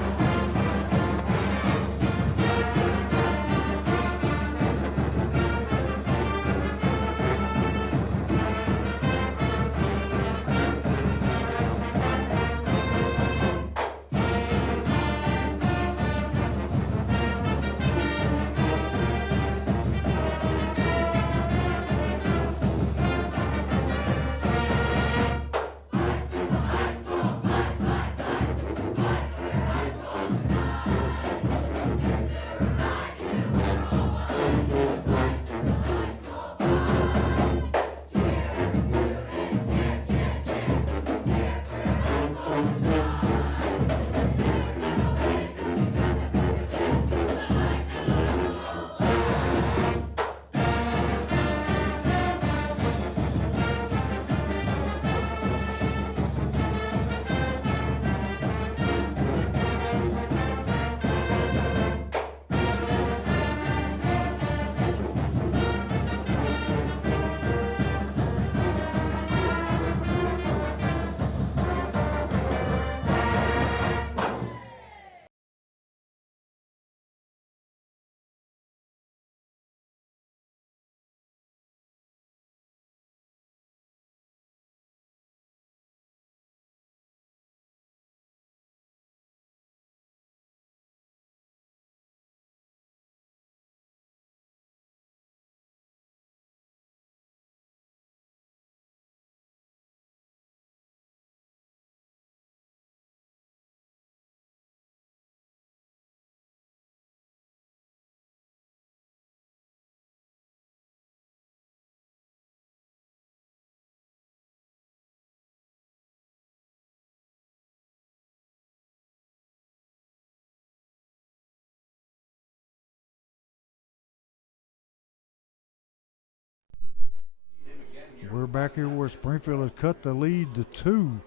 We're back here where Springfield has cut the lead to 2.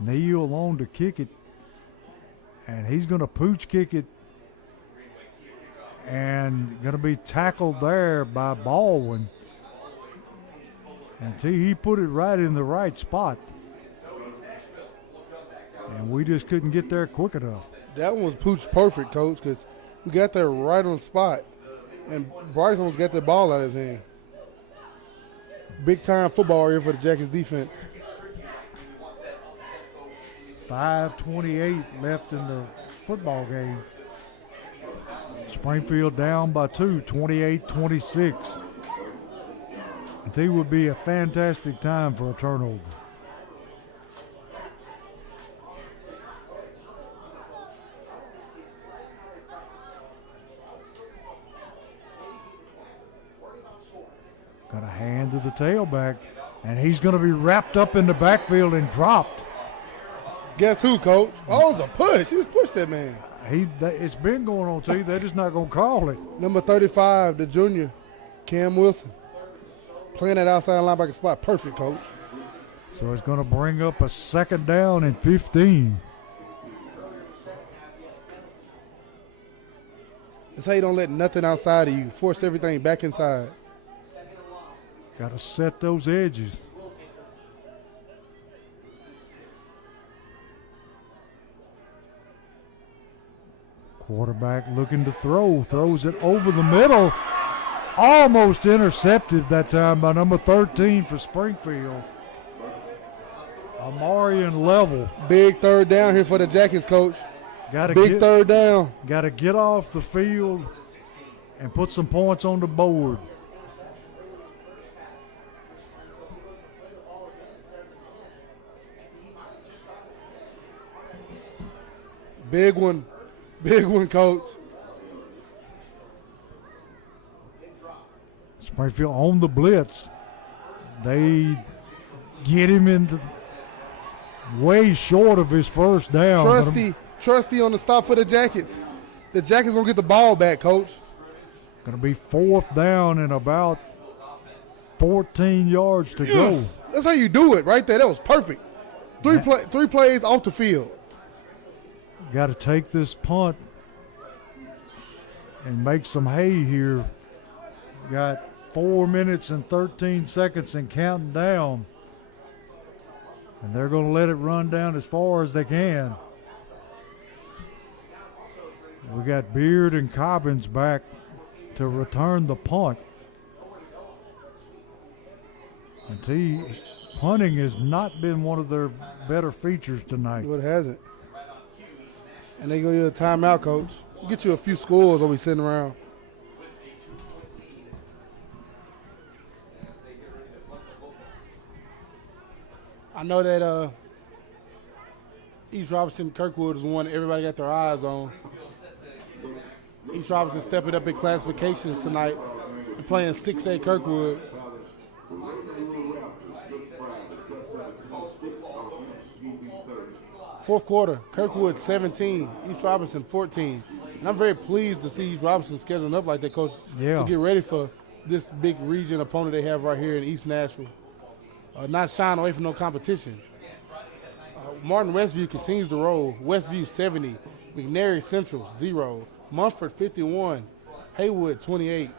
Neal on to kick it. And he's going to pooch kick it. And going to be tackled there by Baldwin. And he put it right in the right spot. And we just couldn't get there quick enough. That one was pooch perfect, Coach, because we got there right on the spot. And Bryce almost got the ball out of his hand. Big time football here for the Jackets defense. 5:28 left in the football game. Springfield down by 2, 28-26. I think it would be a fantastic time for a turnover. Got a hand to the tailback, and he's going to be wrapped up in the backfield and dropped. Guess who, Coach? Oh, it was a push. He just pushed that man. It's been going on, too. They're just not going to call it. Number 35, the junior, Cam Wilson. Playing that outside linebacker spot. Perfect, Coach. So it's going to bring up a second down and 15. That's how you don't let nothing outside of you. Force everything back inside. Got to set those edges. Quarterback looking to throw. Throws it over the middle. Almost intercepted that time by number 13 for Springfield. Amarian Level. Big third down here for the Jackets, Coach. Big third down. Got to get off the field and put some points on the board. Big one, Coach. Springfield on the blitz. They get him into way short of his first down. Trusty on the stop for the Jackets. The Jackets gonna get the ball back, Coach. Going to be fourth down and about 14 yards to go. That's how you do it right there. That was perfect. Three plays off the field. Got to take this punt and make some hay here. Got 4 minutes and 13 seconds and counting down. And they're going to let it run down as far as they can. We got Beard and Cobbins back to return the punt. And punting has not been one of their better features tonight. Well, it hasn't. And they go to a timeout, Coach. Get you a few scores while we sitting around. I know that East Robinson Kirkwood is one everybody got their eyes on. East Robinson stepping up in classifications tonight and playing 6A Kirkwood. Fourth quarter, Kirkwood 17, East Robinson 14. And I'm very pleased to see East Robinson scheduling up like that, Coach, to get ready for this big region opponent they have right here in East Nashville. Not shying away from no competition. Martin Westview continues to roll. Westview 70, McNary Central 0, Munford 51, Haywood 28.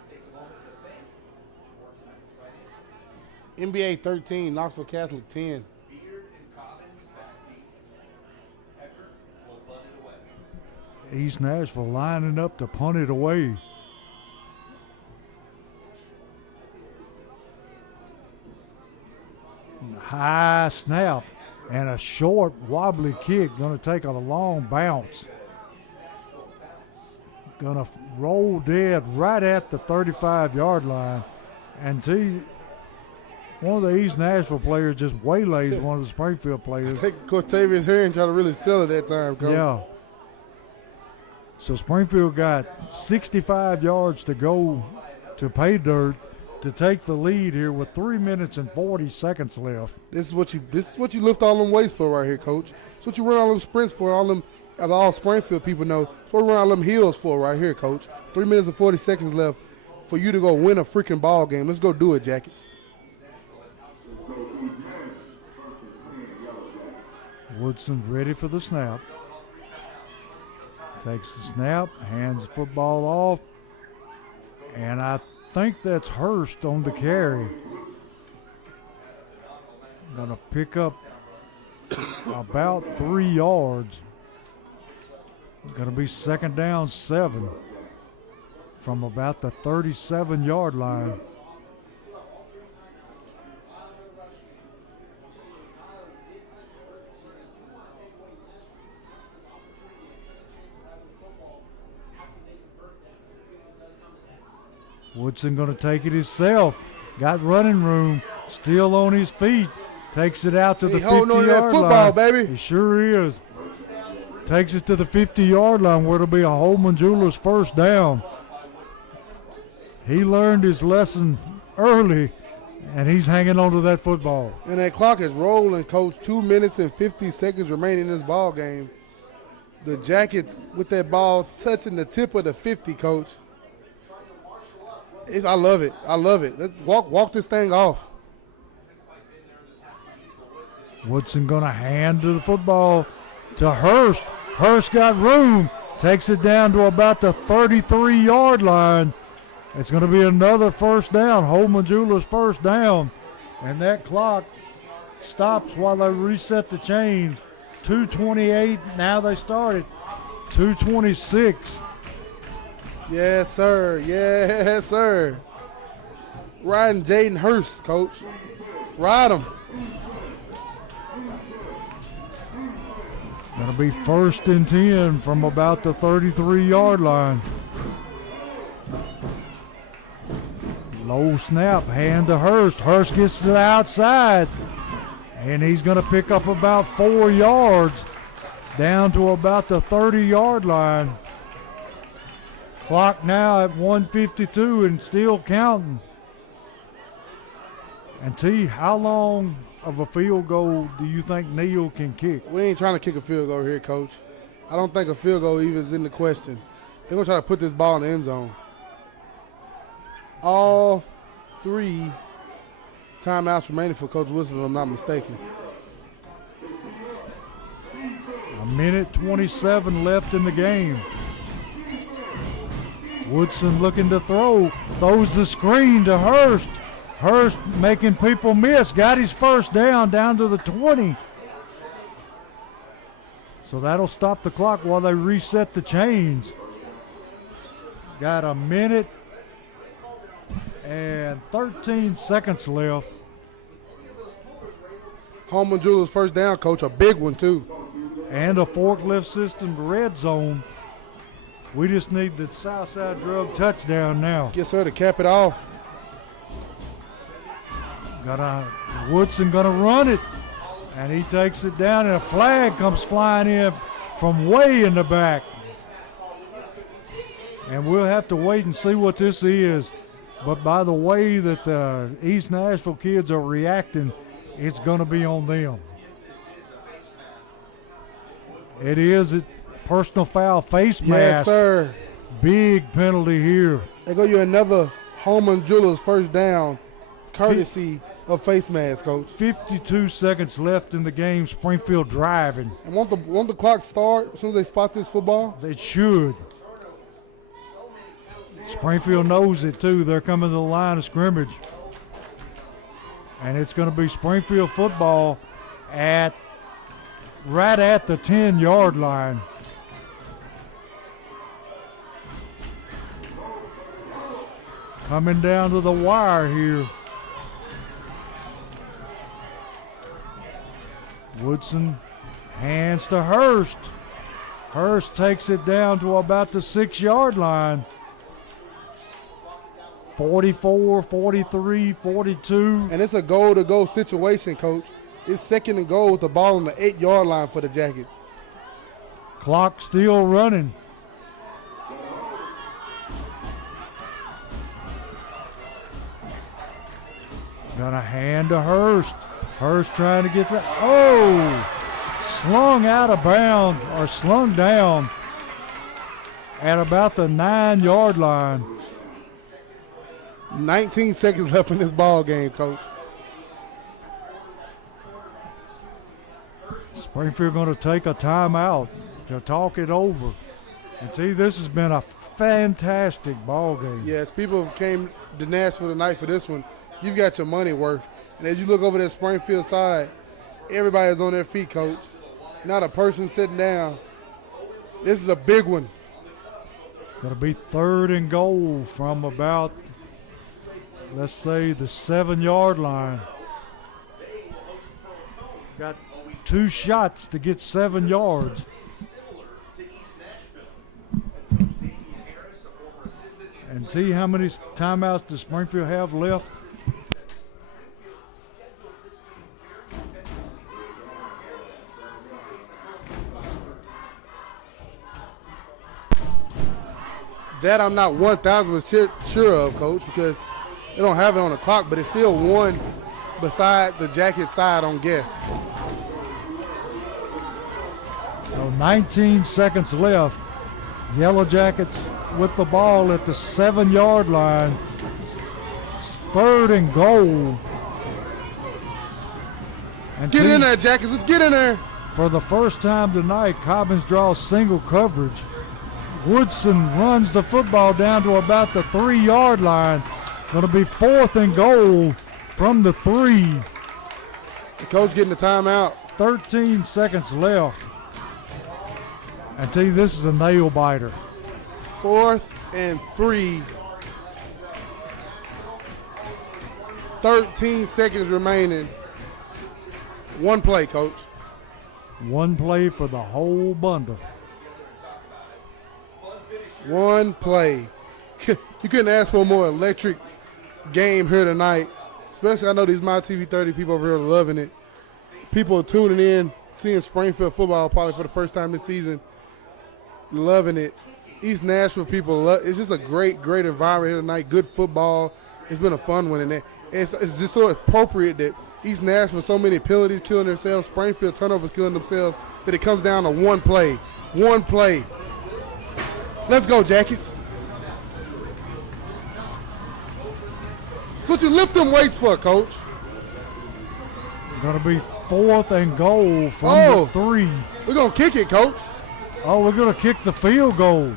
NBA 13, Knoxville Catholic 10. East Nashville lining up to punt it away. High snap and a short wobbly kick. Going to take a long bounce. Going to roll dead right at the 35-yard line. And see, one of the East Nashville players just waylays one of the Springfield players. I think Cortavius Herring tried to really sell it that time, Coach. Yeah. So Springfield got 65 yards to go to pay dirt to take the lead here with 3 minutes and 40 seconds left. This is what you lift all them weights for right here, Coach. It's what you run all them sprints for. All Springfield people know. It's what we run all them hills for right here, Coach. 3 minutes and 40 seconds left for you to go win a freaking ball game. Let's go do it, Jackets. Woodson ready for the snap. Takes the snap, hands the football off, and I think that's Hurst on the carry. Gonna pick up about 3 yards. Gonna be second down 7 from about the 37-yard line. Woodson going to take it himself. Got running room. Still on his feet. Takes it out to the 50-yard line. Baby. He sure is. Takes it to the 50-yard line where it'll be a Holman Jewelers first down. He learned his lesson early and he's hanging on to that football. And that clock is rolling, Coach. 2 minutes and 50 seconds remaining in this ball game. The Jackets with that ball touching the tip of the 50, Coach. I love it. I love it. Let's walk this thing off. Woodson going to hand to the football to Hurst. Hurst got room. Takes it down to about the 33-yard line. It's going to be another first down. Holman Jewelers first down. And that clock stops while they reset the chains. 2:28. Now they started. 2:26. Yes, sir. Yes, sir. Riding Jaden Hurst, Coach. Ride him. Going to be 1st and 10 from about the 33-yard line. Low snap, hand to Hurst. Hurst gets to the outside, and he's going to pick up about 4 yards down to about the 30-yard line. Clock now at 1:52 and still counting. And T, how long of a field goal do you think Neal can kick? We ain't trying to kick a field goal here, Coach. I don't think a field goal even is in the question. They're going to try to put this ball in the end zone. All 3 timeouts remaining for Coach Wilson, if I'm not mistaken. A minute 27 left in the game. Woodson looking to throw. Throws the screen to Hurst. Hurst making people miss. Got his first down to the 20. So that'll stop the clock while they reset the chains. Got a minute and 13 seconds left. Holman Jewelers first down, Coach. A big one, too. And a forklift system red zone. We just need the Southside Drug touchdown now. Yes, sir, to cap it off. Woodson gonna run it, and he takes it down, and a flag comes flying in from way in the back. And we'll have to wait and see what this is. But by the way that the East Nashville kids are reacting, it's gonna be on them. It is a personal foul, face mask. Yes, sir. Big penalty here. They go you another Holman Jewelers first down, courtesy of face mask, Coach. 52 seconds left in the game. Springfield driving. And won't the clock start as soon as they spot this football? It should. Springfield knows it too. They're coming to the line of scrimmage. And it's going to be Springfield football right at the 10-yard line. Coming down to the wire here. Woodson hands to Hurst. Hurst takes it down to about the 6-yard line. 44, 43, 42. And it's a goal-to-go situation, Coach. It's 2nd and goal with the ball on the 8-yard line for the Jackets. Clock still running. Got a hand to Hurst. Hurst trying to get slung out of bounds or slung down at about the 9-yard line. 19 seconds left in this ball game, Coach. Springfield going to take a timeout to talk it over. And see, this has been a fantastic ball game. Yes, people came to Nashville tonight for this one. You've got your money worth. And as you look over that Springfield side, everybody's on their feet, Coach. Not a person sitting down. This is a big one. Going to be 3rd and goal from about, let's say, the 7-yard line. Got 2 shots to get 7 yards. And see how many timeouts does Springfield have left? That I'm not 1,000% sure of, Coach, because They don't have it on the clock, but it's still one beside the Jacket side on guess. So 19 seconds left. Yellow Jackets with the ball at the 7-yard line. 3rd and goal. And Get in there, Jackets. Let's get in there. For the first time tonight, Cobbins draws single coverage. Woodson runs the football down to about the 3-yard line. Going to be 4th and goal from the 3. The coach getting the timeout. 13 seconds left. I tell you, this is a nail biter. 4th and 3. 13 seconds remaining. One play, coach. One play for the whole bundle. One play. You couldn't ask for a more electric game here tonight. Especially, I know these My TV 30 people over here are loving it. People are tuning in, seeing Springfield football probably for the first time this season. Loving it. East Nashville people, it's just a great, great environment here tonight. Good football. It's been a fun one. And it's just so appropriate that East Nashville, so many penalties killing themselves, Springfield turnovers killing themselves, that it comes down to one play. One play. Let's go, Jackets. That's what you lift them weights for, Coach. Going to be 4th and goal from the 3. We're going to kick it, Coach. Oh, we're going to kick the field goal.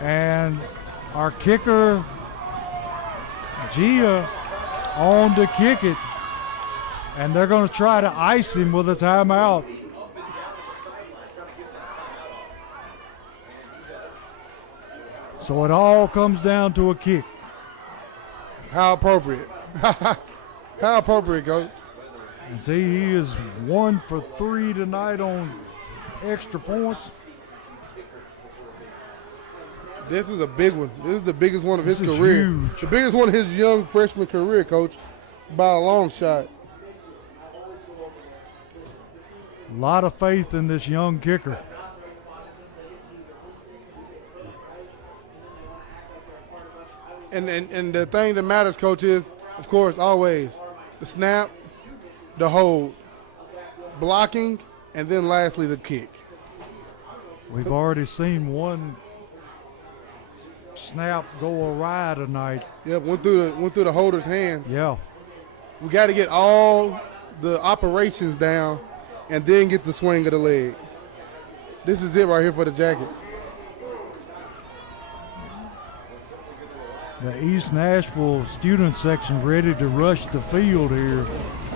And our kicker, Gia, on to kick it. And they're going to try to ice him with a timeout. So it all comes down to a kick. How appropriate. How appropriate, Coach. And see, he is 1 for 3 tonight on extra points. This is a big one. This is the biggest one of his This is career. huge. The biggest one of his young freshman career, Coach, by a long shot. A lot of faith in this young kicker. And the thing that matters, Coach, is, of course, always the snap, the hold, blocking, and then lastly the kick. We've already seen one snap go awry tonight. Yep, went through the holder's hands. Yeah. We got to get all the operations down and then get the swing of the leg. This is it right here for the Jackets. The East Nashville student section ready to rush the field here.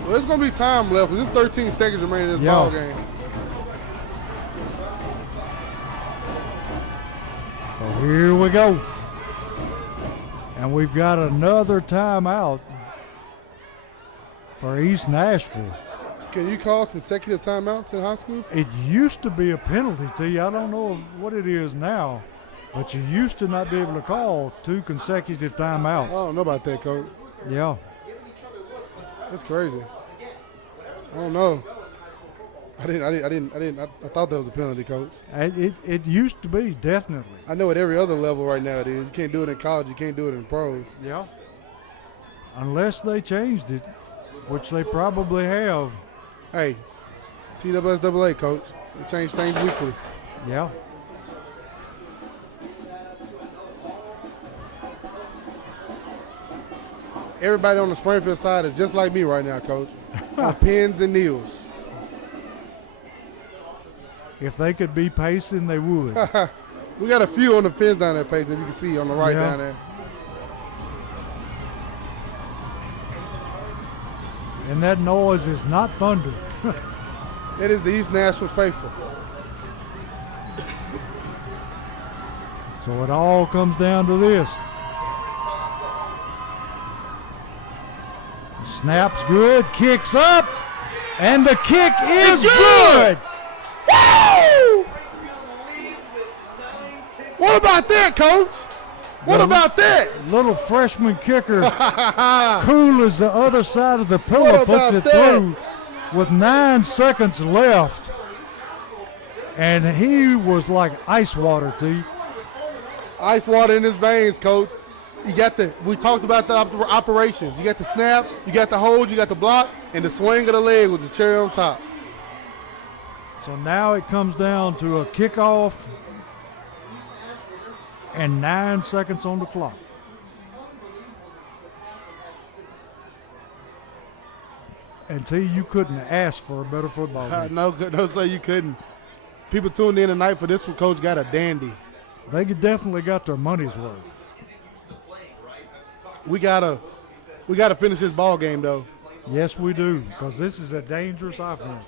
Well, there's going to be time left. There's 13 seconds remaining in this Yeah. ball game. So here we go. And we've got another timeout for East Nashville. Can you call consecutive timeouts in high school? It used to be a penalty to you. I don't know what it is now, but you used to not be able to call 2 consecutive timeouts. I don't know about that, Coach. Yeah. That's crazy. I don't know. I thought that was a penalty, Coach. It used to be, definitely. I know at every other level right now it is. You can't do it in college. You can't do it in pros. Yeah. Unless they changed it, which they probably have. Hey, TSSAA, Coach. They change things weekly. Yeah. Everybody on the Springfield side is just like me right now, Coach. On pins and needles. If they could be pacing, they would. We got a few on the fence down there, Pace, if you can see on the right Yeah. down there. And that noise is not thunder. It is the East Nashville faithful. So it all comes down to this. Snaps good, kicks up, and the kick is good. Woo! What about that, Coach? What about that? Little freshman kicker, cool as the other side of the pillow, What puts about it that? through with 9 seconds left. And he was like ice water, T. Ice water in his veins, Coach. we talked about the operations. You got the snap, you got the hold, you got the block, and the swing of the leg was the cherry on top. So now it comes down to a kickoff and 9 seconds on the clock. And T, you couldn't ask for a better football game. No, sir, you couldn't. People tuned in tonight for this one. Coach got a dandy. They definitely got their money's worth. We gotta finish this ball game though. Yes, we do, because this is a dangerous offense.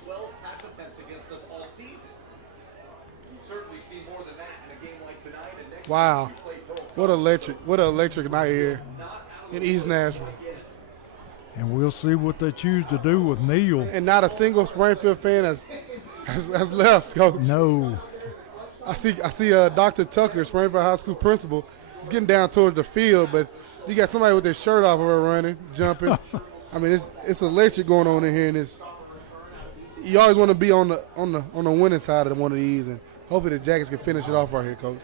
Wow, what an electric night here in East Nashville. And we'll see what they choose to do with Neal. And not a single Springfield fan has left, Coach. No. I see Dr. Tucker, Springfield High School principal. He's getting down towards the field, but you got somebody with their shirt off over running, jumping. I mean, it's electric going on in here, and you always want to be on the winning side of one of these, and hopefully the Jackets can finish it off right here, Coach.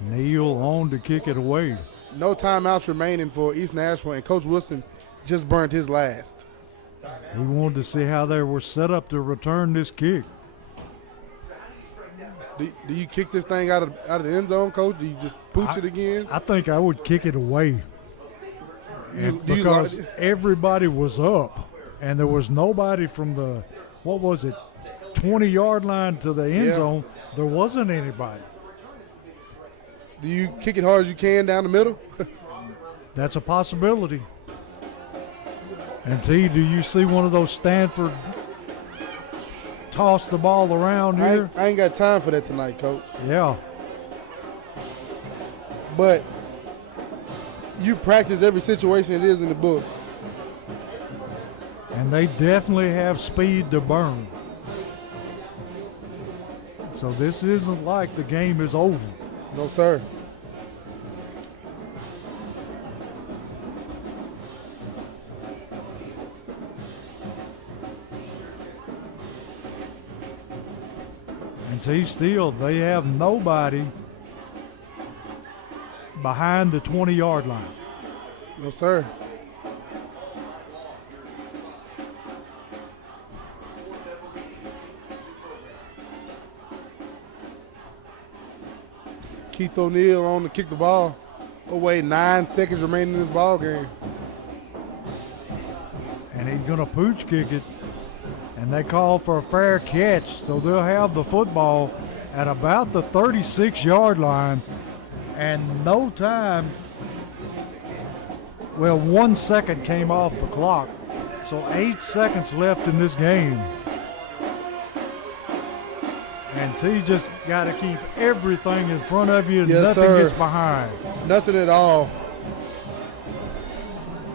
Neal on to kick it away. No timeouts remaining for East Nashville, and Coach Wilson just burned his last. He wanted to see how they were set up to return this kick. Do you kick this thing out of the end zone, Coach? Do you just pooch it again? I think I would kick it away. Because everybody was up, and there was nobody from the, 20-yard line to the end zone. There wasn't anybody. Do you kick it hard as you can down the middle? That's a possibility. And T, do you see one of those Stanford toss the ball around here? I ain't got time for that tonight, Coach. Yeah. But you practice every situation it is in the book. And they definitely have speed to burn. So this isn't like the game is over. No, sir. And see, still, they have nobody behind the 20-yard line. No, sir. Keith O'Neal on to kick the ball. Oh, wait, 9 seconds remaining in this ball game. And he's going to pooch kick it. And they call for a fair catch, so they'll have the football at about the 36-yard line. And no time, 1 second came off the clock. So 8 seconds left in this game. And T just got to keep everything in front of you and nothing gets behind. Nothing at all.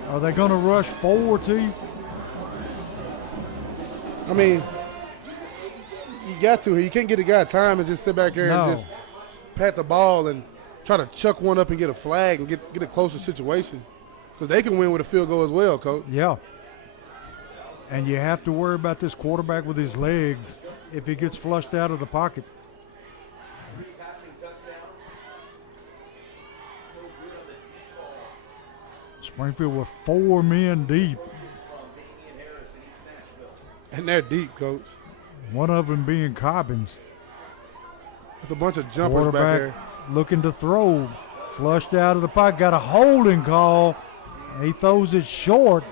Are they going to rush forward, T? I mean, you got to. You can't get a guy time and just sit back here and just pat the ball and try to chuck one up and get a flag and get a closer situation. Because they can win with a field goal as well, Coach. Yeah. And you have to worry about this quarterback with his legs if he gets flushed out of the pocket. Springfield with 4 men deep. And they're deep, Coach. One of them being Cobbins. There's a bunch of jumpers back there. Looking to throw. Flushed out of the pocket. Got a holding call. He throws it short.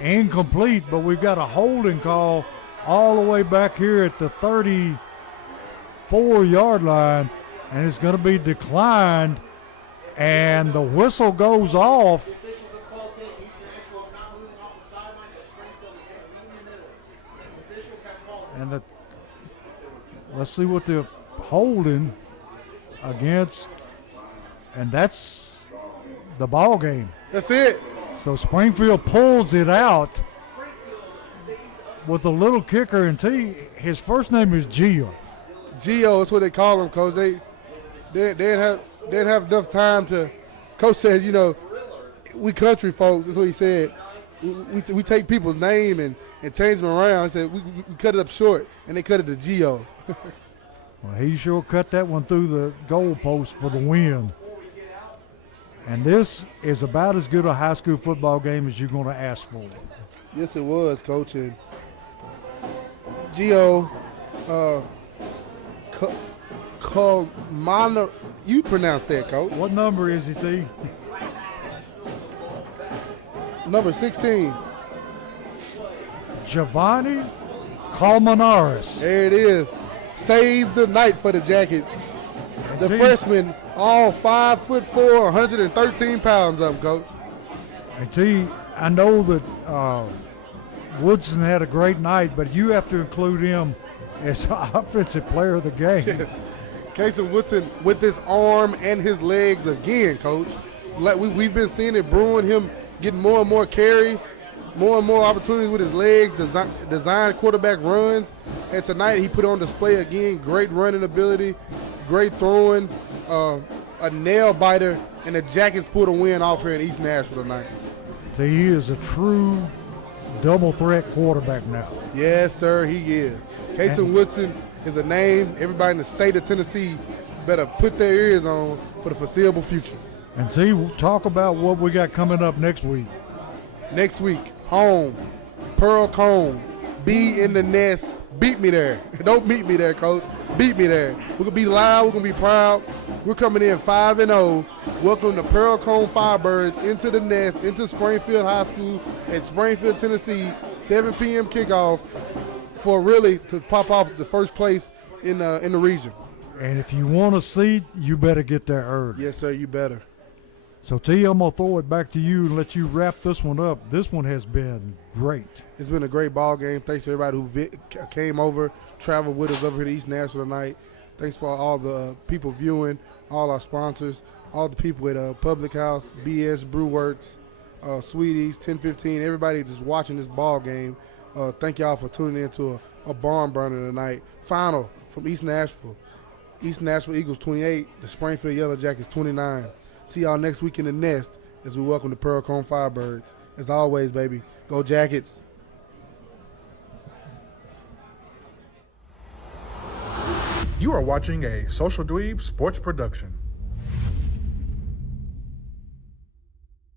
Incomplete, but we've got a holding call all the way back here at the 34-yard line. And it's going to be declined. And the whistle goes off. And let's see what they're holding against, and that's the ball game. That's it. So Springfield pulls it out with a little kicker, and his first name is Gio. Gio, that's what they call him, Coach. They didn't have enough time to. Coach says, we country folks. That's what he said. We take people's name and change them around. He said, we cut it up short, and they cut it to Gio. Well, he sure cut that one through the goalpost for the win. And this is about as good a high school football game as you're going to ask for. Yes, it was, Coach. And Gio, Kalmana, you pronounce that, Coach. What number is he, T? Number 16. Giovanni Kalmanaris. There it is. Save the night for the Jackets. The T, freshman, all 5'4", 113 pounds of them, Coach. And T, I know that Woodson had a great night, but you have to include him as offensive player of the game. Yes. Casey Woodson with his arm and his legs again, Coach. Like we've been seeing it brewing, him getting more and more carries, more and more opportunities with his legs, design quarterback runs. And tonight he put on display again, great running ability, great throwing, a nail biter, and the Jackets pulled a win off here in East Nashville tonight. So he is a true double threat quarterback now. Yes, sir, he is. Casey Woodson is a name everybody in the state of Tennessee better put their ears on for the foreseeable future. And T, we'll talk about what we got coming up next week. Next week, home, Pearl Cone, be in the nest. Beat me there. Don't beat me there, Coach. Beat me there. We're going to be loud. We're going to be proud. We're coming in 5-0. Welcome the Pearl Cone Firebirds into the nest, into Springfield High School at Springfield, Tennessee, 7 p.m. kickoff for really to pop off the first place in the region. And if you want a seat, you better get there early. Yes, sir, you better. So, T, I'm going to throw it back to you and let you wrap this one up. This one has been great. It's been a great ball game. Thanks to everybody who came over, traveled with us over here to East Nashville tonight. Thanks for all the people viewing, all our sponsors, all the people at Public House, BS Brew Works, Sweeties, 1015, everybody just watching this ball game. Thank y'all for tuning in to a barn burner tonight. Final from East Nashville. East Nashville Eagles 28, the Springfield Yellow Jackets 29. See y'all next week in the nest as we welcome the Pearl Cone Firebirds. As always, baby, go Jackets. You are watching a Social Dweeb Sports production.